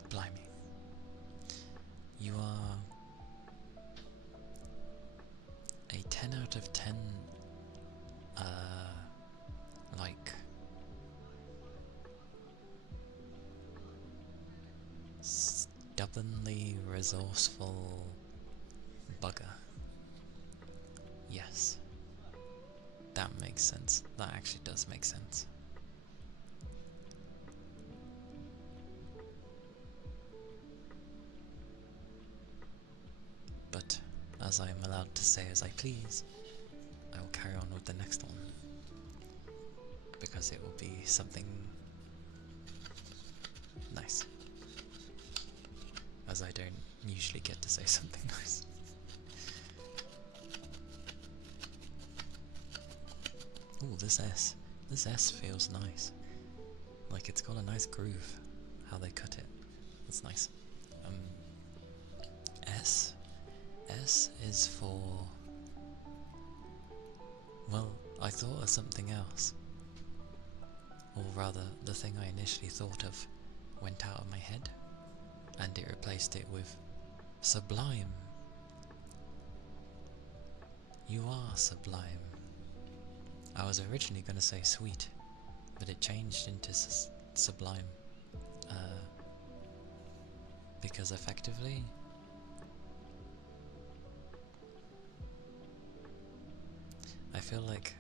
Blimey. You are a 10 out of 10, like, stubbornly resourceful bugger. Yes. That makes sense. That actually does make sense. But, as I am allowed to say as I please, I will carry on with the next one, because it will be something nice, as I don't usually get to say something nice. Ooh, this S feels nice, like it's got a nice groove, how they cut it, that's nice. S is for, well, I thought of something else, or rather the thing I initially thought of went out of my head, and it replaced it with sublime. You are sublime. I was originally going to say sweet, but it changed into sublime, because effectively I feel like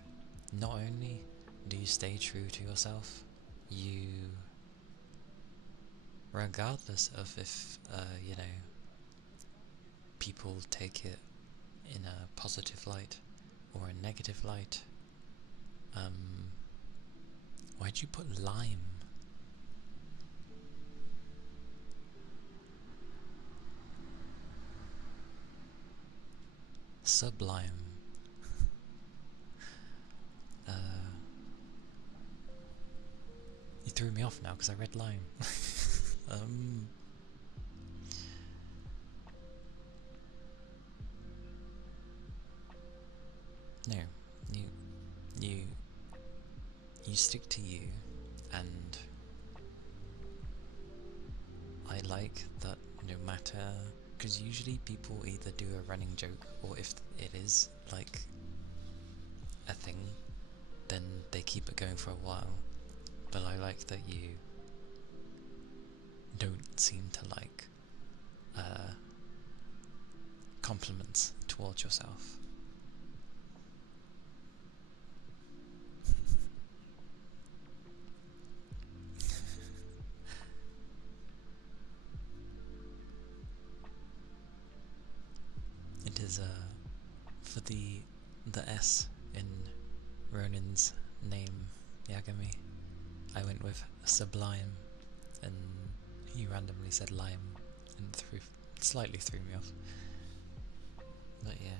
not only do you stay true to yourself, you, regardless of if, you know, people take it in a positive light or a negative light, why'd you put lime? Sublime. You threw me off now because I read lime. No, you stick to you, and I like that no matter, because usually people either do a running joke, or if it is like a thing, then they keep it going for a while. But I like that you don't seem to like compliments towards yourself. It is for the S in Ronin's name, Yagami, I went with sublime, and he randomly said lime, and slightly threw me off. But yeah.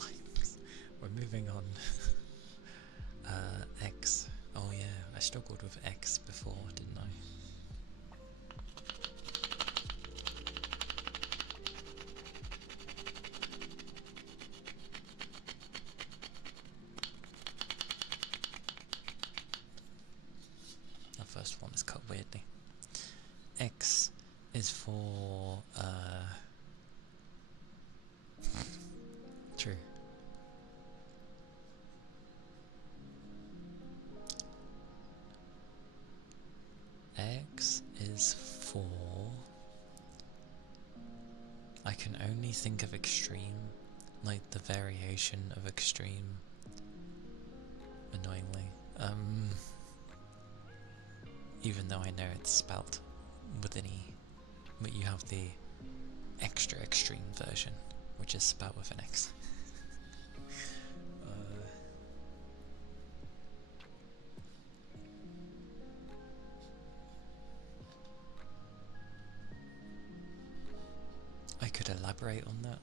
Limes. We're moving on. X. Oh yeah, I struggled with X before, didn't I? The first one is cut weirdly. X is for true. X is for, I can only think of extreme, like the variation of extreme, annoyingly. Even though I know it's spelt with an E, but you have the extra extreme version, which is spelt with an X. I could elaborate on that,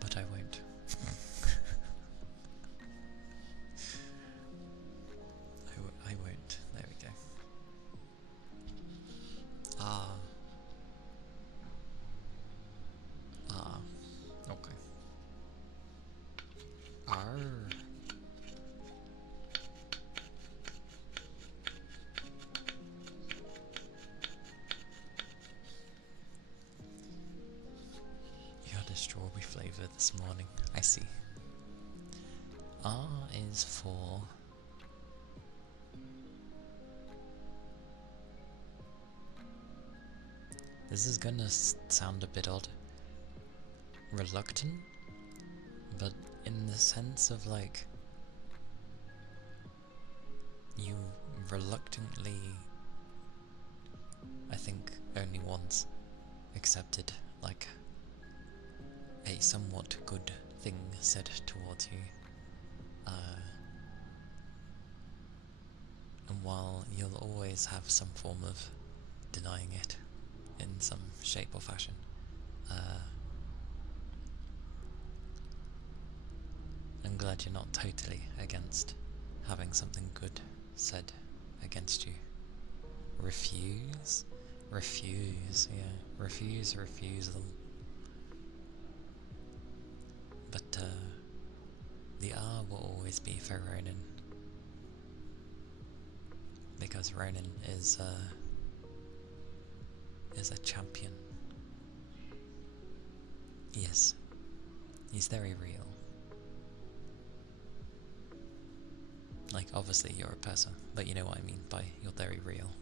but I won't. I won't. There we go. Okay. You had a strawberry flavour this morning. I see. R is for... This is gonna sound a bit odd. Reluctant? But in the sense of like... You reluctantly, I think only once, accepted like a somewhat good thing said towards you. And while you'll always have some form of denying it in some shape or fashion, I'm glad you're not totally against having something good said against you. Refuse? Refuse, yeah. Refuse, refusal. But the R will always be for Ronin. Because Ronin is a champion. Yes. He's very real. Like, obviously you're a person, but you know what I mean by you're very real.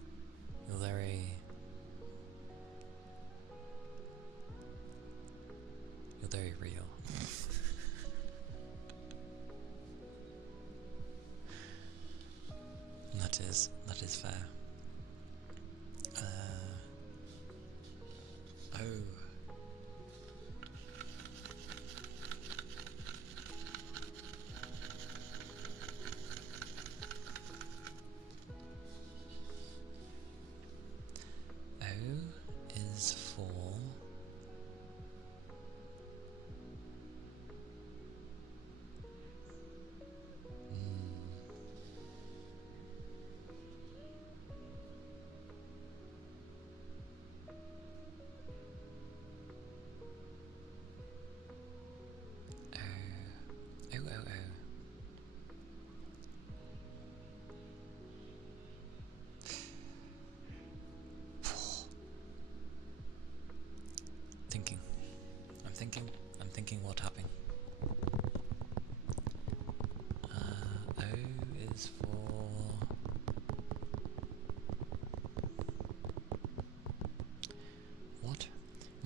You're very real. That is fair. Oh. O is for...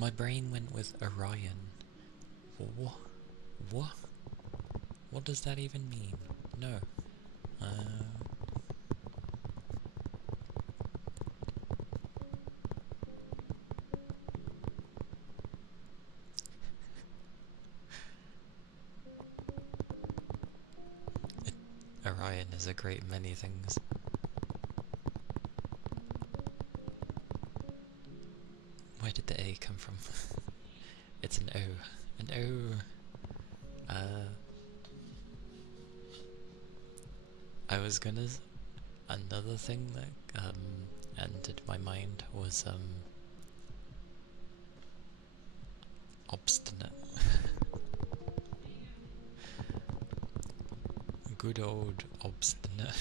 My brain went with Orion. What? What? What does that even mean? No. Orion is a great many things. Where did the A come from? It's an O. An O. I was gonna... Another thing that entered my mind was obstinate. Good old obstinate.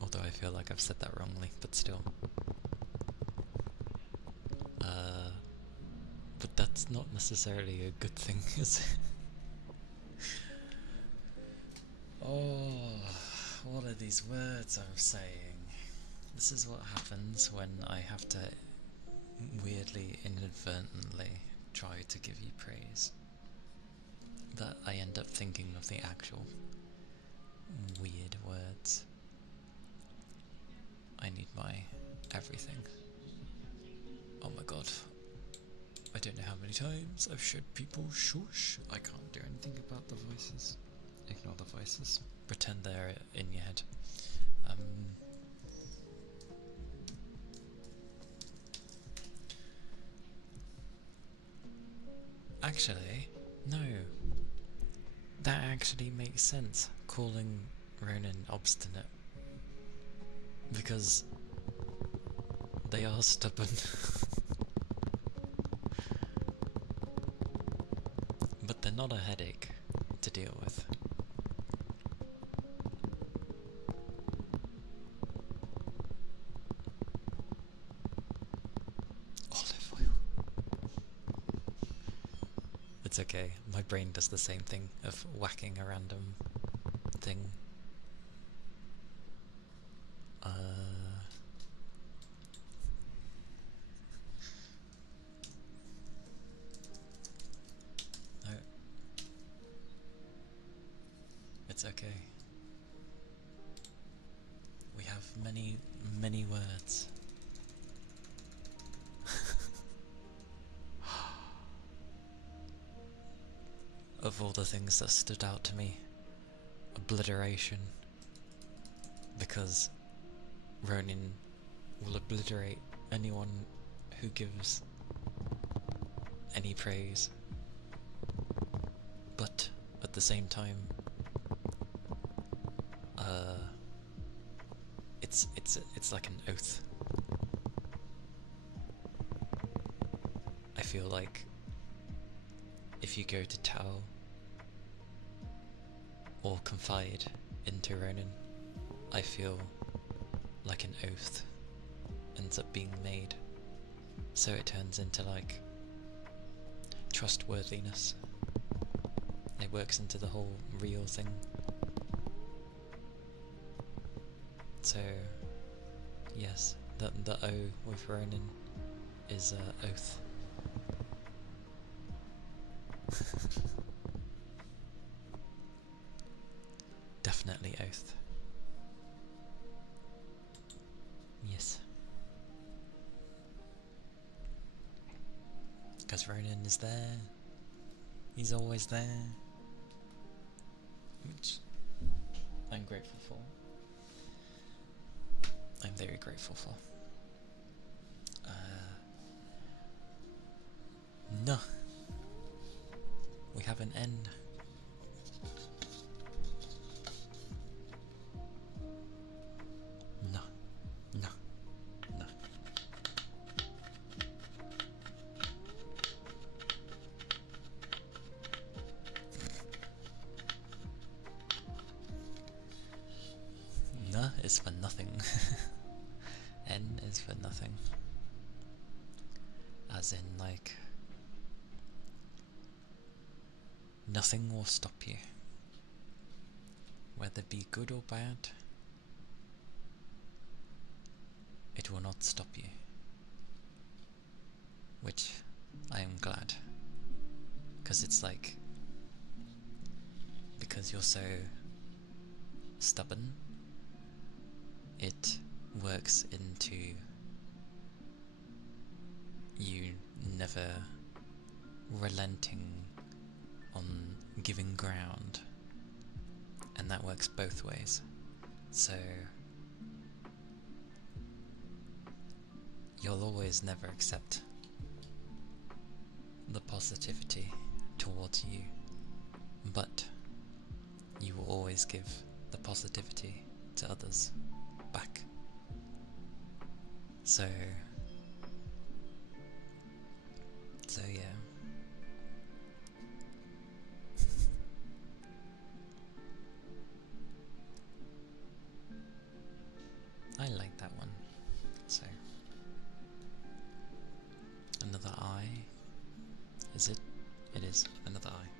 Although I feel like I've said that wrongly, but still. But that's not necessarily a good thing, is it? Oh, what are these words I'm saying? This is what happens when I have to weirdly, inadvertently try to give you praise. That I end up thinking of the actual weird words. I need my everything. Oh my god. I don't know how many times I've showed people shush. I can't do anything about the voices. Ignore the voices. Pretend they're in your head. Actually, no. That actually makes sense, calling Ronin obstinate. Because they are stubborn. But they're not a headache to deal with. Olive oil. It's okay, my brain does the same thing of whacking a random thing. No. It's okay. We have many, many words. Of all the things that stood out to me, obliteration. Because Ronin will obliterate anyone who gives any praise. But at the same time, it's like an oath. I feel like if you go to tell or confide into Ronin, I feel like an oath ends up being made. So it turns into like trustworthiness. It works into the whole real thing. So yes, the O with Ronin is oath. Definitely oath. Yes. Because Ronin is there. He's always there. Which I'm grateful for. I'm very grateful for. No. We have an N. No. No. No. No is for nothing. N is for nothing. As in, like, nothing will stop you. Whether be good or bad, it will not stop you. which I am glad, because it's like, because you're so stubborn, it works into you never relenting on giving ground, and that works both ways. So you'll always never accept the positivity towards you, but you will always give the positivity to others back. So yeah. I like that one. So another eye. Is it? It is another eye.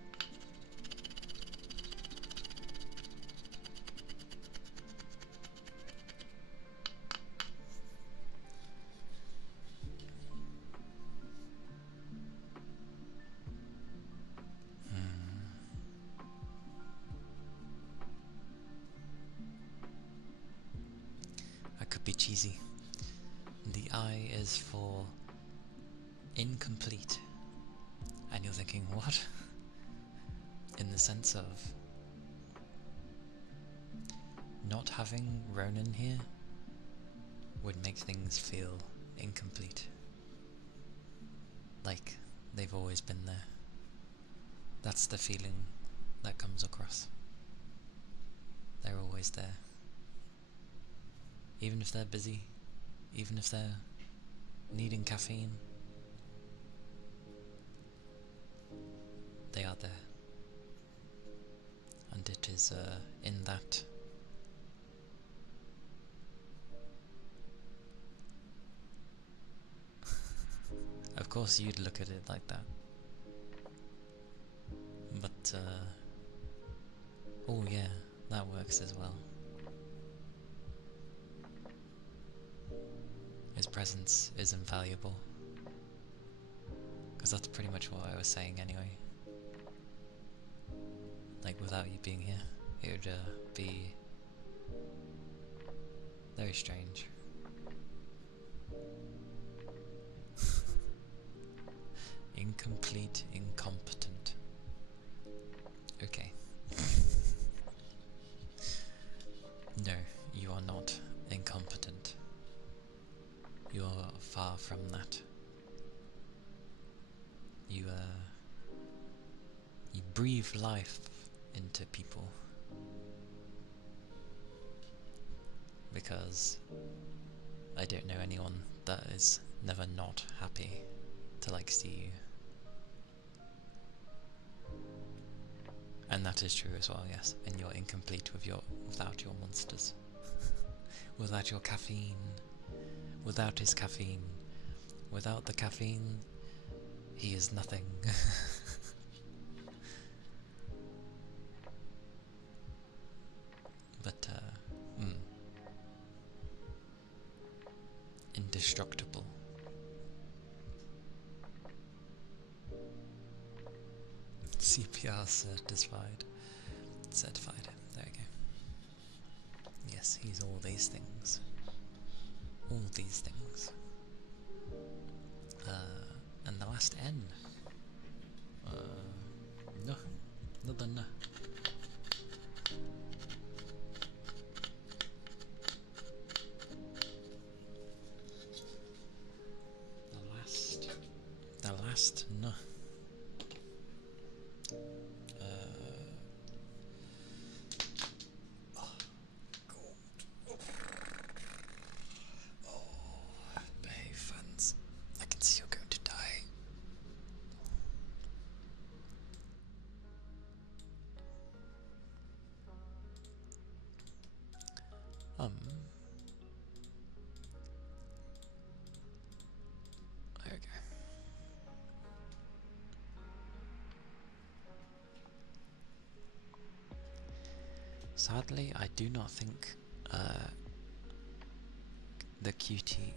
I could be cheesy. The I is for incomplete. And you're thinking, what? In the sense of not having Ronan here would make things feel incomplete. Like they've always been there. That's the feeling that comes across. They're always there. Even if they're busy, even if they're needing caffeine, they are there. And it is in that of course you'd look at it like that. But oh yeah, that works as well. His presence is invaluable. Because that's pretty much what I was saying anyway. Like, without you being here, it would be very strange. Incomplete, incompetent. Okay. No, you are not incompetent. You are far from that. You breathe life into people. Because I don't know anyone that is never not happy to see you. And that is true as well, yes. And you're incomplete without your monsters. Without your caffeine. Without his caffeine. Without the caffeine, he is nothing. But, indestructible. CPR certified. There we go. Yes, he's all these things. All these things. And the last N. No. Another N. The last N. There we go. Sadly, I do not think the QT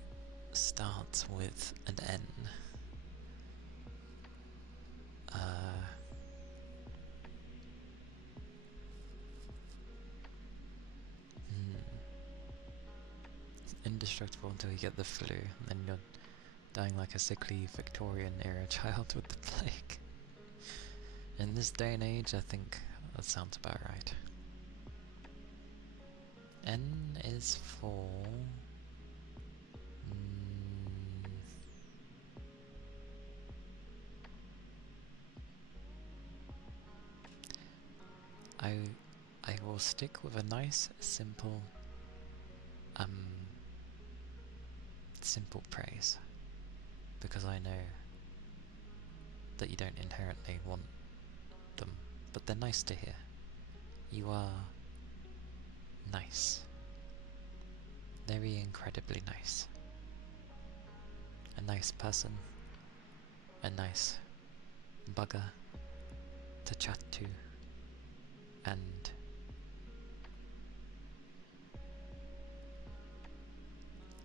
starts with an N. indestructible until you get the flu, and then you're dying like a sickly Victorian-era child with the plague. In this day and age, I think that sounds about right. N is for... I will stick with a nice, simple praise, because I know that you don't inherently want them, but they're nice to hear. You are nice. Very incredibly nice. A nice person. A nice bugger to chat to. And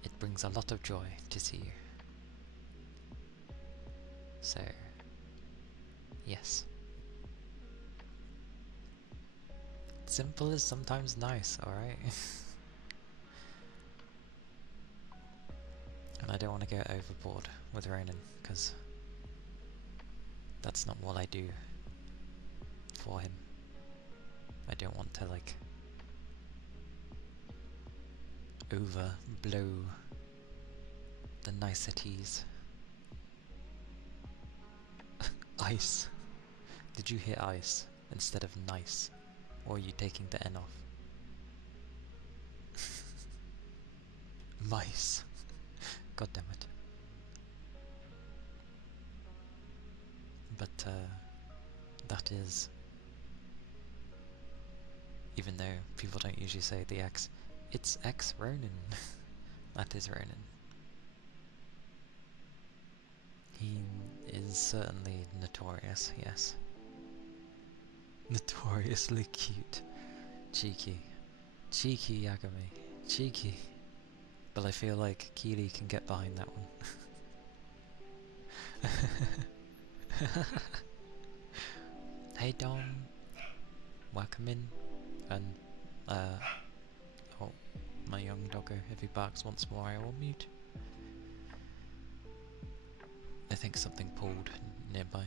it brings a lot of joy to see you. So, yes. Simple is sometimes nice, alright? And I don't want to go overboard with Ronan, because that's not what I do for him. I don't want to, like, overblow the niceties. Ice. Did you hear ice instead of nice? Or are you taking the N off? Mice. God damn it. But that is, even though people don't usually say the X, it's X Ronin. That is Ronin. He is certainly notorious, yes. Notoriously cute. Cheeky. Cheeky Yagami. Cheeky. But I feel like Keely can get behind that one. Hey Dom. Welcome in. And, oh, my young doggo, if he barks once more I will mute. I think something pulled nearby.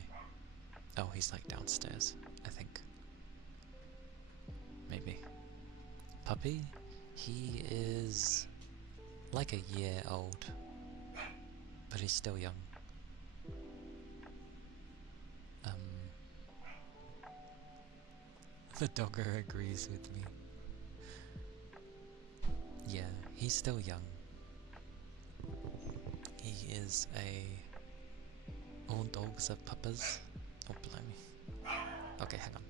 Oh, he's like downstairs, I think. Maybe. Puppy? He is like a year old, but he's still young. The doggo agrees with me. Yeah, he's still young. He is all dogs are puppas. Oh, blimey. Okay, hang on.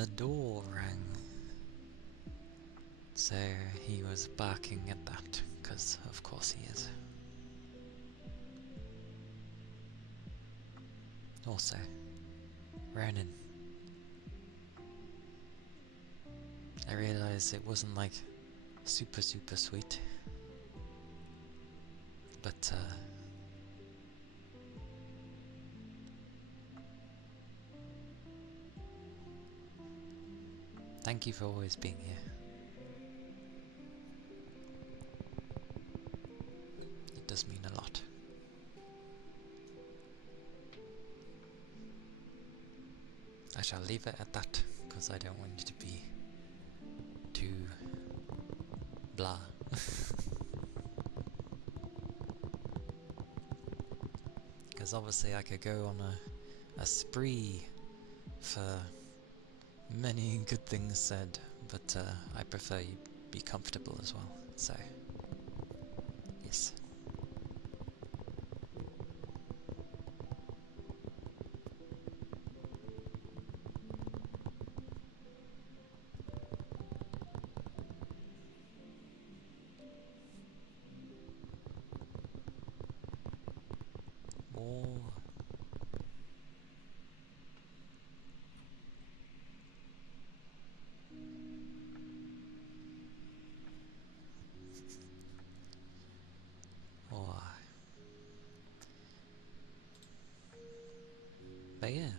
the door rang. So he was barking at that, because of course he is. Also, Ronan. I realised it wasn't like super sweet, but thank you for always being here. It does mean a lot. I shall leave it at that, because I don't want you to be too blah. Because obviously I could go on a spree for many good things said, but I prefer you be comfortable as well, so yes. More. Oh. But yeah,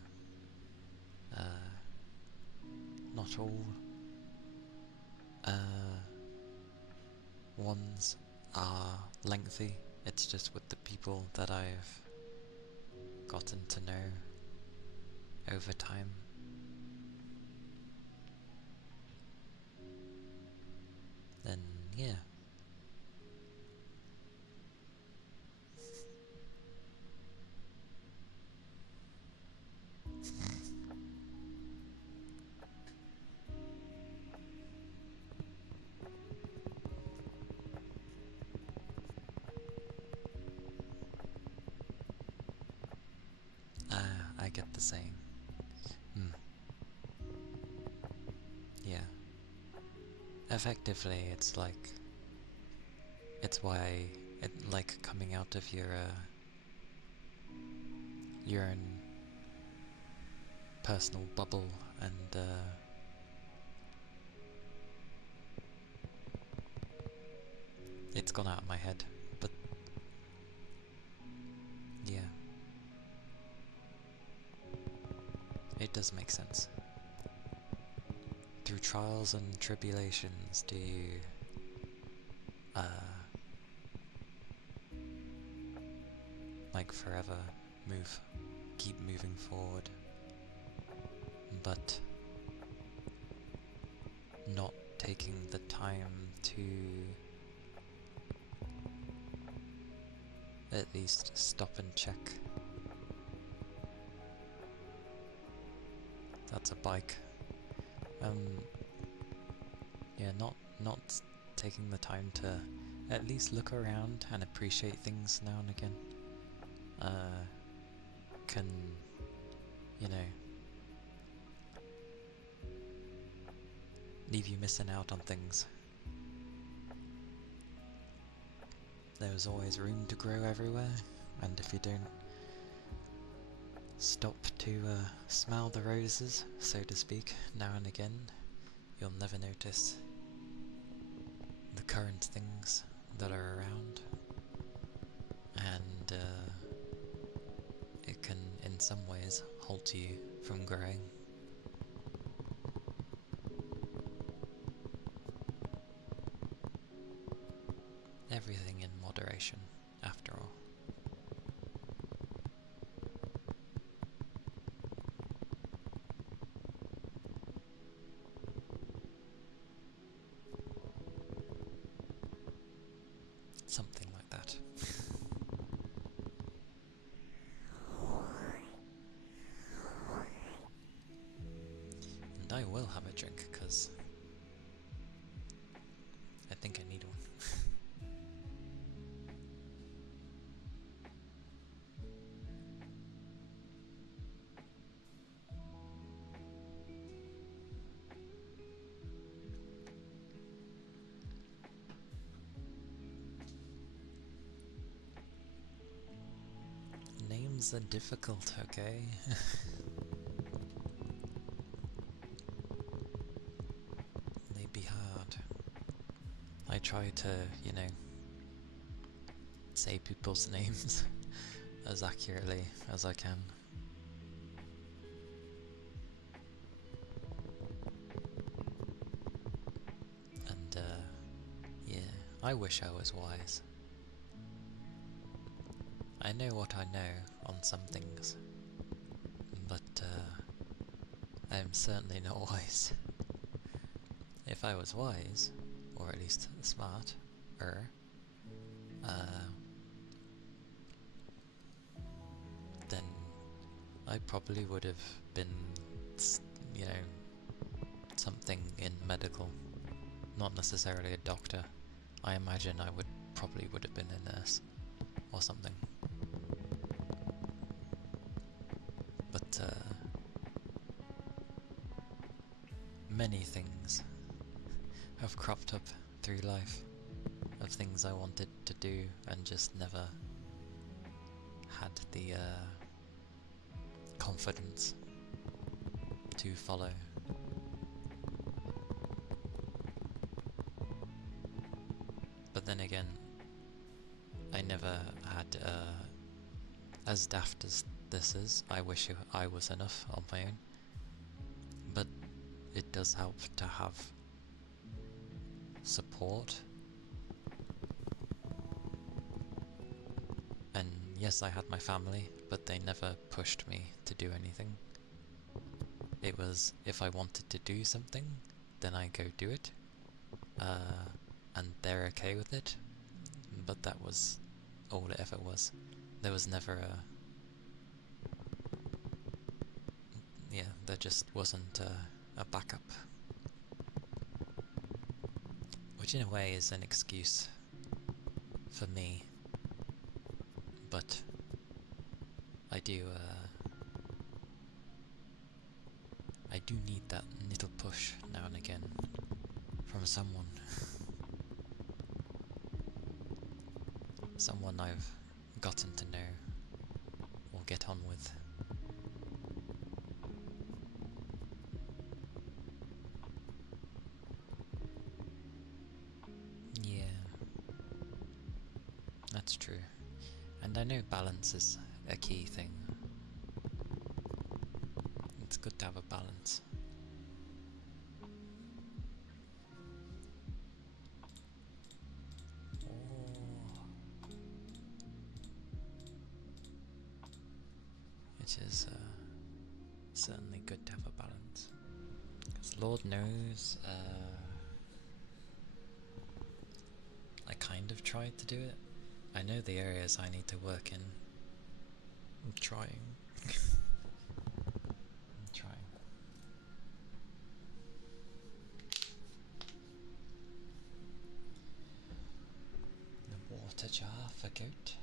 not all ones are lengthy. It's just with the people that I've gotten to know over time. Then yeah. I get the saying. Yeah. Effectively, it's like, it's why it like coming out of your own personal bubble and it's gone out of my head, but yeah, it does make sense. Through trials and tribulations do you like forever keep moving forward, but not taking the time to at least stop and check. That's a bike. Yeah, not taking the time to at least look around and appreciate things now and again can, you know, leave you missing out on things. There's always room to grow everywhere, and if you don't stop to smell the roses, so to speak, now and again, you'll never notice the current things that are around, and it can in some ways halt you from growing. Everything in moderation, after all. Something like that. And I will have a drink, because I think I need one. Games are difficult, okay? They be hard. I try to, you know, say people's names as accurately as I can. And, yeah, I wish I was wise. I know what I know on some things, but I am certainly not wise. If I was wise, or at least smart, then I probably would have been, you know, something in medical. Not necessarily a doctor. I imagine I probably would have been a nurse or something. But many things have cropped up through life of things I wanted to do and just never had the confidence to follow. But then again, I never had, as daft as this is, I wish I was enough on my own. But it does help to have support. And yes, I had my family, but they never pushed me to do anything. It was, if I wanted to do something, then I go do it. And they're okay with it. But that was all it ever was. There was never there just wasn't a backup. Which in a way is an excuse for me. But I do need that little push now and again from someone. Someone I've gotten to know or get on with. Yeah, that's true. And I know balance is a key thing. It's good to have a balance. It is certainly good to have a balance. Because Lord knows, I kind of tried to do it. I know the areas I need to work in. I'm trying. I'm trying. The water jar for goat.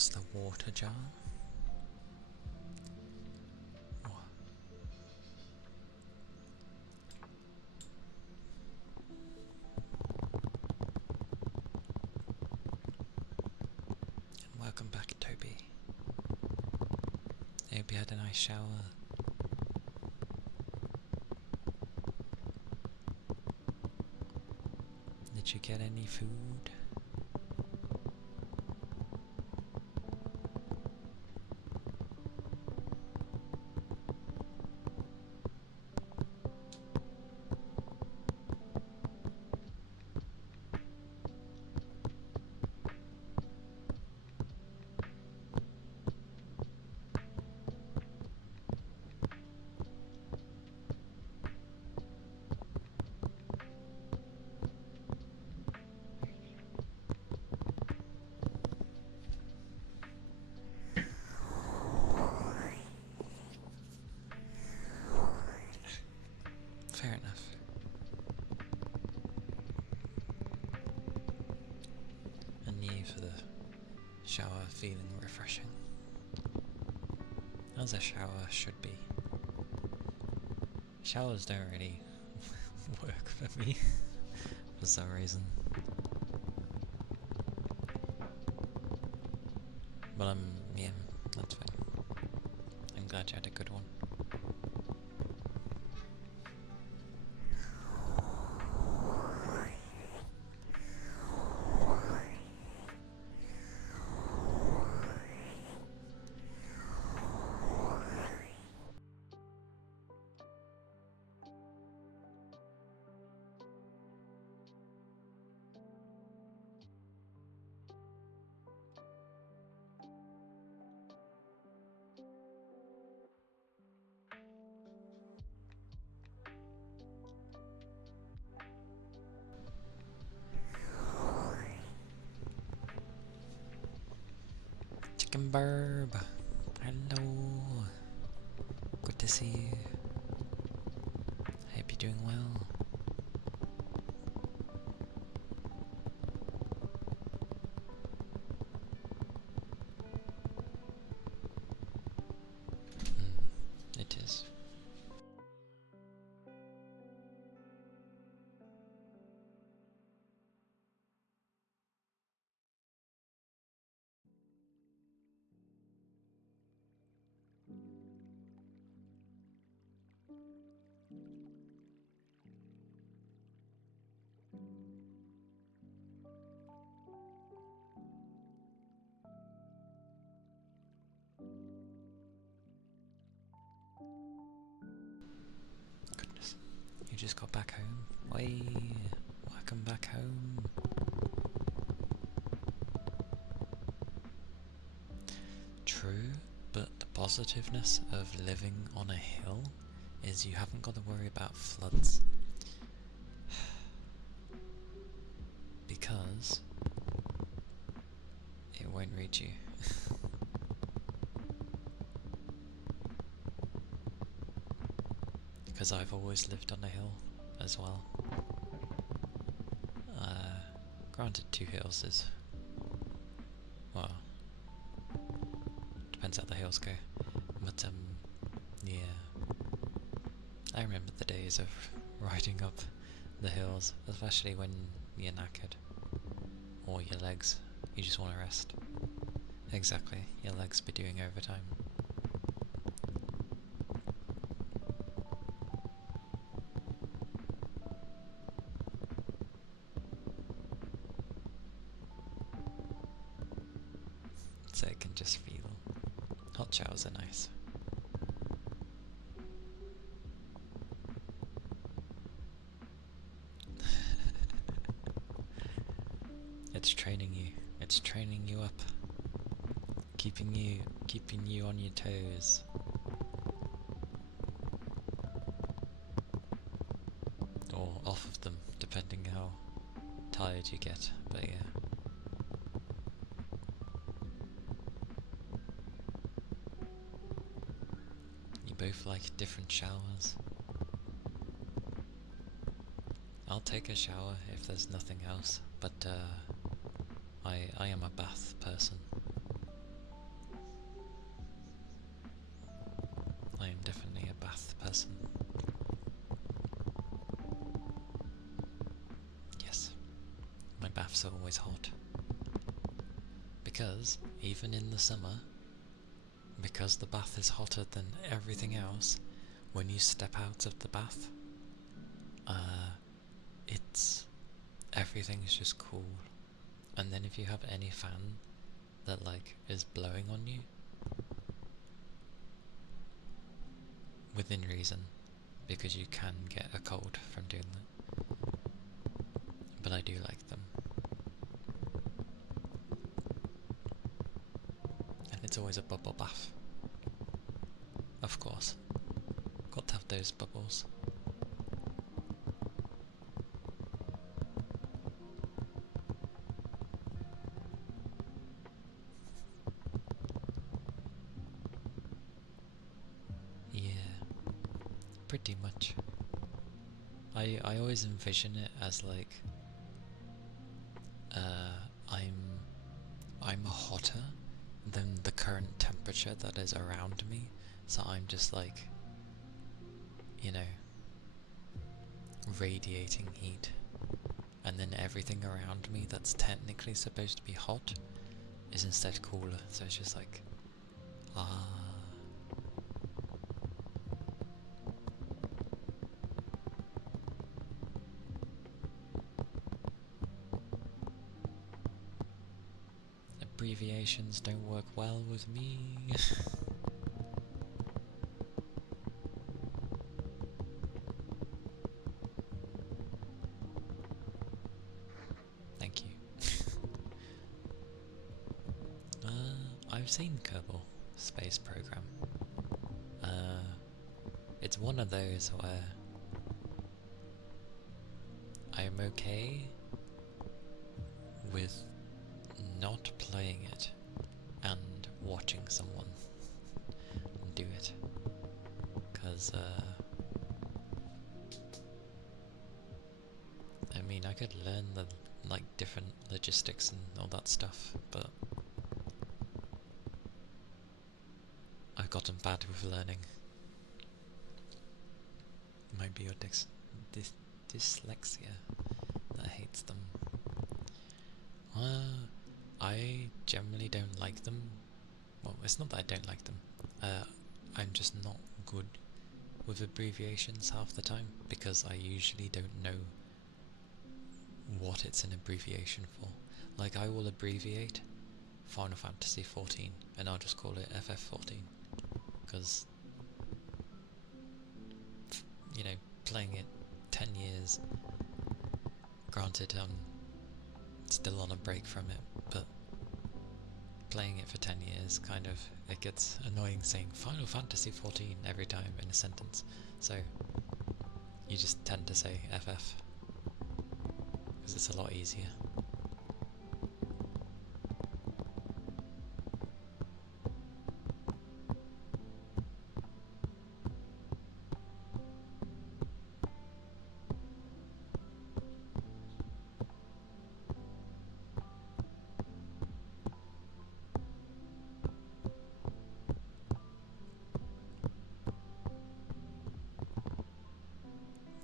was the water jar. Oh. And welcome back, Toby. I hope you had a nice shower. Did you get any food? Fair enough. And you for the shower feeling refreshing. As a shower should be. Showers don't really work for me for some reason. But yeah, that's fine. I'm glad you had a good one. Chicken Burb, hello. Good to see you. Hope you're doing well. It is. Goodness. You just got back home? Way, welcome back home. True, but the positiveness of living on a hill is you haven't got to worry about floods. Because it won't reach you. Because I've always lived on a hill as well. Granted, 2 hills is, well, depends how the hills go. But yeah, I remember the days of riding up the hills, especially when you're knackered or your legs, you just want to rest. Exactly, your legs be doing overtime. So it can just feel. Hot showers are nice. It's training you. It's training you up. Keeping you on your toes. Or off of them, depending how tired you get, but yeah. You both like different showers. I'll take a shower if there's nothing else, but I am a bath person. bath person. Yes, my baths are always hot. Because, even in the summer, because the bath is hotter than everything else, when you step out of the bath, everything's just cool. And then if you have any fan that like is blowing on you, within reason, because you can get a cold from doing that. But I do like them. And it's always a bubble bath. Of course. Got to have those bubbles. Yeah, pretty much. I always envision it as like I'm hotter than the current temperature that is around me, so I'm just like, you know, radiating heat, and then everything around me that's technically supposed to be hot is instead cooler, so it's just like, ah. Abbreviations don't work well with me. Thank you. I've seen Kerbal Space Program. It's one of those where I'm okay with not playing it and watching someone do it, because I mean, I could learn the like different logistics and all that stuff, but I've gotten bad with learning. Might be your dyslexia that hates them. I generally don't like them. Well, it's not that I don't like them. I'm just not good with abbreviations half the time, because I usually don't know what it's an abbreviation for. Like, I will abbreviate Final Fantasy 14 and I'll just call it FF14, because, you know, playing it 10 years, granted I'm still on a break from it, but playing it for 10 years, kind of, it gets annoying saying Final Fantasy 14 every time in a sentence, so you just tend to say FF, because it's a lot easier.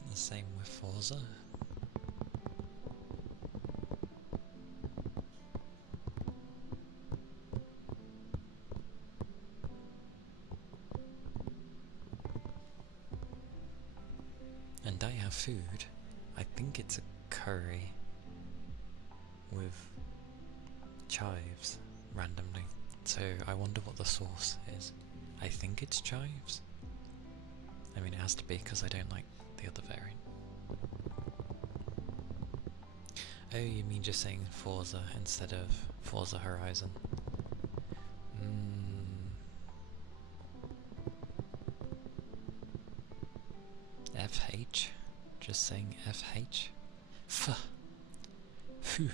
The same with Forza. And I have food. I think it's a curry with chives randomly. So I wonder what the sauce is. I think it's chives. I mean, it has to be, because I don't like the other variant. Oh, you mean just saying Forza instead of Forza Horizon? FH? Just saying FH? F. Phew.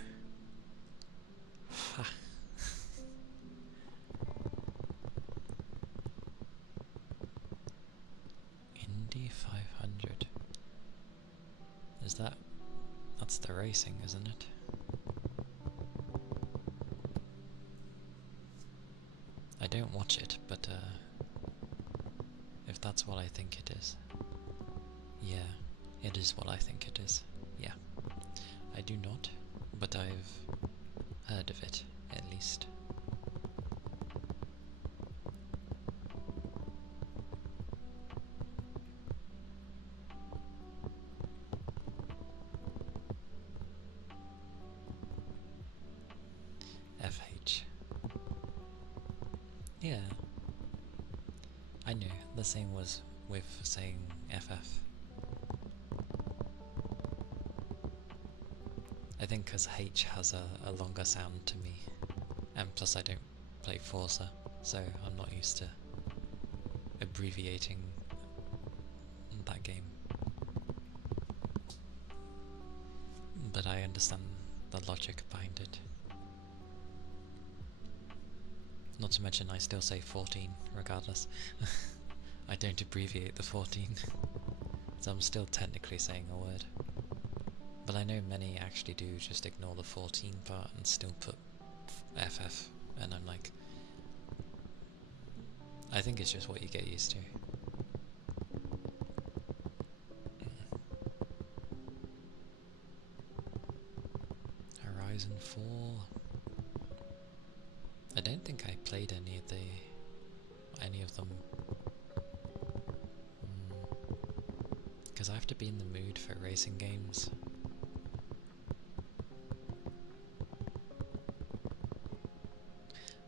Fa. Indy 500. Is that... That's the racing, isn't it? I don't watch it, but if That's what I think it is. Yeah, it is what I think it is. Yeah. I do not, but I've heard of it, at least. FH. Yeah. I knew. The same was with saying FF. I think because H has a longer sound to me. And plus I don't play Forza, so I'm not used to abbreviating that game. But I understand the logic behind it. Not to mention I still say 14 regardless. I don't abbreviate the 14, so I'm still technically saying a word. But I know many actually do just ignore the 14 part and still put FF, and I'm like, I think it's just what you get used to. Horizon 4. I don't think I played any of them. Because I have to be in the mood for racing games.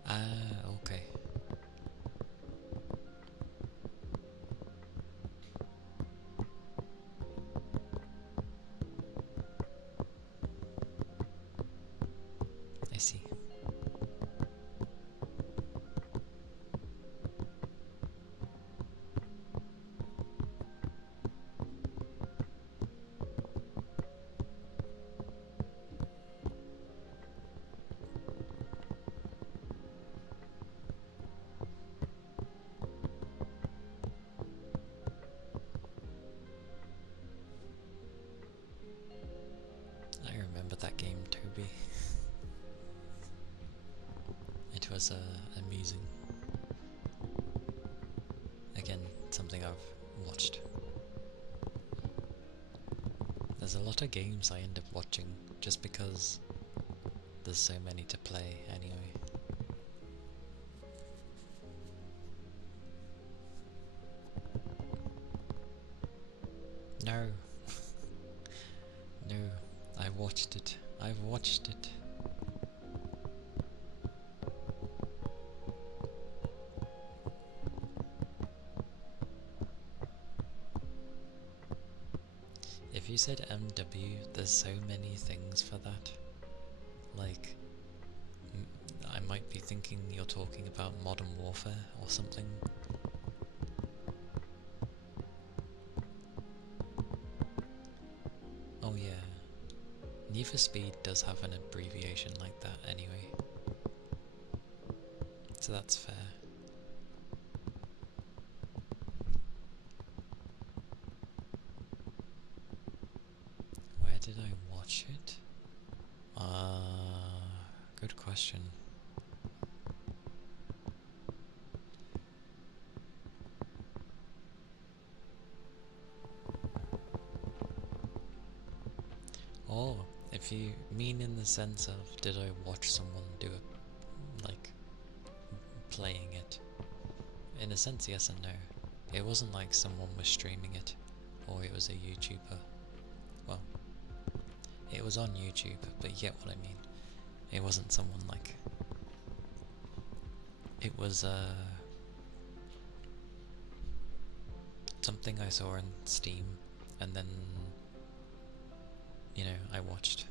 Ah, okay. I see. I remember that game, Toby. It was amusing. Again, something I've watched. There's a lot of games I end up watching just because there's so many to play anyway. No. No, I watched it. I've watched it. If you said MW, there's so many things for that. Like, I might be thinking you're talking about Modern Warfare or something. Oh yeah, Need for Speed does have an abbreviation like that anyway. So that's fair. Where did I watch it? Good question. Oh, if you mean in the sense of did I watch someone do it, like playing it? In a sense, yes and no. It wasn't like someone was streaming it, or it was a YouTuber. Well, it was on YouTube, but you get what I mean. It wasn't someone like... It was something I saw on Steam, and then, you know, I watched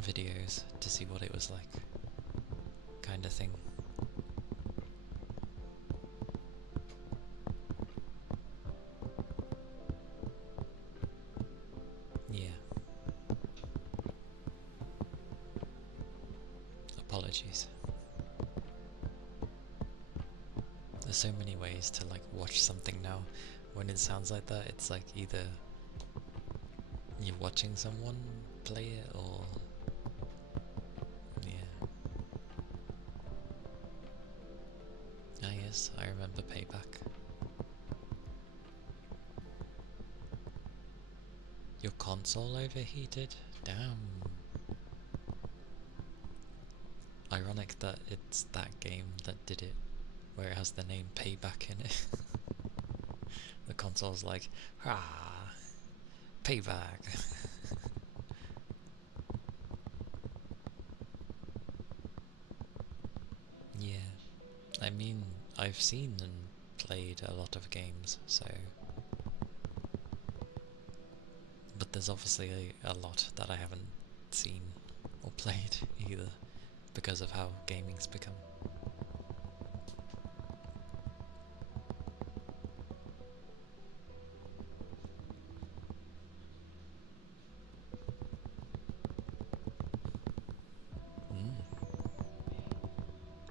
videos to see what it was like, kind of thing. Yeah. Apologies. There's so many ways to like watch something now. When it sounds like that, it's like either you're watching someone play it or... yeah. Ah yes, I remember Payback. console overheated? Damn. Ironic that it's that game that did it, where it has the name Payback in it. The console's like, ah, payback. Yeah, I mean, I've seen and played a lot of games, so... But there's obviously a lot that I haven't seen or played either, because of how gaming's become.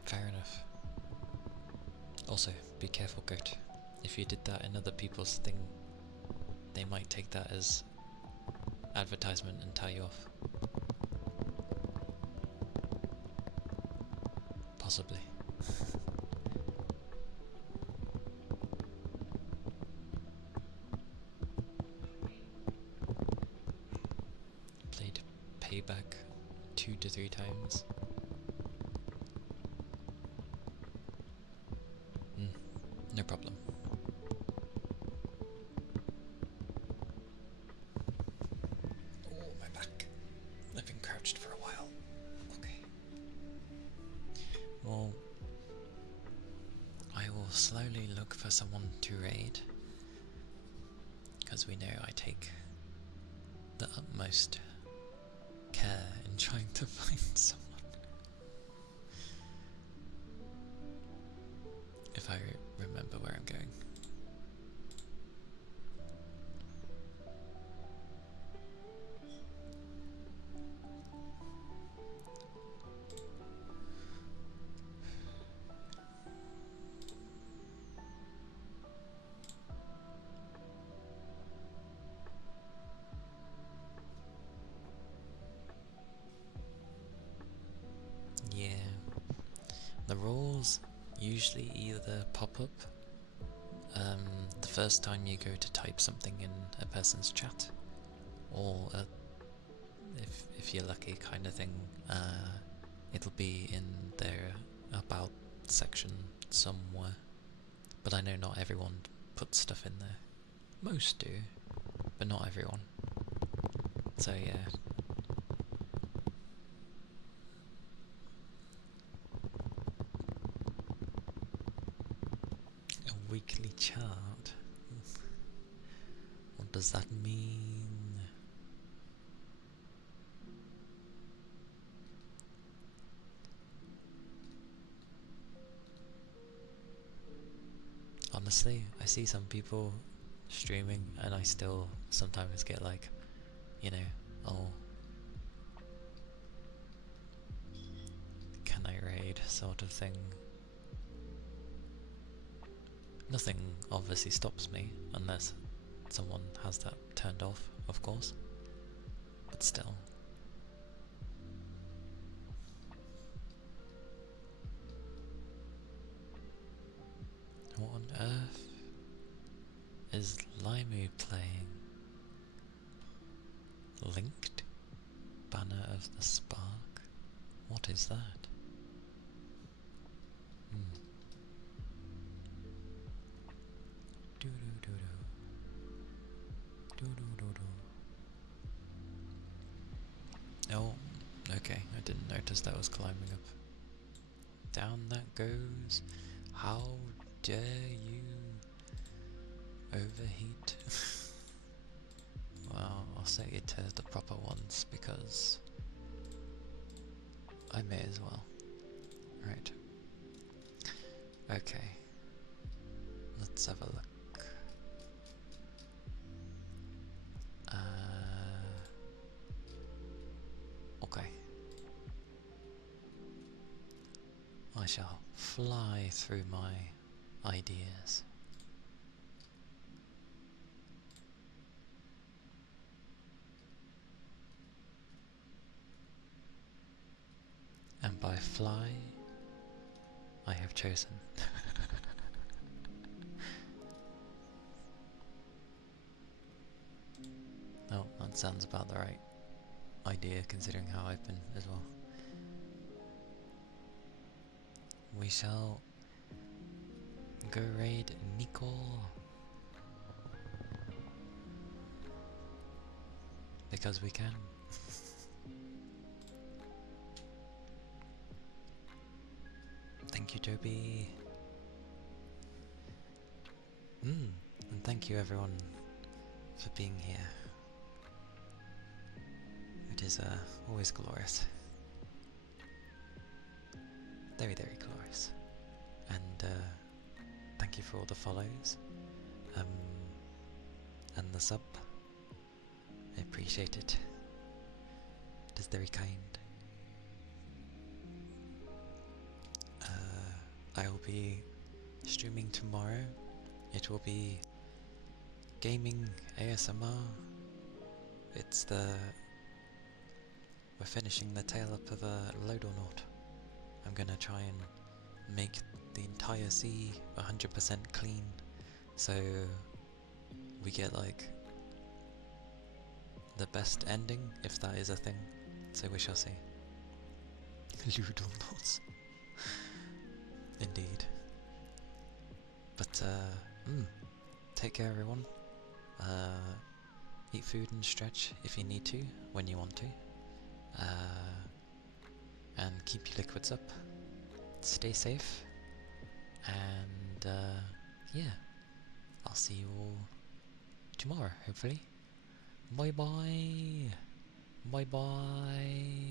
Fair enough. Also, be careful, Goat. If you did that in other people's thing, they might take that as advertisement and tie you off. Possibly. Played Payback 2 to 3 times. No problem. Oh, my back. I've been crouched for a while. Okay. Well, I will slowly look for someone to raid, because we know I take the utmost care in trying to find someone. If I remember where I'm going. Yeah. The rules usually either pop up the first time you go to type something in a person's chat, or if you're lucky kind of thing, it'll be in their about section somewhere. But I know not everyone puts stuff in there. Most do, but not everyone. So yeah. A weekly chart? What does that mean? Honestly, I see some people streaming and I still sometimes get like, you know, oh, can I raid sort of thing. Nothing obviously stops me, unless someone has that turned off, of course, but still. What on earth is Limu playing? Linked? Banner of the Spark? What is that? Do do do do. Do do do do. Oh, okay, I didn't notice that was climbing up. Down that goes. How dare you overheat? Well, I'll set you to the proper ones because I may as well. Right. Okay. Let's have a look. Okay. I shall fly through my ideas. And by fly, I have chosen. Oh, That sounds about the right idea considering how I've been as well. We shall go raid Nico. Because we can. Thank you, Toby. And thank you everyone for being here. It is always glorious. Very, very glorious. And thank you for all the follows. And the sub. I appreciate it. It is very kind. I will be streaming tomorrow. It will be gaming ASMR. We're finishing the tail up of a Lodonaut. I'm gonna try and make the entire sea 100% clean, so we get like the best ending, if that is a thing. So we shall see. Ludonauts. Indeed. But take care everyone. Eat food and stretch if you need to, when you want to. And keep your liquids up. Stay safe. And yeah. I'll see you all tomorrow, hopefully. Bye bye. Bye bye.